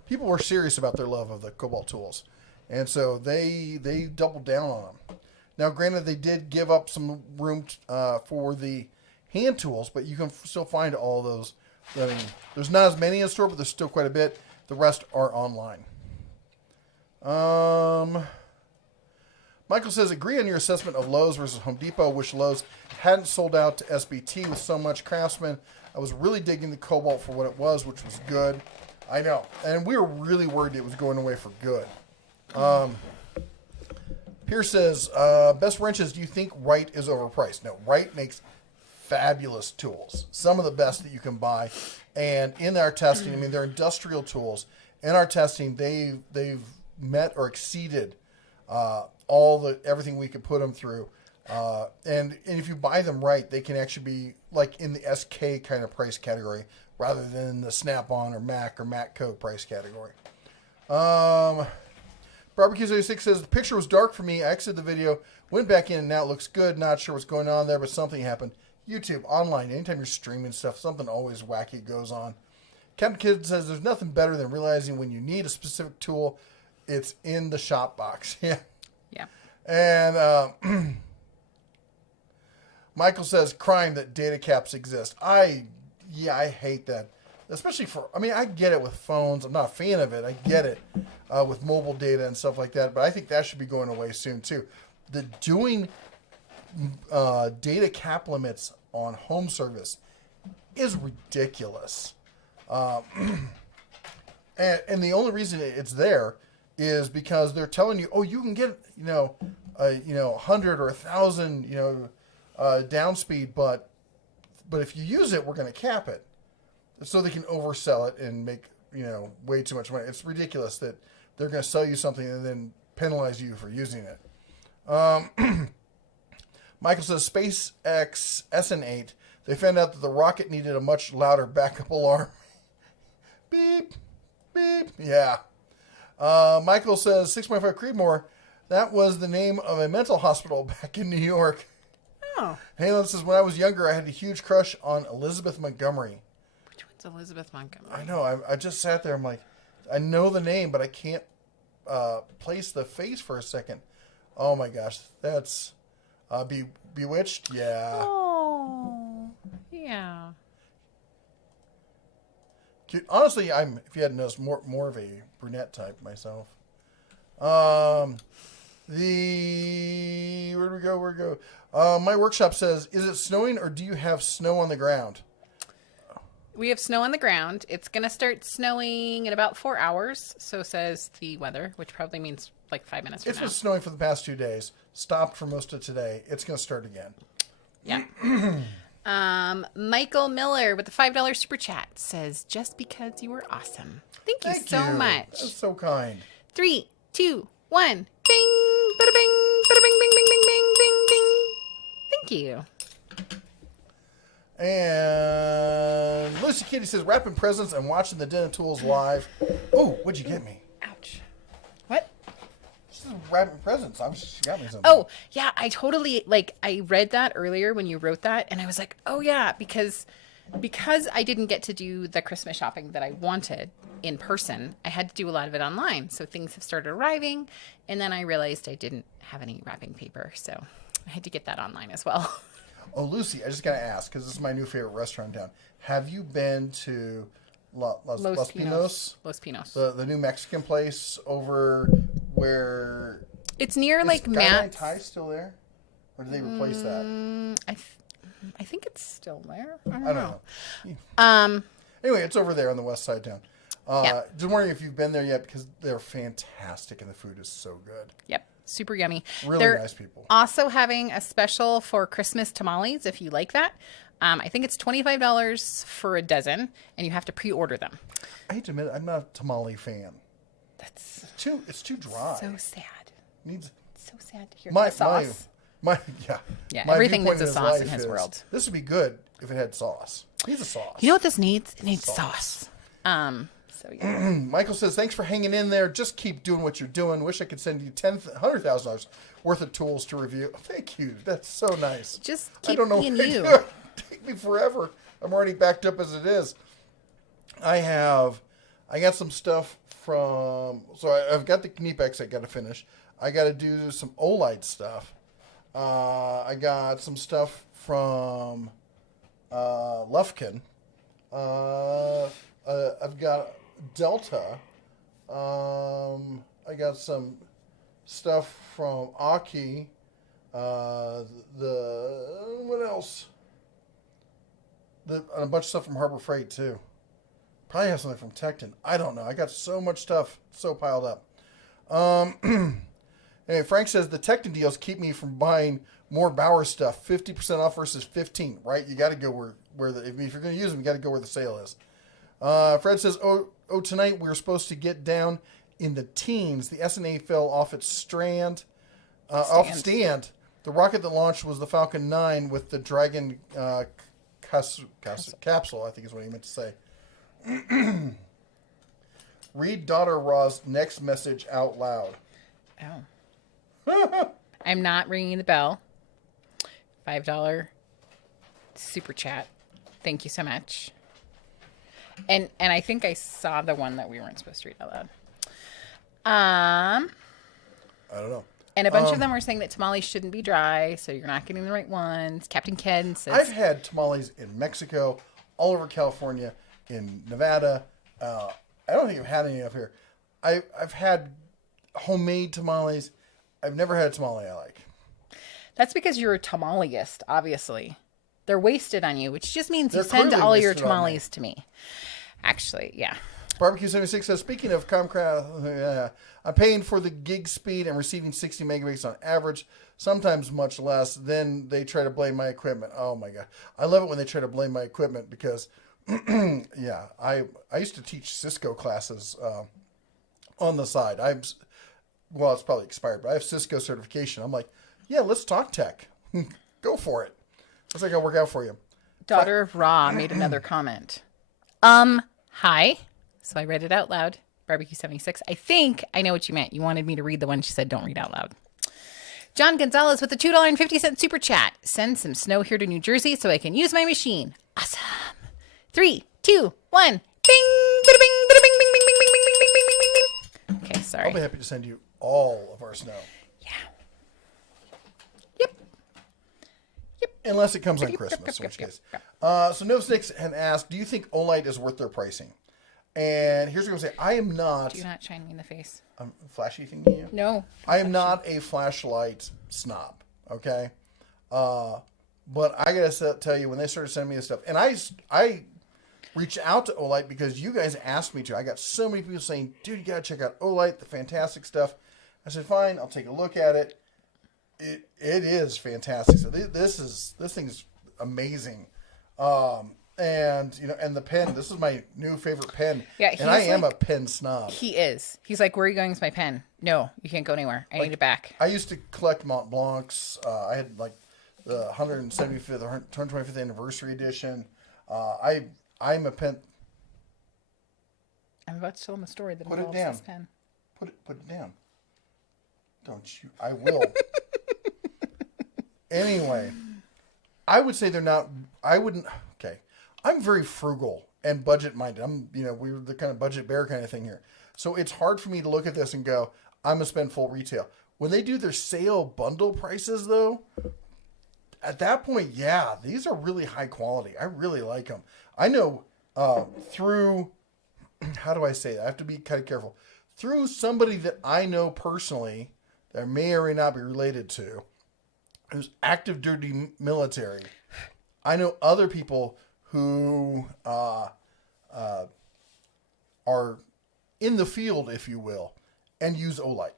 people were serious about their love of the Cobalt tools, and so they doubled down on them. Now, granted, they did give up some room for the hand tools, but you can still find all those. I mean, there's not as many in store, but there's still quite a bit. The rest are online. Michael says, agree on your assessment of Lowe's versus Home Depot. Wish Lowe's hadn't sold out to SBT with so much Craftsman. I was really digging the Cobalt for what it was, which was good. I know. And we were really worried it was going away for good. Pierce says, best wrenches, do you think Wright is overpriced? No, Wright makes fabulous tools. Some of the best that you can buy. And in our testing, I mean, they're industrial tools. In our testing, they've met or exceeded everything we could put them through. And if you buy them right, they can actually be like in the SK kind of price category, rather than the Snap-on or Matco price category. Barbecues 86 says, the picture was dark for me. I exited the video, went back in, and now it looks good. Not sure what's going on there, but something happened. YouTube, online, anytime you're streaming stuff, something always wacky goes on. Captain Kid says, there's nothing better than realizing when you need a specific tool, it's in the shop box. Yeah. Yeah. And Michael says, crime that data caps exist. I hate that. Especially I get it with phones. I'm not a fan of it. I get it with mobile data and stuff like that. But I think that should be going away soon, too. The doing data cap limits on home service is ridiculous. And the only reason it's there is because they're telling you, oh, you can get, 100 or 1,000, downspeed, but if you use it, we're going to cap it. So they can oversell it and make, way too much money. It's ridiculous that they're going to sell you something and then penalize you for using it. Michael says, SpaceX SN8, they found out that the rocket needed a much louder backup alarm. Beep, beep, yeah. Michael says, 6.5 Creedmoor, that was the name of a mental hospital back in New York. Oh. Halen says, when I was younger, I had a huge crush on Elizabeth Montgomery. Which one's Elizabeth Montgomery? I know. I just sat there. I'm like, I know the name, but I can't place the face for a second. Oh, my gosh. That's Bewitched? Yeah. Oh, yeah. Cute. Honestly, if you hadn't noticed, more of a brunette type myself. Where'd we go? My workshop says, is it snowing or do you have snow on the ground? We have snow on the ground. It's going to start snowing in about 4 hours. So says the weather, which probably means like 5 minutes from now. It's been snowing for the past 2 days. Stopped for most of today. It's going to start again. Yeah. Michael Miller with the $5 super chat says, just because you were awesome. Thank you so much. That's so kind. 3, 2, 1. Bing, bada bing, bada bing, bing, bing, bing, bing, bing, bing. Thank you. And Lucy Kitty says, wrapping presents and watching the Den of Tools live. Oh, what'd you get me? Ouch. What? She's wrapping presents. She got me something. Oh, yeah. I totally, I read that earlier when you wrote that, and I was like, oh, yeah, because I didn't get to do the Christmas shopping that I wanted in person, I had to do a lot of it online. So things have started arriving, and then I realized I didn't have any wrapping paper, so I had to get that online as well. Oh, Lucy, I just got to ask, because this is my new favorite restaurant in town. Have you been to Los Pinos? Los Pinos. The new Mexican place over where... It's near, Matt's. Matt's. Thai still there? Or did they replace that? I think it's still there. I don't know. Anyway, it's over there on the west side of town. Yeah. Just wondering if you've been there yet, because they're fantastic and the food is so good. Yep. Super yummy. Really nice people. Also having a special for Christmas tamales, if you like that. I think it's $25 for a dozen, and you have to pre-order them. I hate to admit it, I'm not a tamale fan. That's It's too dry. so sad. Needs So sad to hear the sauce. Yeah, everything needs a sauce in his world. This would be good if it had sauce. It needs a sauce. You know what this needs? It needs sauce. So yeah. Michael says, thanks for hanging in there. Just keep doing what you're doing. Wish I could send you $100,000 worth of tools to review. Thank you. That's so nice. Just I keep don't know being what you. It'll take me forever. I'm already backed up as it is. I got some stuff I've got the Kniepex I got to finish. I got to do some Olight stuff. I got some stuff from Lufkin. I've got Delta. I got some stuff from Aki. What else? A bunch of stuff from Harbor Freight too. Probably have something from Tecton. I don't know. I got so much stuff so piled up. Anyway, Frank says the Tecton deals keep me from buying more Bauer stuff. 50% off versus 15%. Right? You got to go where if you're going to use them, you got to go where the sale is. Fred says, oh, tonight we were supposed to get down in the teens. The SNA fell off its stand. The rocket that launched was the Falcon 9 with the Dragon capsule, I think is what he meant to say. Read daughter Ra's next message out loud. Oh. I'm not ringing the bell. $5 super chat. Thank you so much. And I think I saw the one that we weren't supposed to read out loud. I don't know. And a bunch of them were saying that tamales shouldn't be dry, so you're not getting the right ones. Captain Ken says... I've had tamales in Mexico, all over California, in Nevada. I don't think I've had any up here. I've had homemade tamales. I've never had a tamale I like. That's because you're a tamaleist, obviously. They're wasted on you, which just means They're you send clearly all your wasted on me. tamales to me. Actually, yeah. Barbecue 76 says, speaking of Comcast, I'm paying for the gig speed and receiving 60 megabytes on average, sometimes much less. Then they try to blame my equipment. Oh my God. I love it when they try to blame my equipment because, yeah, I used to teach Cisco classes on the side. Well, it's probably expired, but I have Cisco certification. I'm like, yeah, let's talk tech. Go for it. Looks like I'll work out for you. Daughter of Ra made another comment. Hi. So I read it out loud. Barbecue 76. I think I know what you meant. You wanted me to read the one she said don't read out loud. John Gonzalez with a $2.50 super chat. Send some snow here to New Jersey so I can use my machine. Awesome. 3, 2, 1. Bing! Bada bing! Bada bing! Bing! Bing! Bing! Bing! Bing! Bing! Bing! Bing! Bing! Bing! Okay, sorry. I'll be happy to send you all of our snow. Yeah. Yep. Unless it comes on Christmas, in which case. So No Snakes had asked, do you think Olight is worth their pricing? And here's what I'm going to say. I am not... Do not shine me in the face. I'm flashy thinking you? No. I am not a flashlight snob, okay? But I got to tell you, when they started sending me this stuff, and I reached out to Olight because you guys asked me to. I got so many people saying, dude, you got to check out Olight, the fantastic stuff. I said, fine, I'll take a look at it. It is fantastic. So this thing's amazing. And the pen, this is my new favorite pen. Yeah, and I am a pen snob. He is. He's like, where are you going with my pen? No, you can't go anywhere. I need it back. I used to collect Mont Blancs. I had like the 175th or 125th anniversary edition. I'm a pen. I'm about to tell him a story that Put it involves down. this pen. Put it down. Don't you? I will. Anyway, I would say they're not. I wouldn't. Okay, I'm very frugal and budget minded. We're the kind of budget bear kind of thing here. So it's hard for me to look at this and go, I'm gonna spend full retail. When they do their sale bundle prices, though, at that point, yeah, these are really high quality. I really like them. I know through. How do I say that? I have to be kind of careful. Through somebody that I know personally, that I may or may not be related to, who's active duty military. I know other people who are in the field, if you will, and use Olight.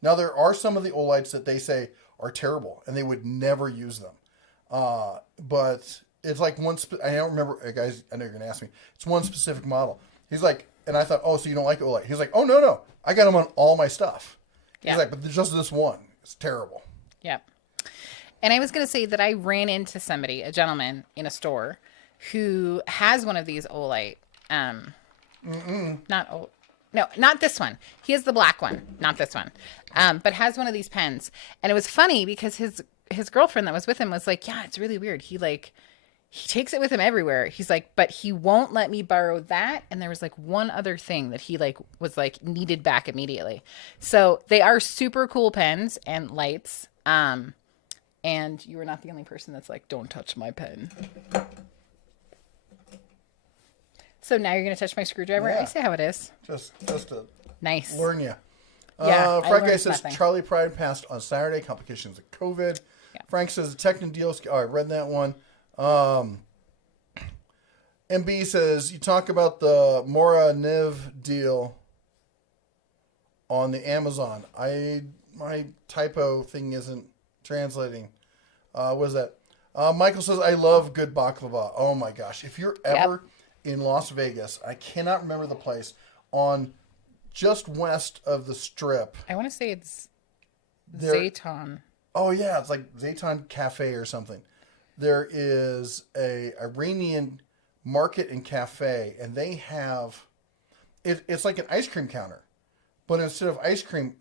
Now, there are some of the Olights that they say are terrible, and they would never use them. But it's like I don't remember, guys, I know you're going to ask me. It's one specific model. He's like, and I thought, oh, so you don't like Olight. He's like, oh, no. I got them on all my stuff. Yeah. He's like, but there's just this one. It's terrible. Yep. And I was going to say that I ran into somebody, a gentleman in a store, who has one of these Olight. Not this one. He has the black one, not this one. But has one of these pens. And it was funny because his girlfriend that was with him was like, yeah, it's really weird. He takes it with him everywhere. He's like, but he won't let me borrow that. And there was like one other thing that he was needed back immediately. So they are super cool pens and lights. And you are not the only person that's like, don't touch my pen. So now you're going to touch my screwdriver? Yeah. I see how it is. Just to Nice. learn you. Yeah, Frank I Guy learned says nothing. Charlie Pride passed on Saturday. Complications of COVID. Yeah. Frank says Technical Deals. Oh, I read that one. MB says you talk about the Mora Niv deal on the Amazon. My typo thing isn't translating. What is that? Michael says I love good baklava. Oh my gosh! If you're ever in Las Vegas, I cannot remember the place, on just west of the Strip. I want to say it's There- Zayton. Oh yeah, it's like Zayton Cafe or something. There is a Iranian market and cafe, and they have it's like an ice cream counter, but instead of ice cream,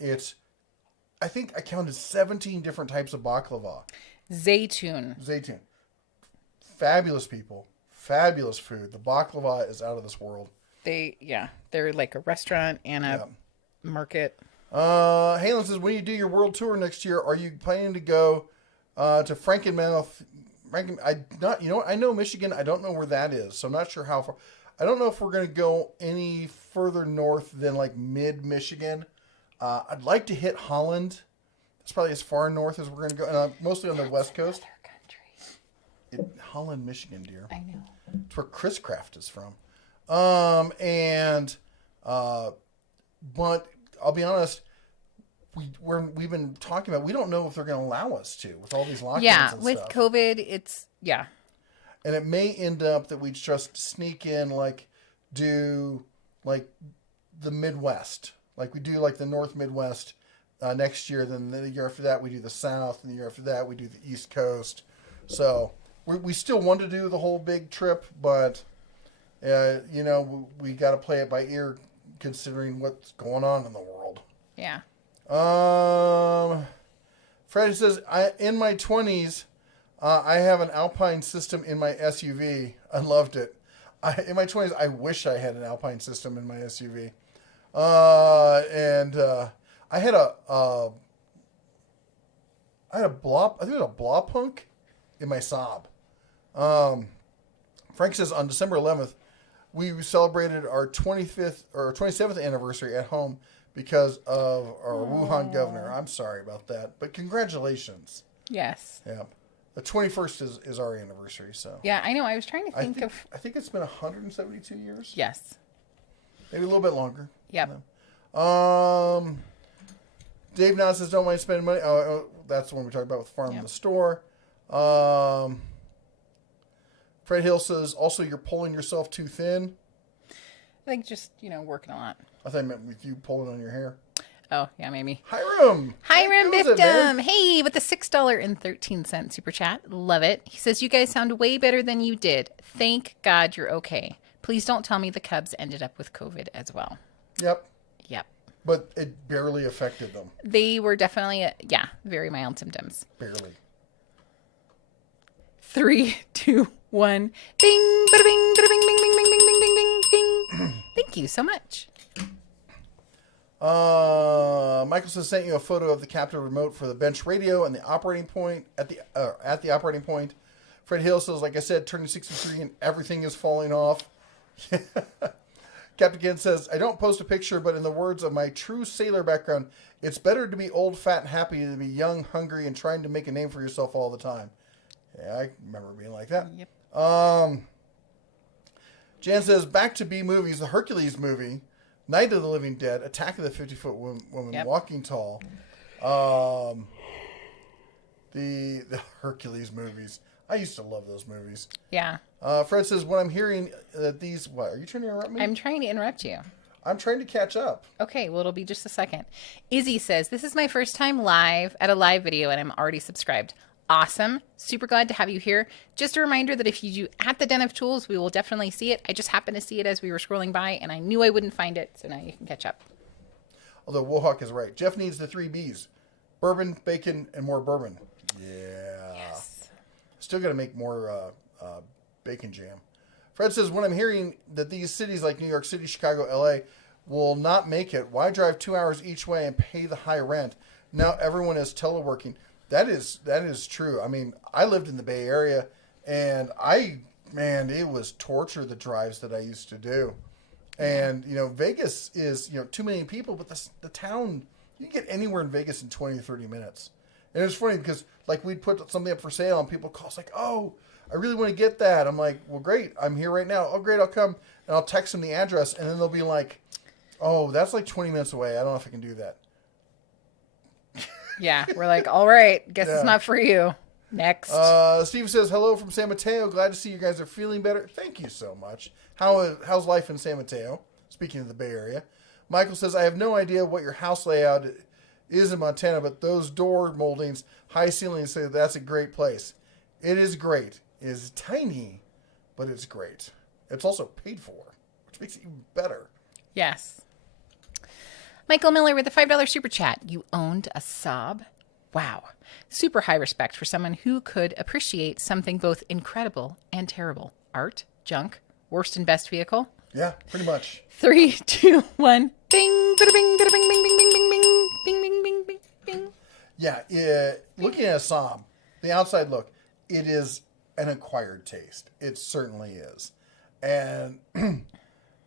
I think I counted 17 different types of baklava. Zaytun. Fabulous people, fabulous food. The baklava is out of this world. They're like a restaurant and a market. Halen says, when you do your world tour next year, are you planning to go to Frankenmouth? I know Michigan. I don't know where that is, so I'm not sure how far. I don't know if we're going to go any further north than like mid-Michigan. I'd like to hit Holland. That's probably as far north as we're going to go, mostly on the West Coast. Holland, Michigan, dear. I know. It's where Chris Craft is from. But I'll be honest, we've been talking about, we don't know if they're going to allow us to with all these lockdowns and with stuff. COVID, And it may end up that we just sneak in, like, do, like, the Midwest. Like, we do, like, the North Midwest next year. Then the year after that, we do the South. And the year after that, we do the East Coast. So, we still want to do the whole big trip. But, we got to play it by ear considering what's going on in the world. Yeah. Freddie says, in my 20s... I have an Alpine system in my SUV. I loved it. In my 20s, I wish I had an Alpine system in my SUV. I had a Blob, I think it was a Blaupunkt in my Saab. Frank says on December 11th, we celebrated our 25th or 27th anniversary at home because of our Wuhan governor. I'm sorry about that, but congratulations. Yes. Yeah. The 21st is our anniversary, so. Yeah, I know. I was trying to think of... I think it's been 172 years. Yes. Maybe a little bit longer. Yep. Dave Nod says, don't mind spending money. Oh, that's the one we talked about with Farm in the Store. Fred Hill says, also, you're pulling yourself too thin. I think just, working a lot. I thought I meant with you pulling on your hair. Oh, yeah, maybe. Hiram Biftum. Hey, with the $6.13 super chat. Love it. He says, you guys sound way better than you did. Thank God you're okay. Please don't tell me the Cubs ended up with COVID as well. Yep. But it barely affected them. They were definitely, very mild symptoms. Barely. 3, 2, 1. Bing, bada bing, bada bing, bing, bing, bing, bing, bing, bing, bing. Thank you so much. Michael says sent you a photo of the captive remote for the bench radio and the operating point at the operating point. Fred Hill says, like I said, turning 63 and everything is falling off. Captain Ken says, I don't post a picture, but in the words of my true sailor background, it's better to be old, fat, and happy than to be young, hungry, and trying to make a name for yourself all the time. Yeah, I remember being like that. Yep. Jan says, back to B movies, the Hercules movie, Night of the Living Dead, Attack of the 50-Foot Woman, Walking Tall, the Hercules movies. I used to love those movies. Yeah. Fred says, when I'm hearing that these... What, are you trying to interrupt me? I'm trying to interrupt you. I'm trying to catch up. Okay, well, it'll be just a second. Izzy says, this is my first time live at a live video, and I'm already subscribed. Awesome. Super glad to have you here. Just a reminder that if you do at the Den of Tools, we will definitely see it. I just happened to see it as we were scrolling by, and I knew I wouldn't find it, so now you can catch up. Although Wohawk is right. Jeff needs the 3 Bs. Bourbon, bacon, and more bourbon. Yeah. Yes. Still got to make more bacon jam. Fred says, when I'm hearing that these cities like New York City, Chicago, LA will not make it, why drive 2 hours each way and pay the high rent? Now everyone is teleworking. That is true. I mean, I lived in the Bay Area, and it was torture, the drives that I used to do. And, Vegas is, too many people, but the town, you can get anywhere in Vegas in 20 or 30 minutes. And it's funny because, like, we'd put something up for sale, and people call us like, oh, I really want to get that. I'm like, well, great. I'm here right now. Oh, great. I'll come. And I'll text them the address, and then they'll be like, oh, that's like 20 minutes away. I don't know if I can do that. Yeah, we're like, all right, guess it's not for you. Next. Steve says, hello from San Mateo. Glad to see you guys are feeling better. Thank you so much. How's life in San Mateo? Speaking of the Bay Area. Michael says, I have no idea what your house layout is in Montana, but those door moldings, high ceilings, say that's a great place. It is great. It is tiny, but it's great. it's also paid for, which makes it even better. Yes. Michael Miller with a $5 super chat. You owned a Saab? Wow. Super high respect for someone who could appreciate something both incredible and terrible. Art, junk, worst and best vehicle. Yeah, pretty much. 3, 2, 1. Bing, bada bing, bada bing, bing, bing, bing, bing, bing, bing, bing, bing, bing, bing. Yeah, looking at a Saab, the outside look, it is an acquired taste. It certainly is. And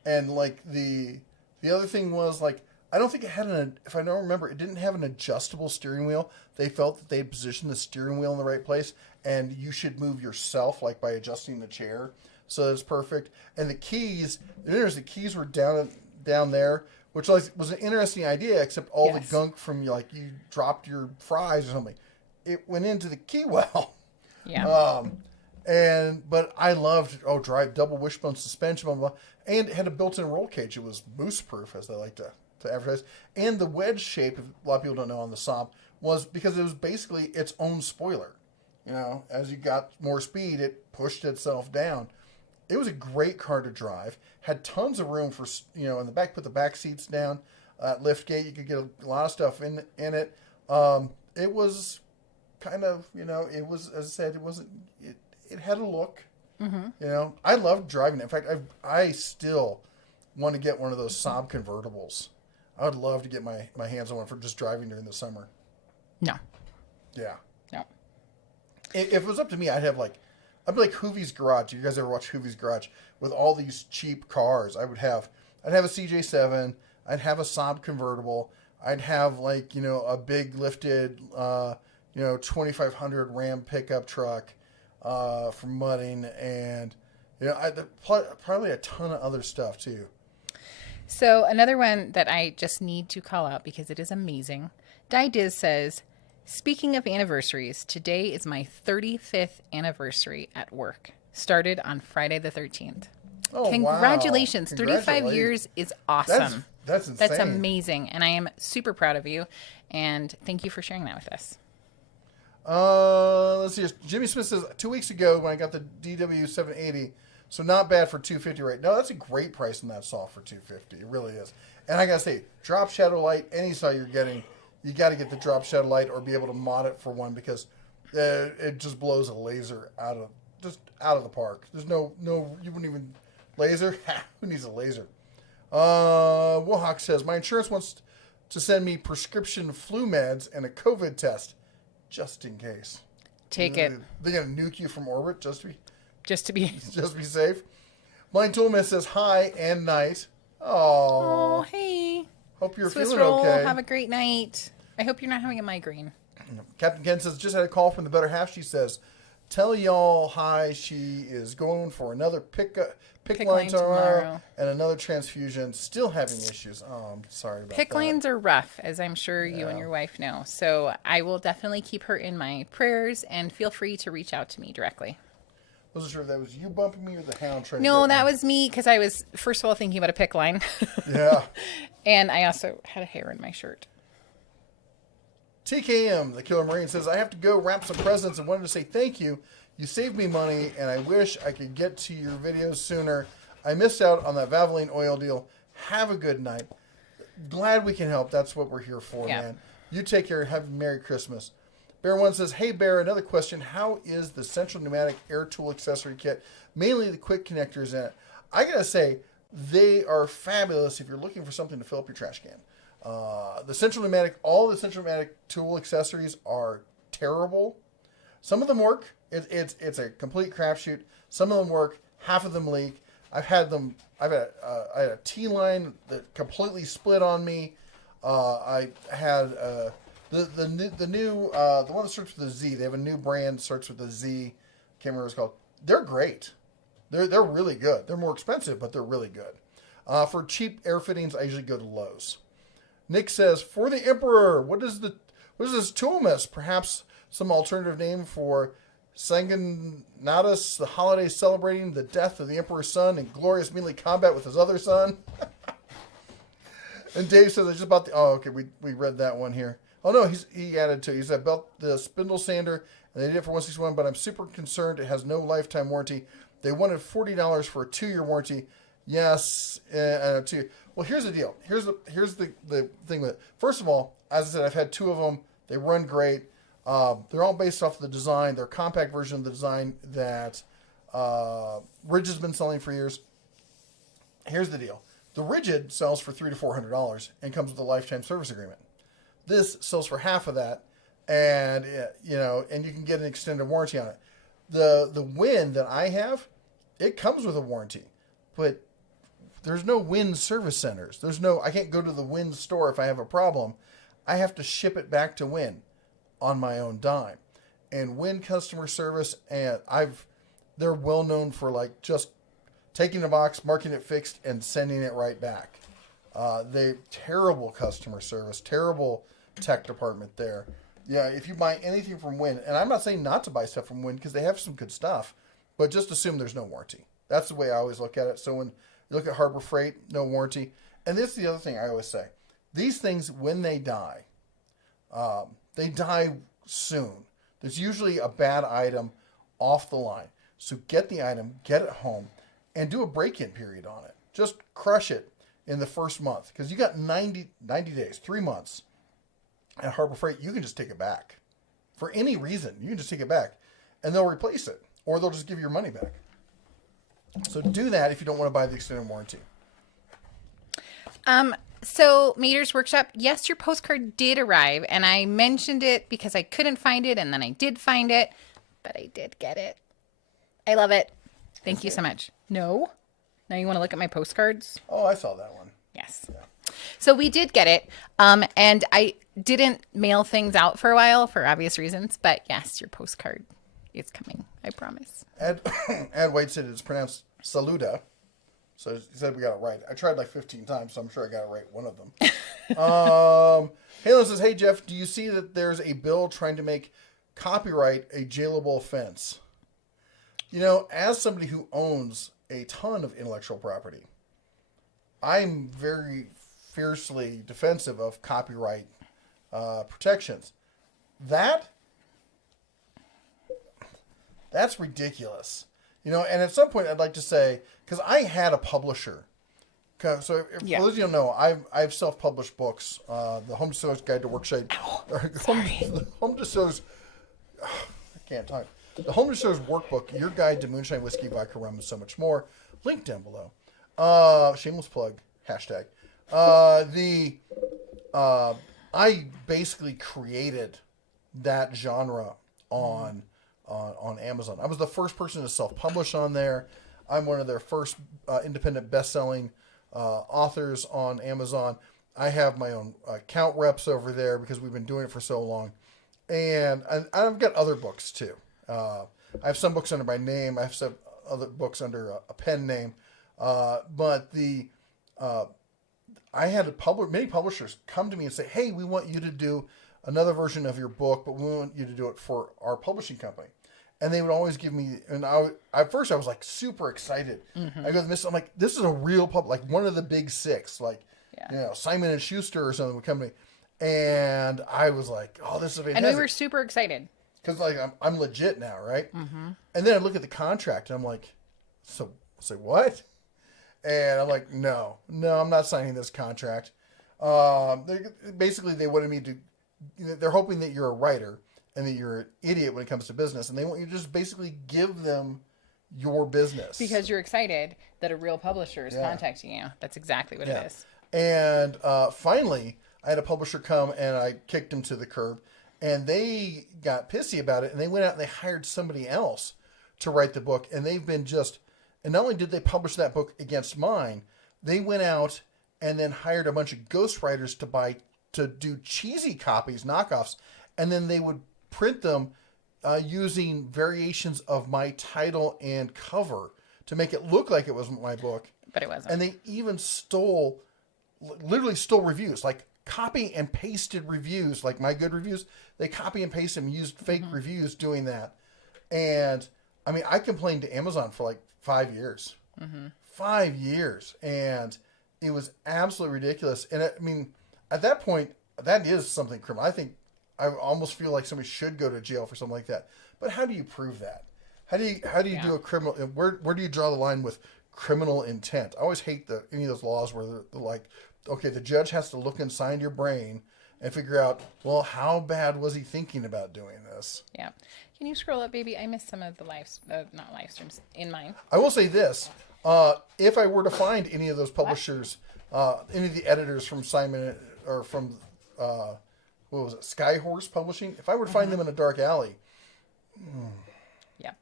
like the other thing was like, I don't think it had if I don't remember, it didn't have an adjustable steering wheel. They felt that they had positioned the steering wheel in the right place, and you should move yourself, like by adjusting the chair, so it's perfect. And the keys were down there, which was an interesting idea, except all the gunk from like you dropped your fries or something, it went into the key well. Yeah. But I loved drive double wishbone suspension, blah, blah, blah, and it had a built-in roll cage. It was moose proof, as they like to advertise. And the wedge shape, a lot of people don't know on the Saab, was because it was basically its own spoiler. As you got more speed, it pushed itself down. It was a great car to drive. Had tons of room for, in the back, put the back seats down. Lift gate, you could get a lot of stuff in it. It was kind of, it was, as I said, it had a look. Mm-hmm. I loved driving it. In fact, I still want to get one of those Saab convertibles. I would love to get my hands on one for just driving during the summer. No. Yeah. No. If it was up to me, I'd be like Hoovie's Garage. You guys ever watch Hoovie's Garage? With all these cheap cars, I'd have a CJ7. I'd have a Saab convertible. I'd have a big lifted, 2500 Ram pickup truck for mudding, and probably a ton of other stuff too. So another one that I just need to call out because it is amazing. Diz says, speaking of anniversaries, today is my 35th anniversary at work. Started on Friday the 13th. Oh, Congratulations. Wow. 35 years is awesome. That's insane. That's amazing. And I am super proud of you. And thank you for sharing that with us. Let's see. Jimmy Smith says 2 weeks ago when I got the DW 780, so not bad for $250 right now. That's a great price in that saw for $250. It really is. And I gotta say, drop shadow light, any saw you're getting, you got to get the drop shadow light or be able to mod it for one because it just blows a laser out of the park. There's no you wouldn't even laser. Who needs a laser? Wohawk says my insurance wants to send me prescription flu meds and a COVID test. Just in case. Take it. They're going to nuke you from orbit just to be safe. Blind Toolman says hi and night. Oh, hey. Hope you're Swiss feeling roll, okay. have a great night. I hope you're not having a migraine. Captain Ken says, just had a call from the better half. She says, tell y'all hi. She is going for another pick line tomorrow and another transfusion. Still having issues. Oh, I'm sorry about that. Pick lines are rough, as I'm sure you and your wife know. So I will definitely keep her in my prayers, and feel free to reach out to me directly. Wasn't sure if that was you bumping me or the hound trying No, to that was me, because I was, first of all, thinking about a pick line. Yeah. And I also had a hair in my shirt. TKM, the Killer Marine, says, I have to go wrap some presents and wanted to say thank you. You saved me money, and I wish I could get to your videos sooner. I missed out on that Valvoline oil deal. Have a good night. Glad we can help. That's what we're here for, man. You take care. Have a Merry Christmas. Bear One says, hey, Bear, another question. How is the Central Pneumatic Air Tool Accessory Kit? Mainly the quick connectors in it. I got to say, they are fabulous if you're looking for something to fill up your trash can. All the Central Pneumatic tool accessories are terrible. Some of them work. It's a complete crapshoot. Some of them work. Half of them leak. I had a T-line that completely split on me. I had the new the one that starts with a Z. They have a new brand that starts with a Z. Can't remember what it's called. They're great. They're really good. They're more expensive, but they're really good. For cheap air fittings, I usually go to Lowe's. Nick says, for the Emperor, what is this Toolmas? Perhaps some alternative name for Sanguinatus, the holiday celebrating the death of the Emperor's son in glorious melee combat with his other son. And Dave says, I just bought we read that one here. Oh no, he added to it. He said, I built the spindle sander and they did it for $161, but I'm super concerned it has no lifetime warranty. They wanted $40 for a 2-year warranty. Yes, well, here's the deal. Here's the thing with it. First of all, as I said, I've had 2 of them. They run great. They're all based off of the design. They're a compact version of the design that Ridge has been selling for years. Here's the deal. The Rigid sells for $300 to $400 and comes with a lifetime service agreement. This sells for half of that, and and you can get an extended warranty on it. The Win that I have, it comes with a warranty, but there's no Win service centers. I can't go to the Win store if I have a problem. I have to ship it back to Win on my own dime. And Win customer service, and they're well known for like just taking the box, marking it fixed, and sending it right back. They terrible customer service, terrible tech department there. Yeah, if you buy anything from Win, and I'm not saying not to buy stuff from Win because they have some good stuff, but just assume there's no warranty. That's the way I always look at it. So when you look at Harbor Freight, no warranty. And this is the other thing I always say. These things, when they die soon. There's usually a bad item off the line. So get the item, get it home, and do a break-in period on it. Just crush it in the first month. Because you got 90 days, 3 months. At Harbor Freight, you can just take it back. For any reason, you can just take it back. And they'll replace it. Or they'll just give you your money back. So do that if you don't want to buy the extended warranty. So Mater's Workshop, yes, your postcard did arrive. And I mentioned it because I couldn't find it. And then I did find it. But I did get it. I love it. Thank you so much. No? Now you want to look at my postcards? Oh, I saw that one. Yes. Yeah. So we did get it. And I didn't mail things out for a while for obvious reasons. But yes, your postcard is coming. I promise. Ed White said it's pronounced Saluda. So he said we got it right. I tried like 15 times, so I'm sure I got it right one of them. Halo says, hey, Jeff, do you see that there's a bill trying to make copyright a jailable offense? As somebody who owns a ton of intellectual property, I'm very fiercely defensive of copyright protections. That's ridiculous. And at some point I'd like to say, because I had a publisher. For those of you who don't know, I've self-published books. The Home Distiller's Guide to Worksite. The Home Distiller's... I can't talk. The Home Distiller's Workbook, Your Guide to Moonshine, Whiskey, Vodka, Rum, and so much more. Link down below. Shameless plug. Hashtag. I basically created that genre on Amazon. I was the first person to self-publish on there. I'm one of their first independent best-selling authors on Amazon. I have my own account reps over there because we've been doing it for so long. And I've got other books too. I have some books under my name. I have some other books under a pen name. But I had many publishers come to me and say, hey, we want you to do another version of your book, but we want you to do it for our publishing company. And they would always give me, and at first I was like super excited. Mm-hmm. I go to this, I'm like, this is a real like one of the big six, like, Simon and Schuster or something would come to me. And I was like, oh, this is fantastic. And we were super excited. Because like, I'm legit now, right? Mm-hmm. And then I look at the contract and I'm like, so what? And I'm like, no, I'm not signing this contract. Basically, they wanted me to, they're hoping that you're a writer and that you're an idiot when it comes to business. And they want you to just basically give them your business. Because you're excited that a real publisher is contacting you. That's exactly what it is. And finally, I had a publisher come and I kicked him to the curb. And they got pissy about it. And they went out and they hired somebody else to write the book. And they've been just... And not only did they publish that book against mine, they went out and then hired a bunch of ghostwriters to do cheesy copies, knockoffs, and then they would print them using variations of my title and cover to make it look like it was my book. But it wasn't. And they even literally stole reviews, like copy and pasted reviews, like my good reviews. They copy and paste them and used fake reviews doing that. And I mean, I complained to Amazon for like 5 years. Mm-hmm. 5 years. And it was absolutely ridiculous. And I mean, at that point, that is something criminal. I almost feel like somebody should go to jail for something like that. But how do you prove that? How do you do a criminal? Where do you draw the line with criminal intent? I always hate any of those laws where they're like, okay, the judge has to look inside your brain and figure out, well, how bad was he thinking about doing this? Yeah. Can you scroll up, baby? I missed some of the not live streams in mine. I will say this: if I were to find any of those publishers, any of the editors from Simon or from what was it, Skyhorse Publishing, if I were to find them in a dark alley. Yeah.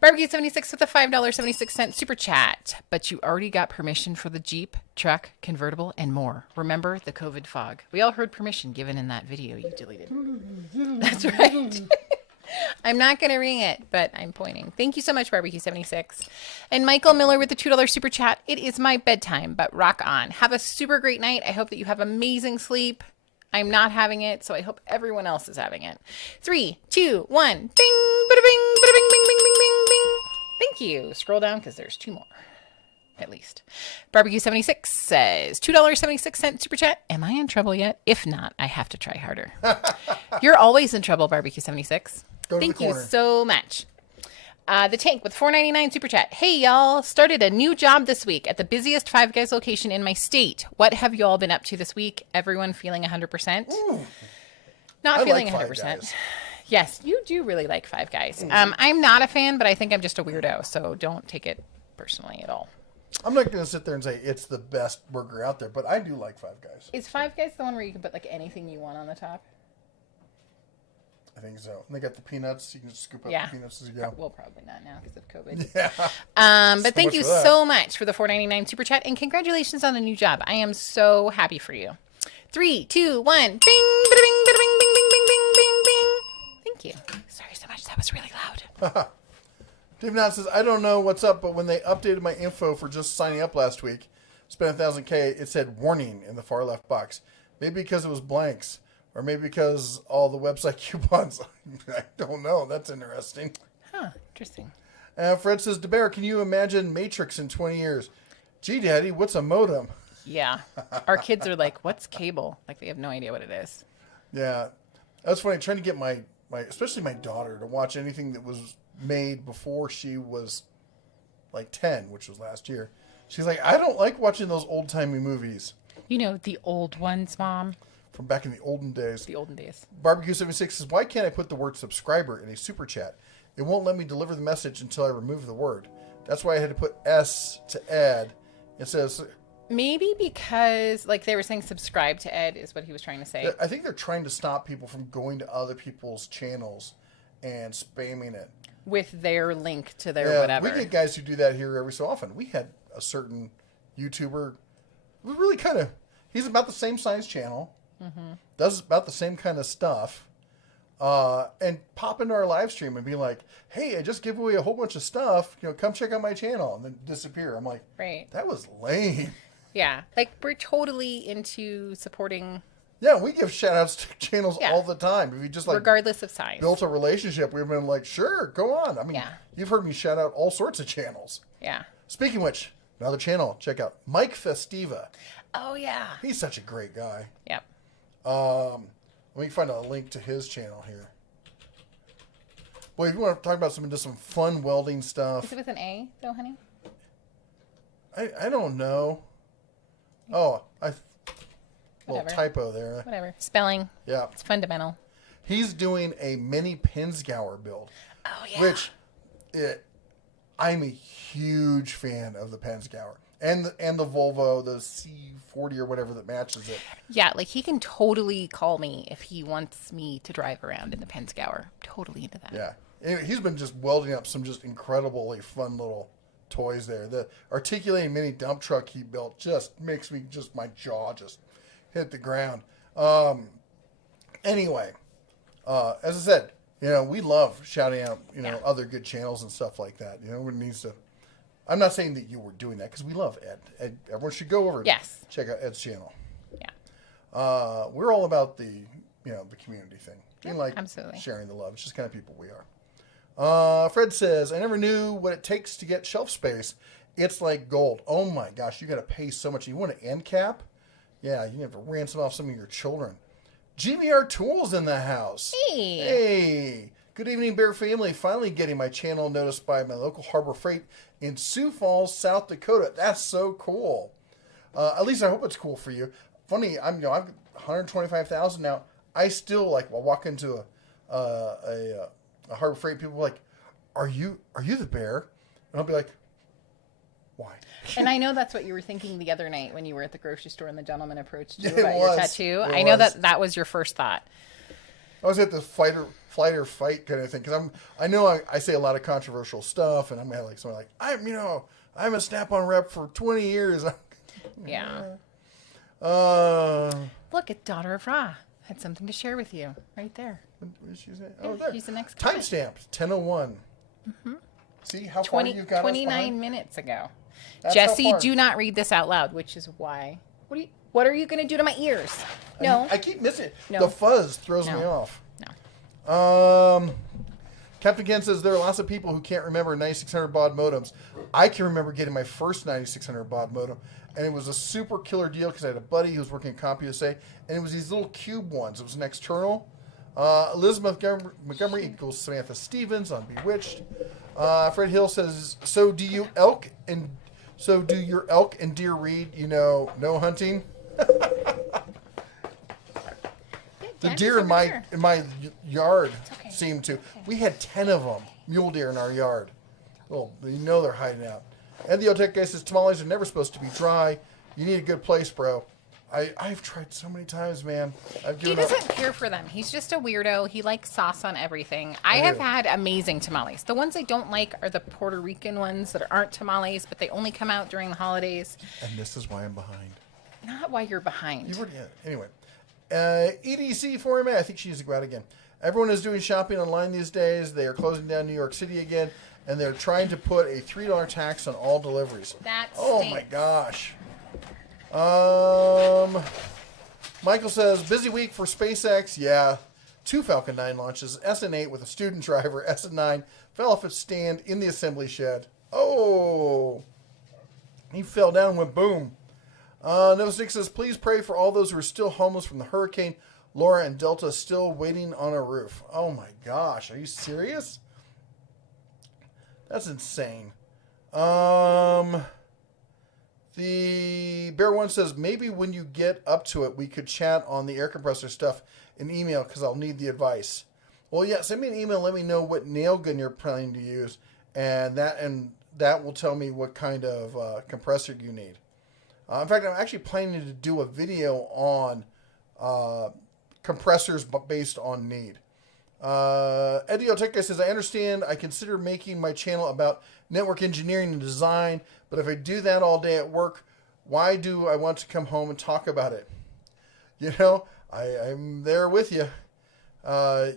Barbecue 76 with a $5.76 super chat. But you already got permission for the Jeep, truck, convertible, and more. Remember the COVID fog. We all heard permission given in that video you deleted. That's right. I'm not going to ring it, but I'm pointing. Thank you so much, Barbecue 76. And Michael Miller with the $2 super chat. It is my bedtime, but rock on. Have a super great night. I hope that you have amazing sleep. I'm not having it, so I hope everyone else is having it. 3, 2, 1. Bing, bada bing, bada bing, bing, bing, bing, bing, bing. Thank you. Scroll down because there's 2 more. At least. Barbecue 76 says, $2.76 super chat. Am I in trouble yet? If not, I have to try harder. You're always in trouble, Barbecue 76. Thank you so much. The Tank with $4.99 super chat. Hey, y'all. Started a new job this week at the busiest Five Guys location in my state. What have y'all been up to this week? Everyone feeling 100%? Ooh, Not I feeling like 100%. Five Guys. Yes, you do really like Five Guys. I'm not a fan, but I think I'm just a weirdo, so don't take it personally at all. I'm not going to sit there and say it's the best burger out there, but I do like Five Guys. Is Five Guys the one where you can put like anything you want on the top? I think so. And they got the peanuts. You can just scoop up the peanuts as you go. Well, probably not now because of COVID. Yeah. But thank you so much for the $4.99 super chat and congratulations on the new job. I am so happy for you. 3, 2, 1. Bing, bada bing, bada bing, bing, bing, bing, bing, bing, bing. Thank you. Sorry so much. That was really loud. Dave Knott says, I don't know what's up, but when they updated my info for just signing up last week, spent $1,000K, it said warning in the far left box. Maybe because it was blanks. Or maybe because all the website coupons. I don't know. That's interesting. Huh. Interesting. Fred says, DeBear, can you imagine Matrix in 20 years? Gee, Daddy, what's a modem? Yeah. Our kids are like, what's cable? Like, they have no idea what it is. Yeah. That's funny. Trying to get my especially my daughter to watch anything that was made before she was like 10, which was last year. She's like, I don't like watching those old-timey movies. You know, the old ones, Mom. From back in the olden days. The olden days. Barbecue 76 says, why can't I put the word subscriber in a super chat? It won't let me deliver the message until I remove the word. That's why I had to put S to add. It says... Maybe because, like they were saying, subscribe to Ed is what he was trying to say. I think they're trying to stop people from going to other people's channels and spamming it. With their link to their whatever. We get guys who do that here every so often. We had a certain YouTuber who really kind of... He's about the same size channel. Mm-hmm. Does about the same kind of stuff. And pop into our live stream and be like, hey, I just give away a whole bunch of stuff. You know, come check out my channel. And then disappear. I'm like, right. That was lame. Yeah. Like, we're totally into supporting... Yeah, we give shout-outs to channels all the time. If you just, like... Regardless of size. Built a relationship, we've been like, sure, go on. I mean, you've heard me shout out all sorts of channels. Yeah. Speaking of which, another channel, check out Mike Festiva. Oh, yeah. He's such a great guy. Yep. Let me find a link to his channel here. Boy, if you want to talk about just some fun welding stuff. Is it with an A, though, honey? I don't know. Oh, little typo there. Whatever. Spelling. Yeah. It's fundamental. He's doing a mini Penzgauer build. Oh, yeah. Which, I'm a huge fan of the Penzgauer. And the Volvo, the C40 or whatever that matches it. Yeah, like he can totally call me if he wants me to drive around in the Penzgauer. Totally into that. Yeah. He's been just welding up some just incredibly fun little toys there. The articulating mini dump truck he built just makes me my jaw just hit the ground. Anyway, as I said, we love shouting out, other good channels and stuff like that. Everyone needs to. I'm not saying that you were doing that because we love Ed. Everyone should go over and check out Ed's channel. Yeah. We're all about the community thing. We like absolutely sharing the love. It's just kind of people we are. Fred says, I never knew what it takes to get shelf space. It's like gold. Oh my gosh, you got to pay so much. You want an end cap? Yeah, you have to ransom off some of your children. GBR Tools in the house. Hey. Hey. Good evening, Bear family. Finally getting my channel noticed by my local Harbor Freight in Sioux Falls, South Dakota. That's so cool. At least I hope it's cool for you. Funny, I'm 125,000 now. I still I'll walk into a Harbor Freight. People are like, "Are you the Bear?" And I'll be like, "Why?" And I know that's what you were thinking the other night when you were at the grocery store and the gentleman approached you It about your was. tattoo. It I know was. that was your first thought. I was at the flight or fight kind of thing because I know I say a lot of controversial stuff, and I'm like someone like I'm a Snap-on rep for 20 years. Yeah. Uh, Look, it's Daughter of Ra. Had something to share with you right there. what did she say? Oh, there. He's the next comment. Timestamp 10:01. Mm-hmm. See how far 20, you got 29 us behind? minutes ago. That's how Jesse, far. do not read this out loud, which is why. What are you going to do to my ears? No. I keep missing it. No. The fuzz throws me No. off. No. Captain Ken says there are lots of people who can't remember 9600 baud modems. I can remember getting my first 9600 baud modem, and it was a super killer deal because I had a buddy who was working at CompUSA, and it was these little cube ones. It was an external. Elizabeth Montgomery equals Samantha Stevens on Bewitched. Fred Hill says, so do your elk and deer read, no hunting? The deer in my yard okay. seemed to. We had 10 of them, mule deer in our yard. Well, they're hiding out. And the Otech guy says tamales are never supposed to be dry. You need a good place, bro. I've tried so many times, man. He doesn't care for them. He's just a weirdo. He likes sauce on everything. I have had amazing tamales. The ones I don't like are the Puerto Rican ones that aren't tamales, but they only come out during the holidays. And this is why I'm behind. Not why you're behind. Anyway. EDC format. I think she needs to go out again. Everyone is doing shopping online these days. They are closing down New York City again, and they're trying to put a $3 tax on all deliveries. Oh my gosh. Michael says, busy week for SpaceX. Yeah. 2 Falcon 9 launches. SN8 with a student driver. SN9 fell off its stand in the assembly shed. Oh. He fell down and went boom. Nova Snick says, please pray for all those who are still homeless from the hurricane. Laura and Delta still waiting on a roof. Oh my gosh. Are you serious? That's insane. The Bear One says, maybe when you get up to it, we could chat on the air compressor stuff in email because I'll need the advice. Well, yeah, send me an email. Let me know what nail gun you're planning to use, and that will tell me what kind of compressor you need. In fact, I'm actually planning to do a video on compressors based on need. Eddie Oteka says, I understand I consider making my channel about network engineering and design, but if I do that all day at work, why do I want to come home and talk about it? I'm there with you. By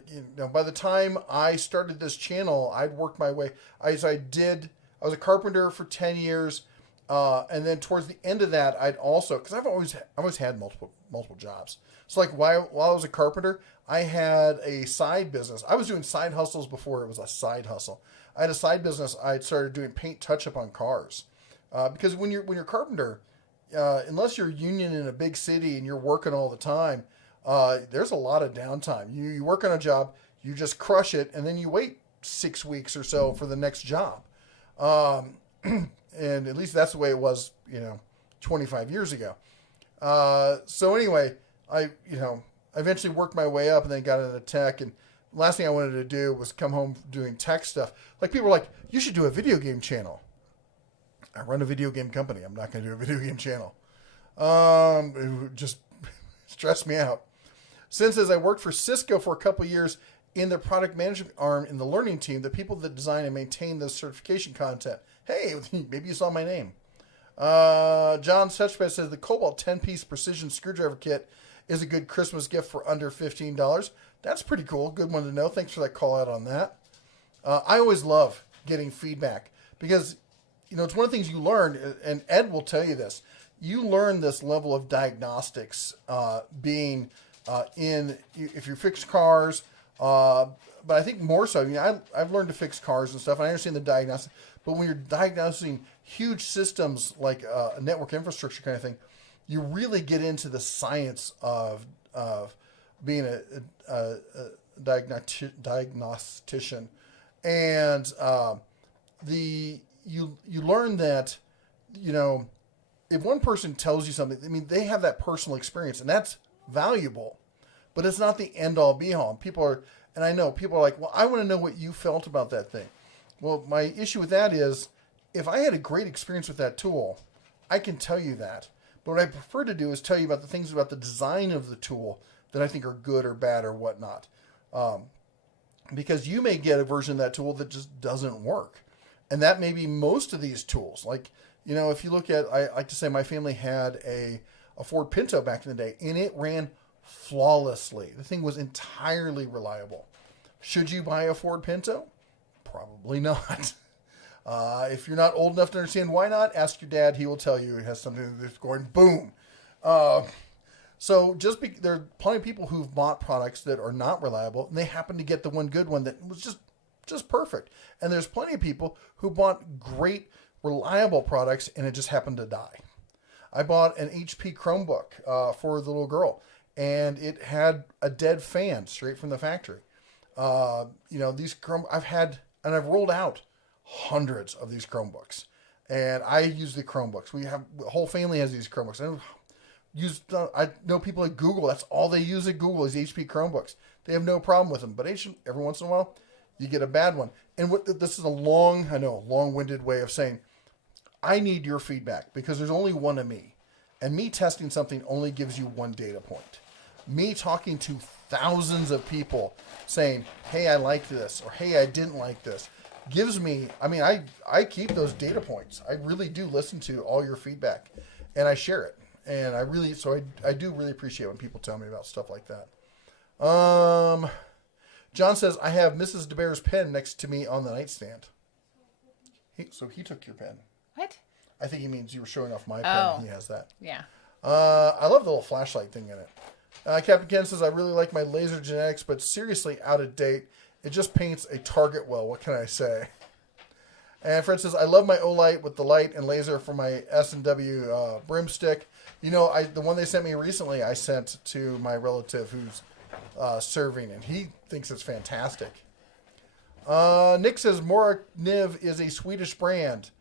the time I started this channel, I'd worked my way. I was a carpenter for 10 years. And then towards the end of that, I'd also, because I've always had multiple jobs. So while I was a carpenter, I had a side business. I was doing side hustles before it was a side hustle. I had a side business. I started doing paint touch-up on cars. Because when you're a carpenter, unless you're union in a big city and you're working all the time, there's a lot of downtime. You work on a job, you just crush it, and then you wait 6 weeks or so for the next job. And at least that's the way it was, 25 years ago. So anyway, I eventually worked my way up and then got into tech. And the last thing I wanted to do was come home doing tech stuff. People were like, you should do a video game channel. I run a video game company. I'm not going to do a video game channel. It would just stressed me out. Since as I worked for Cisco for a couple of years in their product management arm in the learning team, the people that design and maintain the certification content. Hey, maybe you saw my name. John Suchbet says the Cobalt 10-piece precision screwdriver kit is a good Christmas gift for under $15. That's pretty cool. Good one to know. Thanks for that call out on that. I always love getting feedback because, it's one of the things you learn, and Ed will tell you this. You learn this level of diagnostics being if you fix cars, but I think more so. I've learned to fix cars and stuff, and I understand the diagnostics. But when you're diagnosing huge systems like a network infrastructure kind of thing, you really get into the science of being diagnostician, and you learn that, if one person tells you something, I mean, they have that personal experience, and that's valuable, but it's not the end all be all. And I know people are like, well, I want to know what you felt about that thing. Well, my issue with that is, if I had a great experience with that tool, I can tell you that. But what I prefer to do is tell you about the things about the design of the tool that I think are good or bad or whatnot. Because you may get a version of that tool that just doesn't work. And that may be most of these tools. Like, if you look at, I like to say my family had a Ford Pinto back in the day, and it ran flawlessly. The thing was entirely reliable. Should you buy a Ford Pinto? Probably not. If you're not old enough to understand why not, ask your dad. He will tell you it has something that's going boom. So there are plenty of people who've bought products that are not reliable, and they happen to get the one good one that was just perfect. And there's plenty of people who bought great, reliable products, and it just happened to die. I bought an HP Chromebook for the little girl, and it had a dead fan straight from the factory. These I've rolled out hundreds of these Chromebooks, and I use the Chromebooks. The whole family has these Chromebooks. I know people at Google, that's all they use at Google is HP Chromebooks. They have no problem with them, but every once in a while, you get a bad one. And this is a long-winded way of saying, I need your feedback, because there's only one of me. And me testing something only gives you one data point. Me talking to thousands of people saying, hey, I liked this, or hey, I didn't like this, gives me, I keep those data points. I really do listen to all your feedback, and I share it. And I do really appreciate when people tell me about stuff like that. John says, I have Mrs. DeBear's pen next to me on the nightstand. So he took your pen. What? I think he means you were showing off my pen. He has that. Yeah. I love the little flashlight thing in it. Captain Ken says, I really like my laser genetics, but seriously out of date. It just paints a target well. What can I say? And Fred says, I love my Olight with the light and laser for my S&W broomstick. The one they sent me recently, I sent to my relative who's serving, and he thinks it's fantastic. Nick says, Moroniv is a Swedish brand.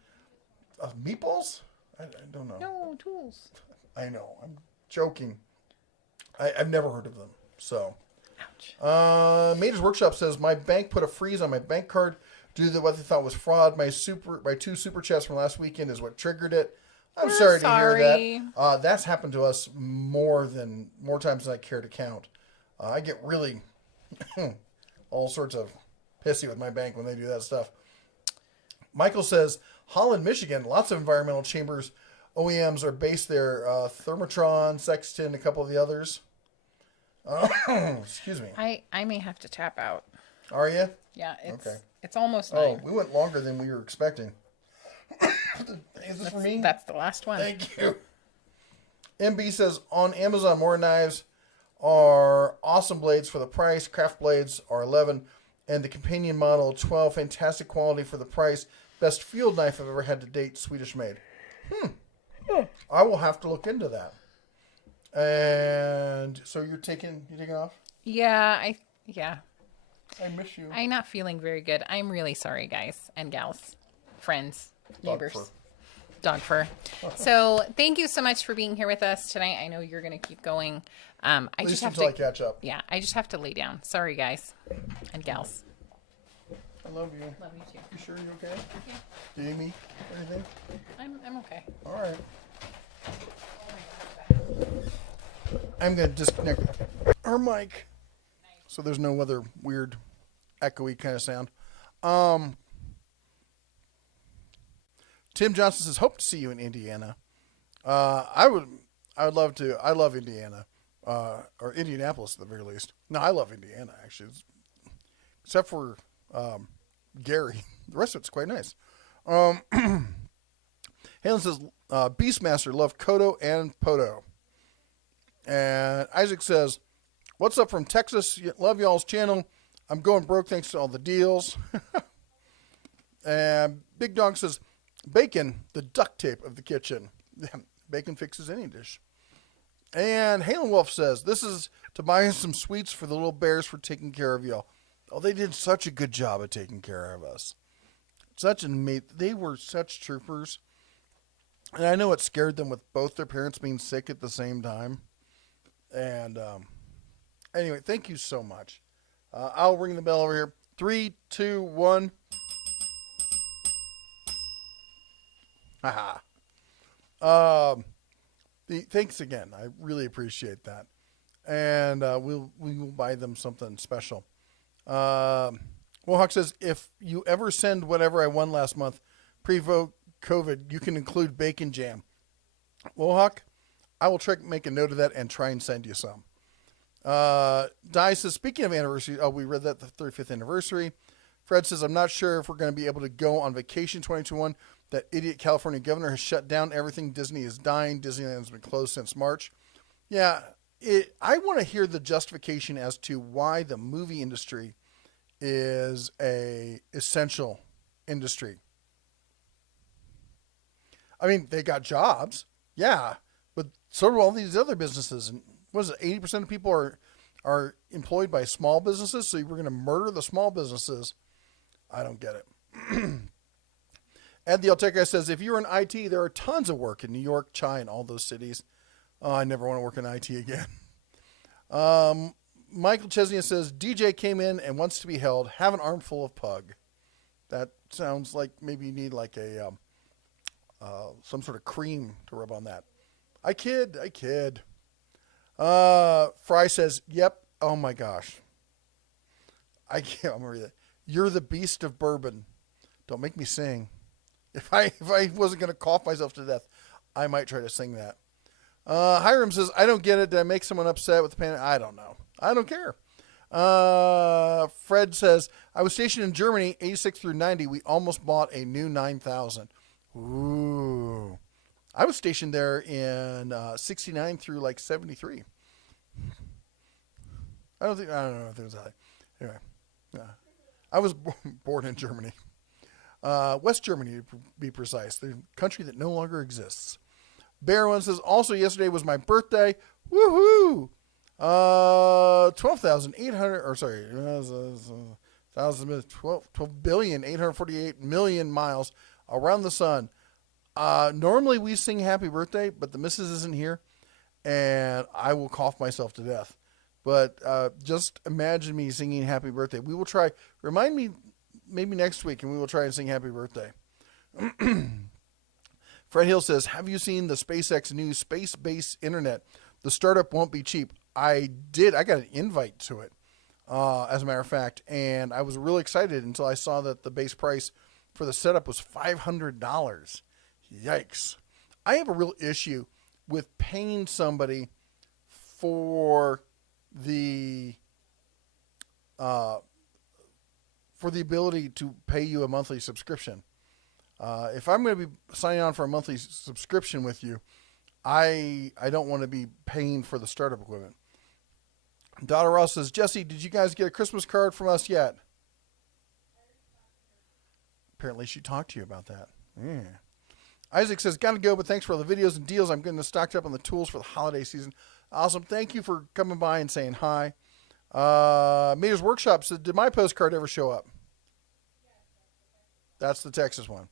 Meatballs? I don't know. No, tools. I know. I'm joking. I've never heard of them. So, ouch. Mater's Workshop says, my bank put a freeze on my bank card due to what they thought was fraud. My 2 super chats from last weekend is what triggered it. I'm sorry to hear that. That's happened to us more times than I care to count. I get really all sorts of pissy with my bank when they do that stuff. Michael says, Holland, Michigan, lots of environmental chambers. OEMs are based there. Thermotron, Sexton, a couple of the others. Excuse me. I may have to tap out. Are you? Yeah, okay. It's almost 9. We went longer than we were expecting. Is this for me? That's the last one. Thank you. MB says, on Amazon, more knives are awesome blades for the price. Craft blades are 11. And the companion model, 12. Fantastic quality for the price. Best field knife I've ever had to date, Swedish made. I will have to look into that. And so you taking off? Yeah, I miss you. I'm not feeling very good. I'm really sorry, guys and gals, friends, neighbors. Dog fur. So thank you so much for being here with us tonight. I know you're going to keep going. I just have to catch up. Yeah, I just have to lay down. Sorry, guys and gals. I love you. Love you too. You sure you're okay? Yeah. Do you need me? Anything? I'm okay. All right. I'm going to disconnect our mic so there's no other weird echoey kind of sound. Tim Johnson says, hope to see you in Indiana. I would love to. I love Indiana, or Indianapolis at the very least. No, I love Indiana, actually. Except for Gary. The rest of it's quite nice. Halen says, Beastmaster, love Kodo and Poto. And Isaac says, what's up from Texas? Love y'all's channel. I'm going broke thanks to all the deals. And Big Dog says, bacon, the duct tape of the kitchen. Bacon fixes any dish. And Halen Wolf says, this is to buy us some sweets for the little bears for taking care of y'all. Oh, they did such a good job of taking care of us. They were such troopers. And I know it scared them with both their parents being sick at the same time. And anyway, thank you so much. I'll ring the bell over here. 3, 2, 1. Haha. Thanks again. I really appreciate that. And we will buy them something special. Mohawk says, if you ever send whatever I won last month, pre-COVID, you can include bacon jam. Mohawk, I will try to make a note of that and try and send you some. Di says, speaking of anniversary, we read that the 35th anniversary. Fred says, I'm not sure if we're going to be able to go on vacation 2021. That idiot California governor has shut down everything. Disney is dying. Disneyland has been closed since March. Yeah, I want to hear the justification as to why the movie industry is a essential industry. I mean, they got jobs, yeah, but so do all these other businesses. And what is it, 80% of people are employed by small businesses, so we're going to murder the small businesses. I don't get it. Ed the Alteca says, if you're in IT, there are tons of work in New York, Chai, and all those cities. Oh, I never want to work in IT again. Michael Chesney says, DJ came in and wants to be held. Have an armful of pug. That sounds like maybe you need like a some sort of cream to rub on that. I kid. Fry says, yep. Oh my gosh. I can't remember that. You're the beast of bourbon. Don't make me sing. If I wasn't going to cough myself to death, I might try to sing that. Hiram says, I don't get it. Did I make someone upset with the panic? I don't know. I don't care. Fred says, I was stationed in Germany, 86 through 90. We almost bought a new 9000. Ooh. I was stationed there in 69 through like 73. I don't know if it was that. Anyway. I was born in Germany. West Germany, to be precise, the country that no longer exists. Bear One says, also yesterday was my birthday. Woohoo! 12,848,000,000 miles around the sun. Normally we sing happy birthday, but the missus isn't here, and I will cough myself to death. But just imagine me singing happy birthday. We will try. Remind me maybe next week, and we will try and sing happy birthday. Fred Hill says, have you seen the SpaceX new space-based internet? The startup won't be cheap. I did. I got an invite to it, as a matter of fact, and I was really excited until I saw that the base price for the setup was $500. Yikes. I have a real issue with paying somebody for the ability to pay you a monthly subscription. If I'm going to be signing on for a monthly subscription with you, I don't want to be paying for the startup equipment. Donna Ross says, Jesse, did you guys get a Christmas card from us yet? Apparently she talked to you about that. Yeah. Isaac says, gotta go, but thanks for all the videos and deals. I'm getting stocked up on the tools for the holiday season. Awesome. Thank you for coming by and saying hi. Mater's Workshop said, did my postcard ever show up? That's the Texas one.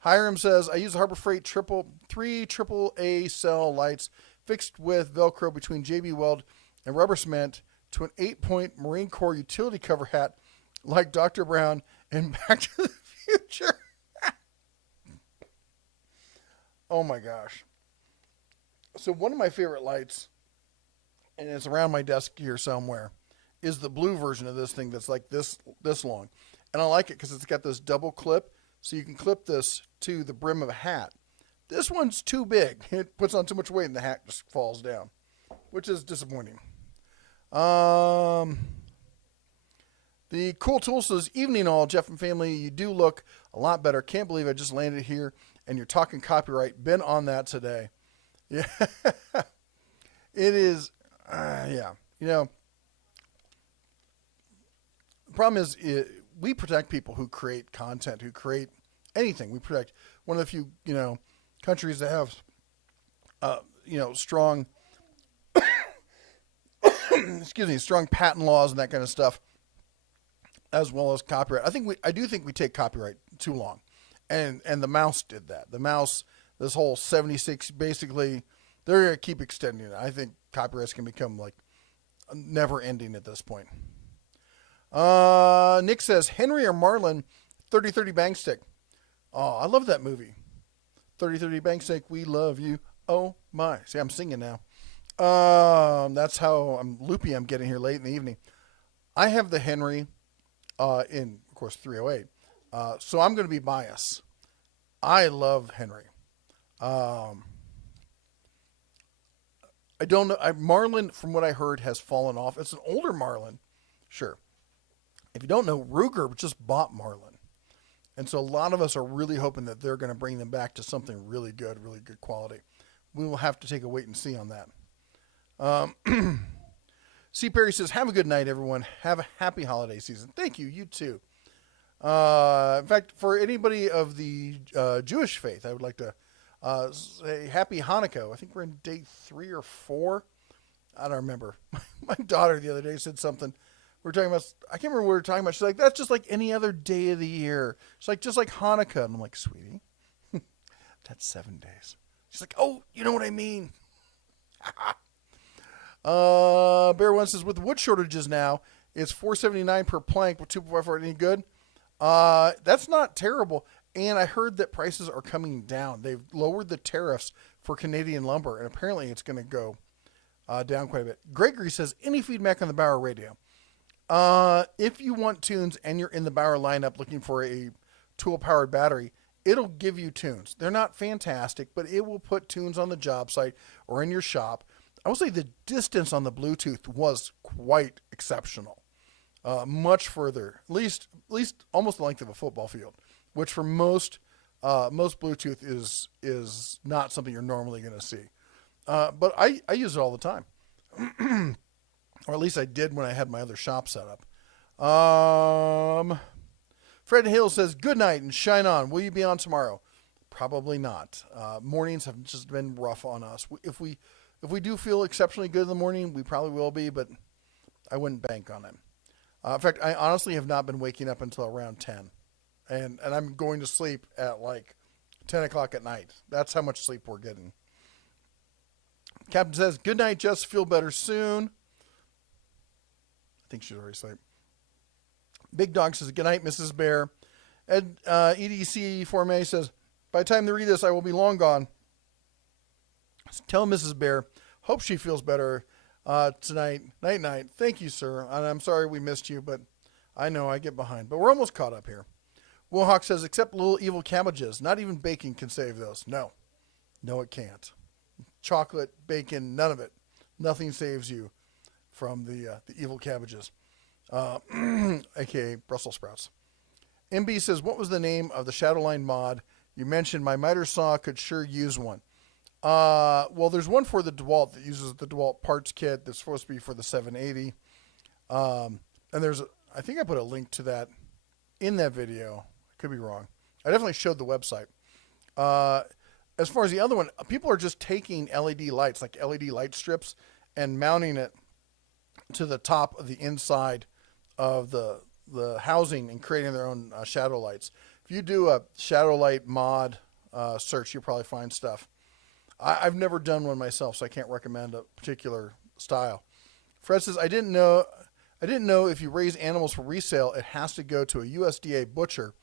Hiram says, I use Harbor Freight three AAA cell lights fixed with Velcro between JB Weld and rubber cement to an 8-point Marine Corps utility cover hat like Dr. Brown and Back to the Future. Oh my gosh. So one of my favorite lights, and it's around my desk here somewhere, is the blue version of this thing that's like this long. And I like it because it's got this double clip, so you can clip this to the brim of a hat. This one's too big. It puts on too much weight and the hat just falls down, which is disappointing. The Cool Tool says, evening all, Jeff and family, you do look a lot better. Can't believe I just landed here and you're talking copyright. Been on that today. Yeah. It is, yeah. You know, the problem is we protect people who create content, who create anything. We protect one of the few, countries that have, strong excuse me, strong patent laws and that kind of stuff, as well as copyright. I do think we take copyright too long, and the mouse did that. The mouse, this whole 76, basically, they're gonna keep extending it. I think copyrights can become like never ending at this point. Nick says Henry or Marlin, 30-30 Bang Stick. Oh, I love that movie. 30-30 Bang Stick, we love you. Oh my! See, I'm singing now. That's how loopy I'm getting here late in the evening. I have the Henry. In, of course, 308. So I'm going to be biased. I love Henry. I don't know. Marlin, from what I heard, has fallen off. It's an older Marlin. Sure. If you don't know, Ruger just bought Marlin. And so a lot of us are really hoping that they're going to bring them back to something really good quality. We will have to take a wait and see on that. C. Perry says, have a good night, everyone. Have a happy holiday season. Thank you. You too. In fact, for anybody of the Jewish faith, I would like to say happy Hanukkah. I think we're in day 3 or 4. I don't remember. My daughter the other day said something. We were talking about, I can't remember what we were talking about. She's like, that's just like any other day of the year. She's like, just like Hanukkah. And I'm like, sweetie, that's 7 days. She's like, oh, you know what I mean. Bear One says, with wood shortages now, it's $4.79 per plank with 2.54. Any good? That's not terrible. And I heard that prices are coming down. They've lowered the tariffs for Canadian lumber, and apparently it's going to go down quite a bit. Gregory says, any feedback on the Bauer radio? If you want tunes and you're in the Bauer lineup looking for a tool-powered battery, it'll give you tunes. They're not fantastic, but it will put tunes on the job site or in your shop. I will say the distance on the Bluetooth was quite exceptional. Much further, at least almost the length of a football field, which for most Bluetooth is not something you're normally going to see. But I use it all the time. Or at least I did when I had my other shop set up. Fred Hill says, good night and shine on. Will you be on tomorrow? Probably not. Mornings have just been rough on us. If we do feel exceptionally good in the morning, we probably will be, but I wouldn't bank on it. In fact, I honestly have not been waking up until around 10. And I'm going to sleep at like 10 o'clock at night. That's how much sleep we're getting. Captain says, good night, Jess. Feel better soon. I think she's already asleep. Big Dog says, good night, Mrs. Bear. Ed, EDC Forme says, by the time they read this, I will be long gone. Tell Mrs. Bear, hope she feels better tonight. Night. Thank you, sir. And I'm sorry we missed you, but I know I get behind. But we're almost caught up here. Wilhawk says, except little evil cabbages. Not even bacon can save those. No, it can't. Chocolate, bacon, none of it. Nothing saves you from the evil cabbages, a.k.a. Brussels sprouts. MB says, what was the name of the Shadowline mod? You mentioned my miter saw could sure use one. Well, there's one for the DeWalt that uses the DeWalt parts kit that's supposed to be for the 780. And I think I put a link to that in that video. I could be wrong. I definitely showed the website. As far as the other one, people are just taking LED lights, like LED light strips, and mounting it to the top of the inside of the housing and creating their own shadow lights. If you do a shadow light mod search, you'll probably find stuff. I've never done one myself, so I can't recommend a particular style. Fred says, I didn't know if you raise animals for resale, it has to go to a USDA butcher.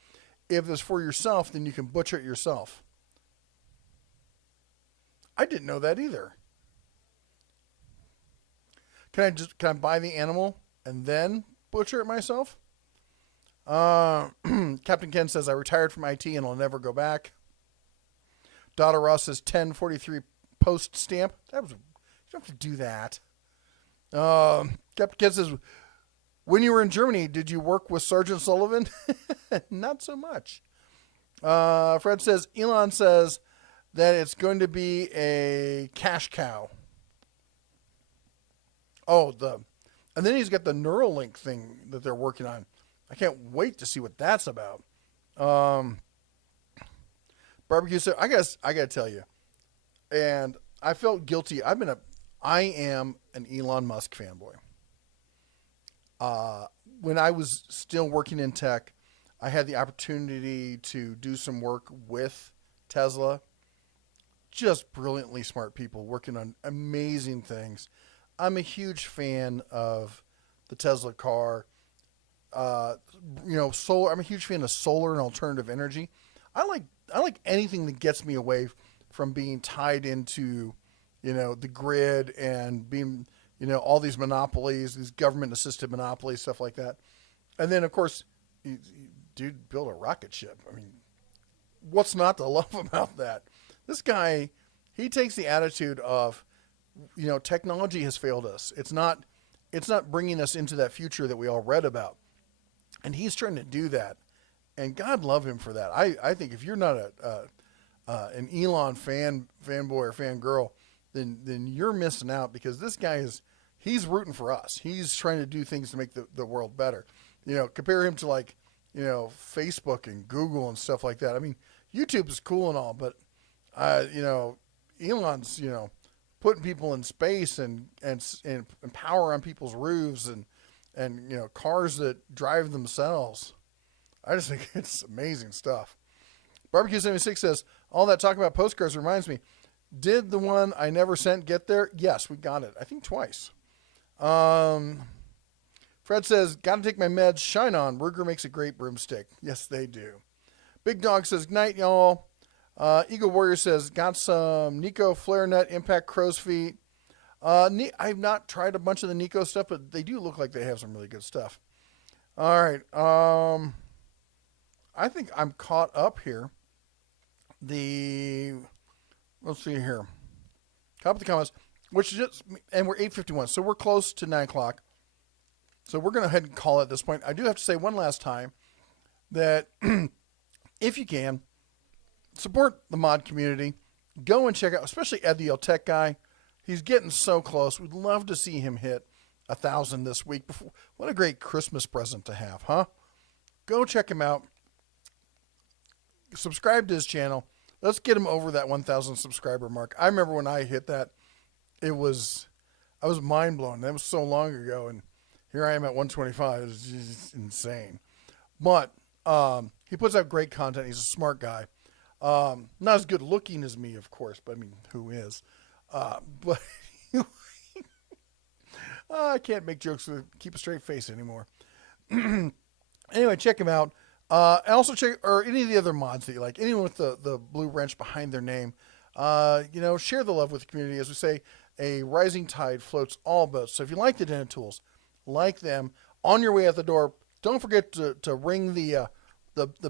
If it's for yourself, then you can butcher it yourself. I didn't know that either. Can I buy the animal and then butcher it myself? Captain Ken says, I retired from IT and I'll never go back. Dada Ross says 1043 post stamp. You don't have to do that. Captain Ken says, when you were in Germany, did you work with Sergeant Sullivan? Not so much. Fred says, Elon says that it's going to be a cash cow. Oh, and then he's got the Neuralink thing that they're working on. I can't wait to see what that's about. Barbecue said, I gotta tell you, and I felt guilty. I am an Elon Musk fanboy. when I was still working in tech, I had the opportunity to do some work with Tesla. Just brilliantly smart people working on amazing things. I'm a huge fan of the Tesla car. Solar. I'm a huge fan of solar and alternative energy. I like anything that gets me away from being tied into, the grid and being, all these monopolies, these government-assisted monopolies, stuff like that. And then, of course, dude built a rocket ship. I mean, what's not to love about that? This guy, he takes the attitude of, technology has failed us. It's not bringing us into that future that we all read about. And he's trying to do that. And God love him for that. I think if you're not an Elon fanboy or fangirl, then you're missing out, because this guy he's rooting for us. He's trying to do things to make the world better. Compare him to Facebook and Google and stuff like that. I mean, YouTube is cool and all, but Elon's putting people in space and power on people's roofs and cars that drive themselves. I just think it's amazing stuff. Barbecue 76 says, all that talk about postcards reminds me, did the one I never sent get there? Yes, we got it. I think twice. Fred says, got to take my meds. Shine on. Ruger makes a great broomstick. Yes, they do. Big Dog says, night, y'all. Eagle Warrior says, got some Nico Flare Nut Impact Crow's Feet. I've not tried a bunch of the Nico stuff, but they do look like they have some really good stuff. All right. I think I'm caught up here. Let's see here. Caught up the comments, and we're 8:51, so we're close to 9 o'clock. So we're going to head and call it at this point. I do have to say one last time that if you can, support the mod community. Go and check out, especially Ed the Yale Tech guy. He's getting so close. We'd love to see him hit 1,000 this week. What a great Christmas present to have, huh? Go check him out. Subscribe to his channel. Let's get him over that 1,000 subscriber mark. I remember when I hit that, I was mind blown. That was so long ago, and here I am at 125. It's just insane. But he puts out great content. He's a smart guy. Not as good looking as me, of course, but I mean, who is? But I can't make jokes with keep a straight face anymore. Anyway, check him out. And also check, or any of the other mods that you like, anyone with the blue wrench behind their name. Share the love with the community. As we say, a rising tide floats all boats. So if you like the Den of Tools, like them, on your way out the door, don't forget to ring the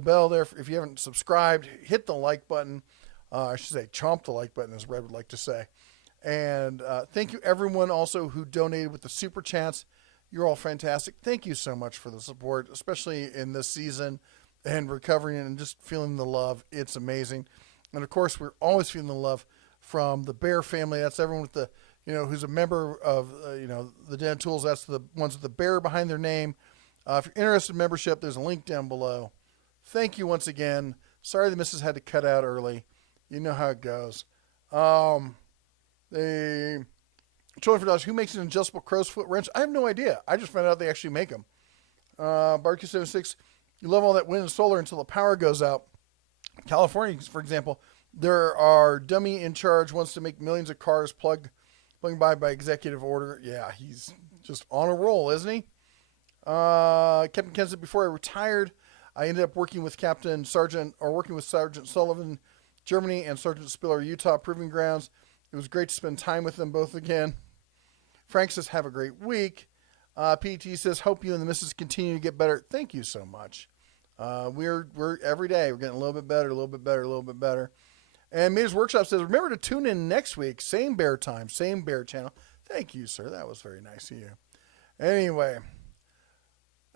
bell there. If you haven't subscribed, hit the like button. I should say chomp the like button, as Red would like to say. And thank you everyone also who donated with the super chats. You're all fantastic. Thank you so much for the support, especially in this season and recovering and just feeling the love. It's amazing. And of course, we're always feeling the love from the Bear family. That's everyone with the, who's a member of, the Den of Tools. That's the ones with the bear behind their name. If you're interested in membership, there's a link down below. Thank you once again. Sorry the missus had to cut out early. You know how it goes. The $20 who makes an adjustable crow's foot wrench? I have no idea. I just found out they actually make them. Barbecue 76, you love all that wind and solar until the power goes out. California, for example, there are dummy in charge, wants to make millions of cars plugging by executive order. Yeah, he's just on a roll, isn't he? Captain Ken said, before I retired, I ended up working with Sergeant Sullivan, Germany, and Sergeant Spiller, Utah, proving grounds. It was great to spend time with them both again. Frank says, have a great week. PT says, hope you and the missus continue to get better. Thank you so much. We're every day, we're getting a little bit better, a little bit better, a little bit better. And Mater's Workshop says, remember to tune in next week. Same bear time, same bear channel. Thank you, sir. That was very nice of you. Anyway,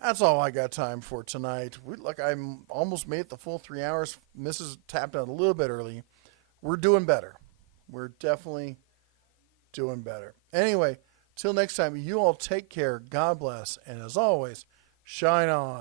that's all I got time for tonight. I'm almost made it the full 3 hours. Mrs. tapped out a little bit early. We're doing better. We're definitely doing better. Anyway, till next time, you all take care. God bless. And as always, shine on.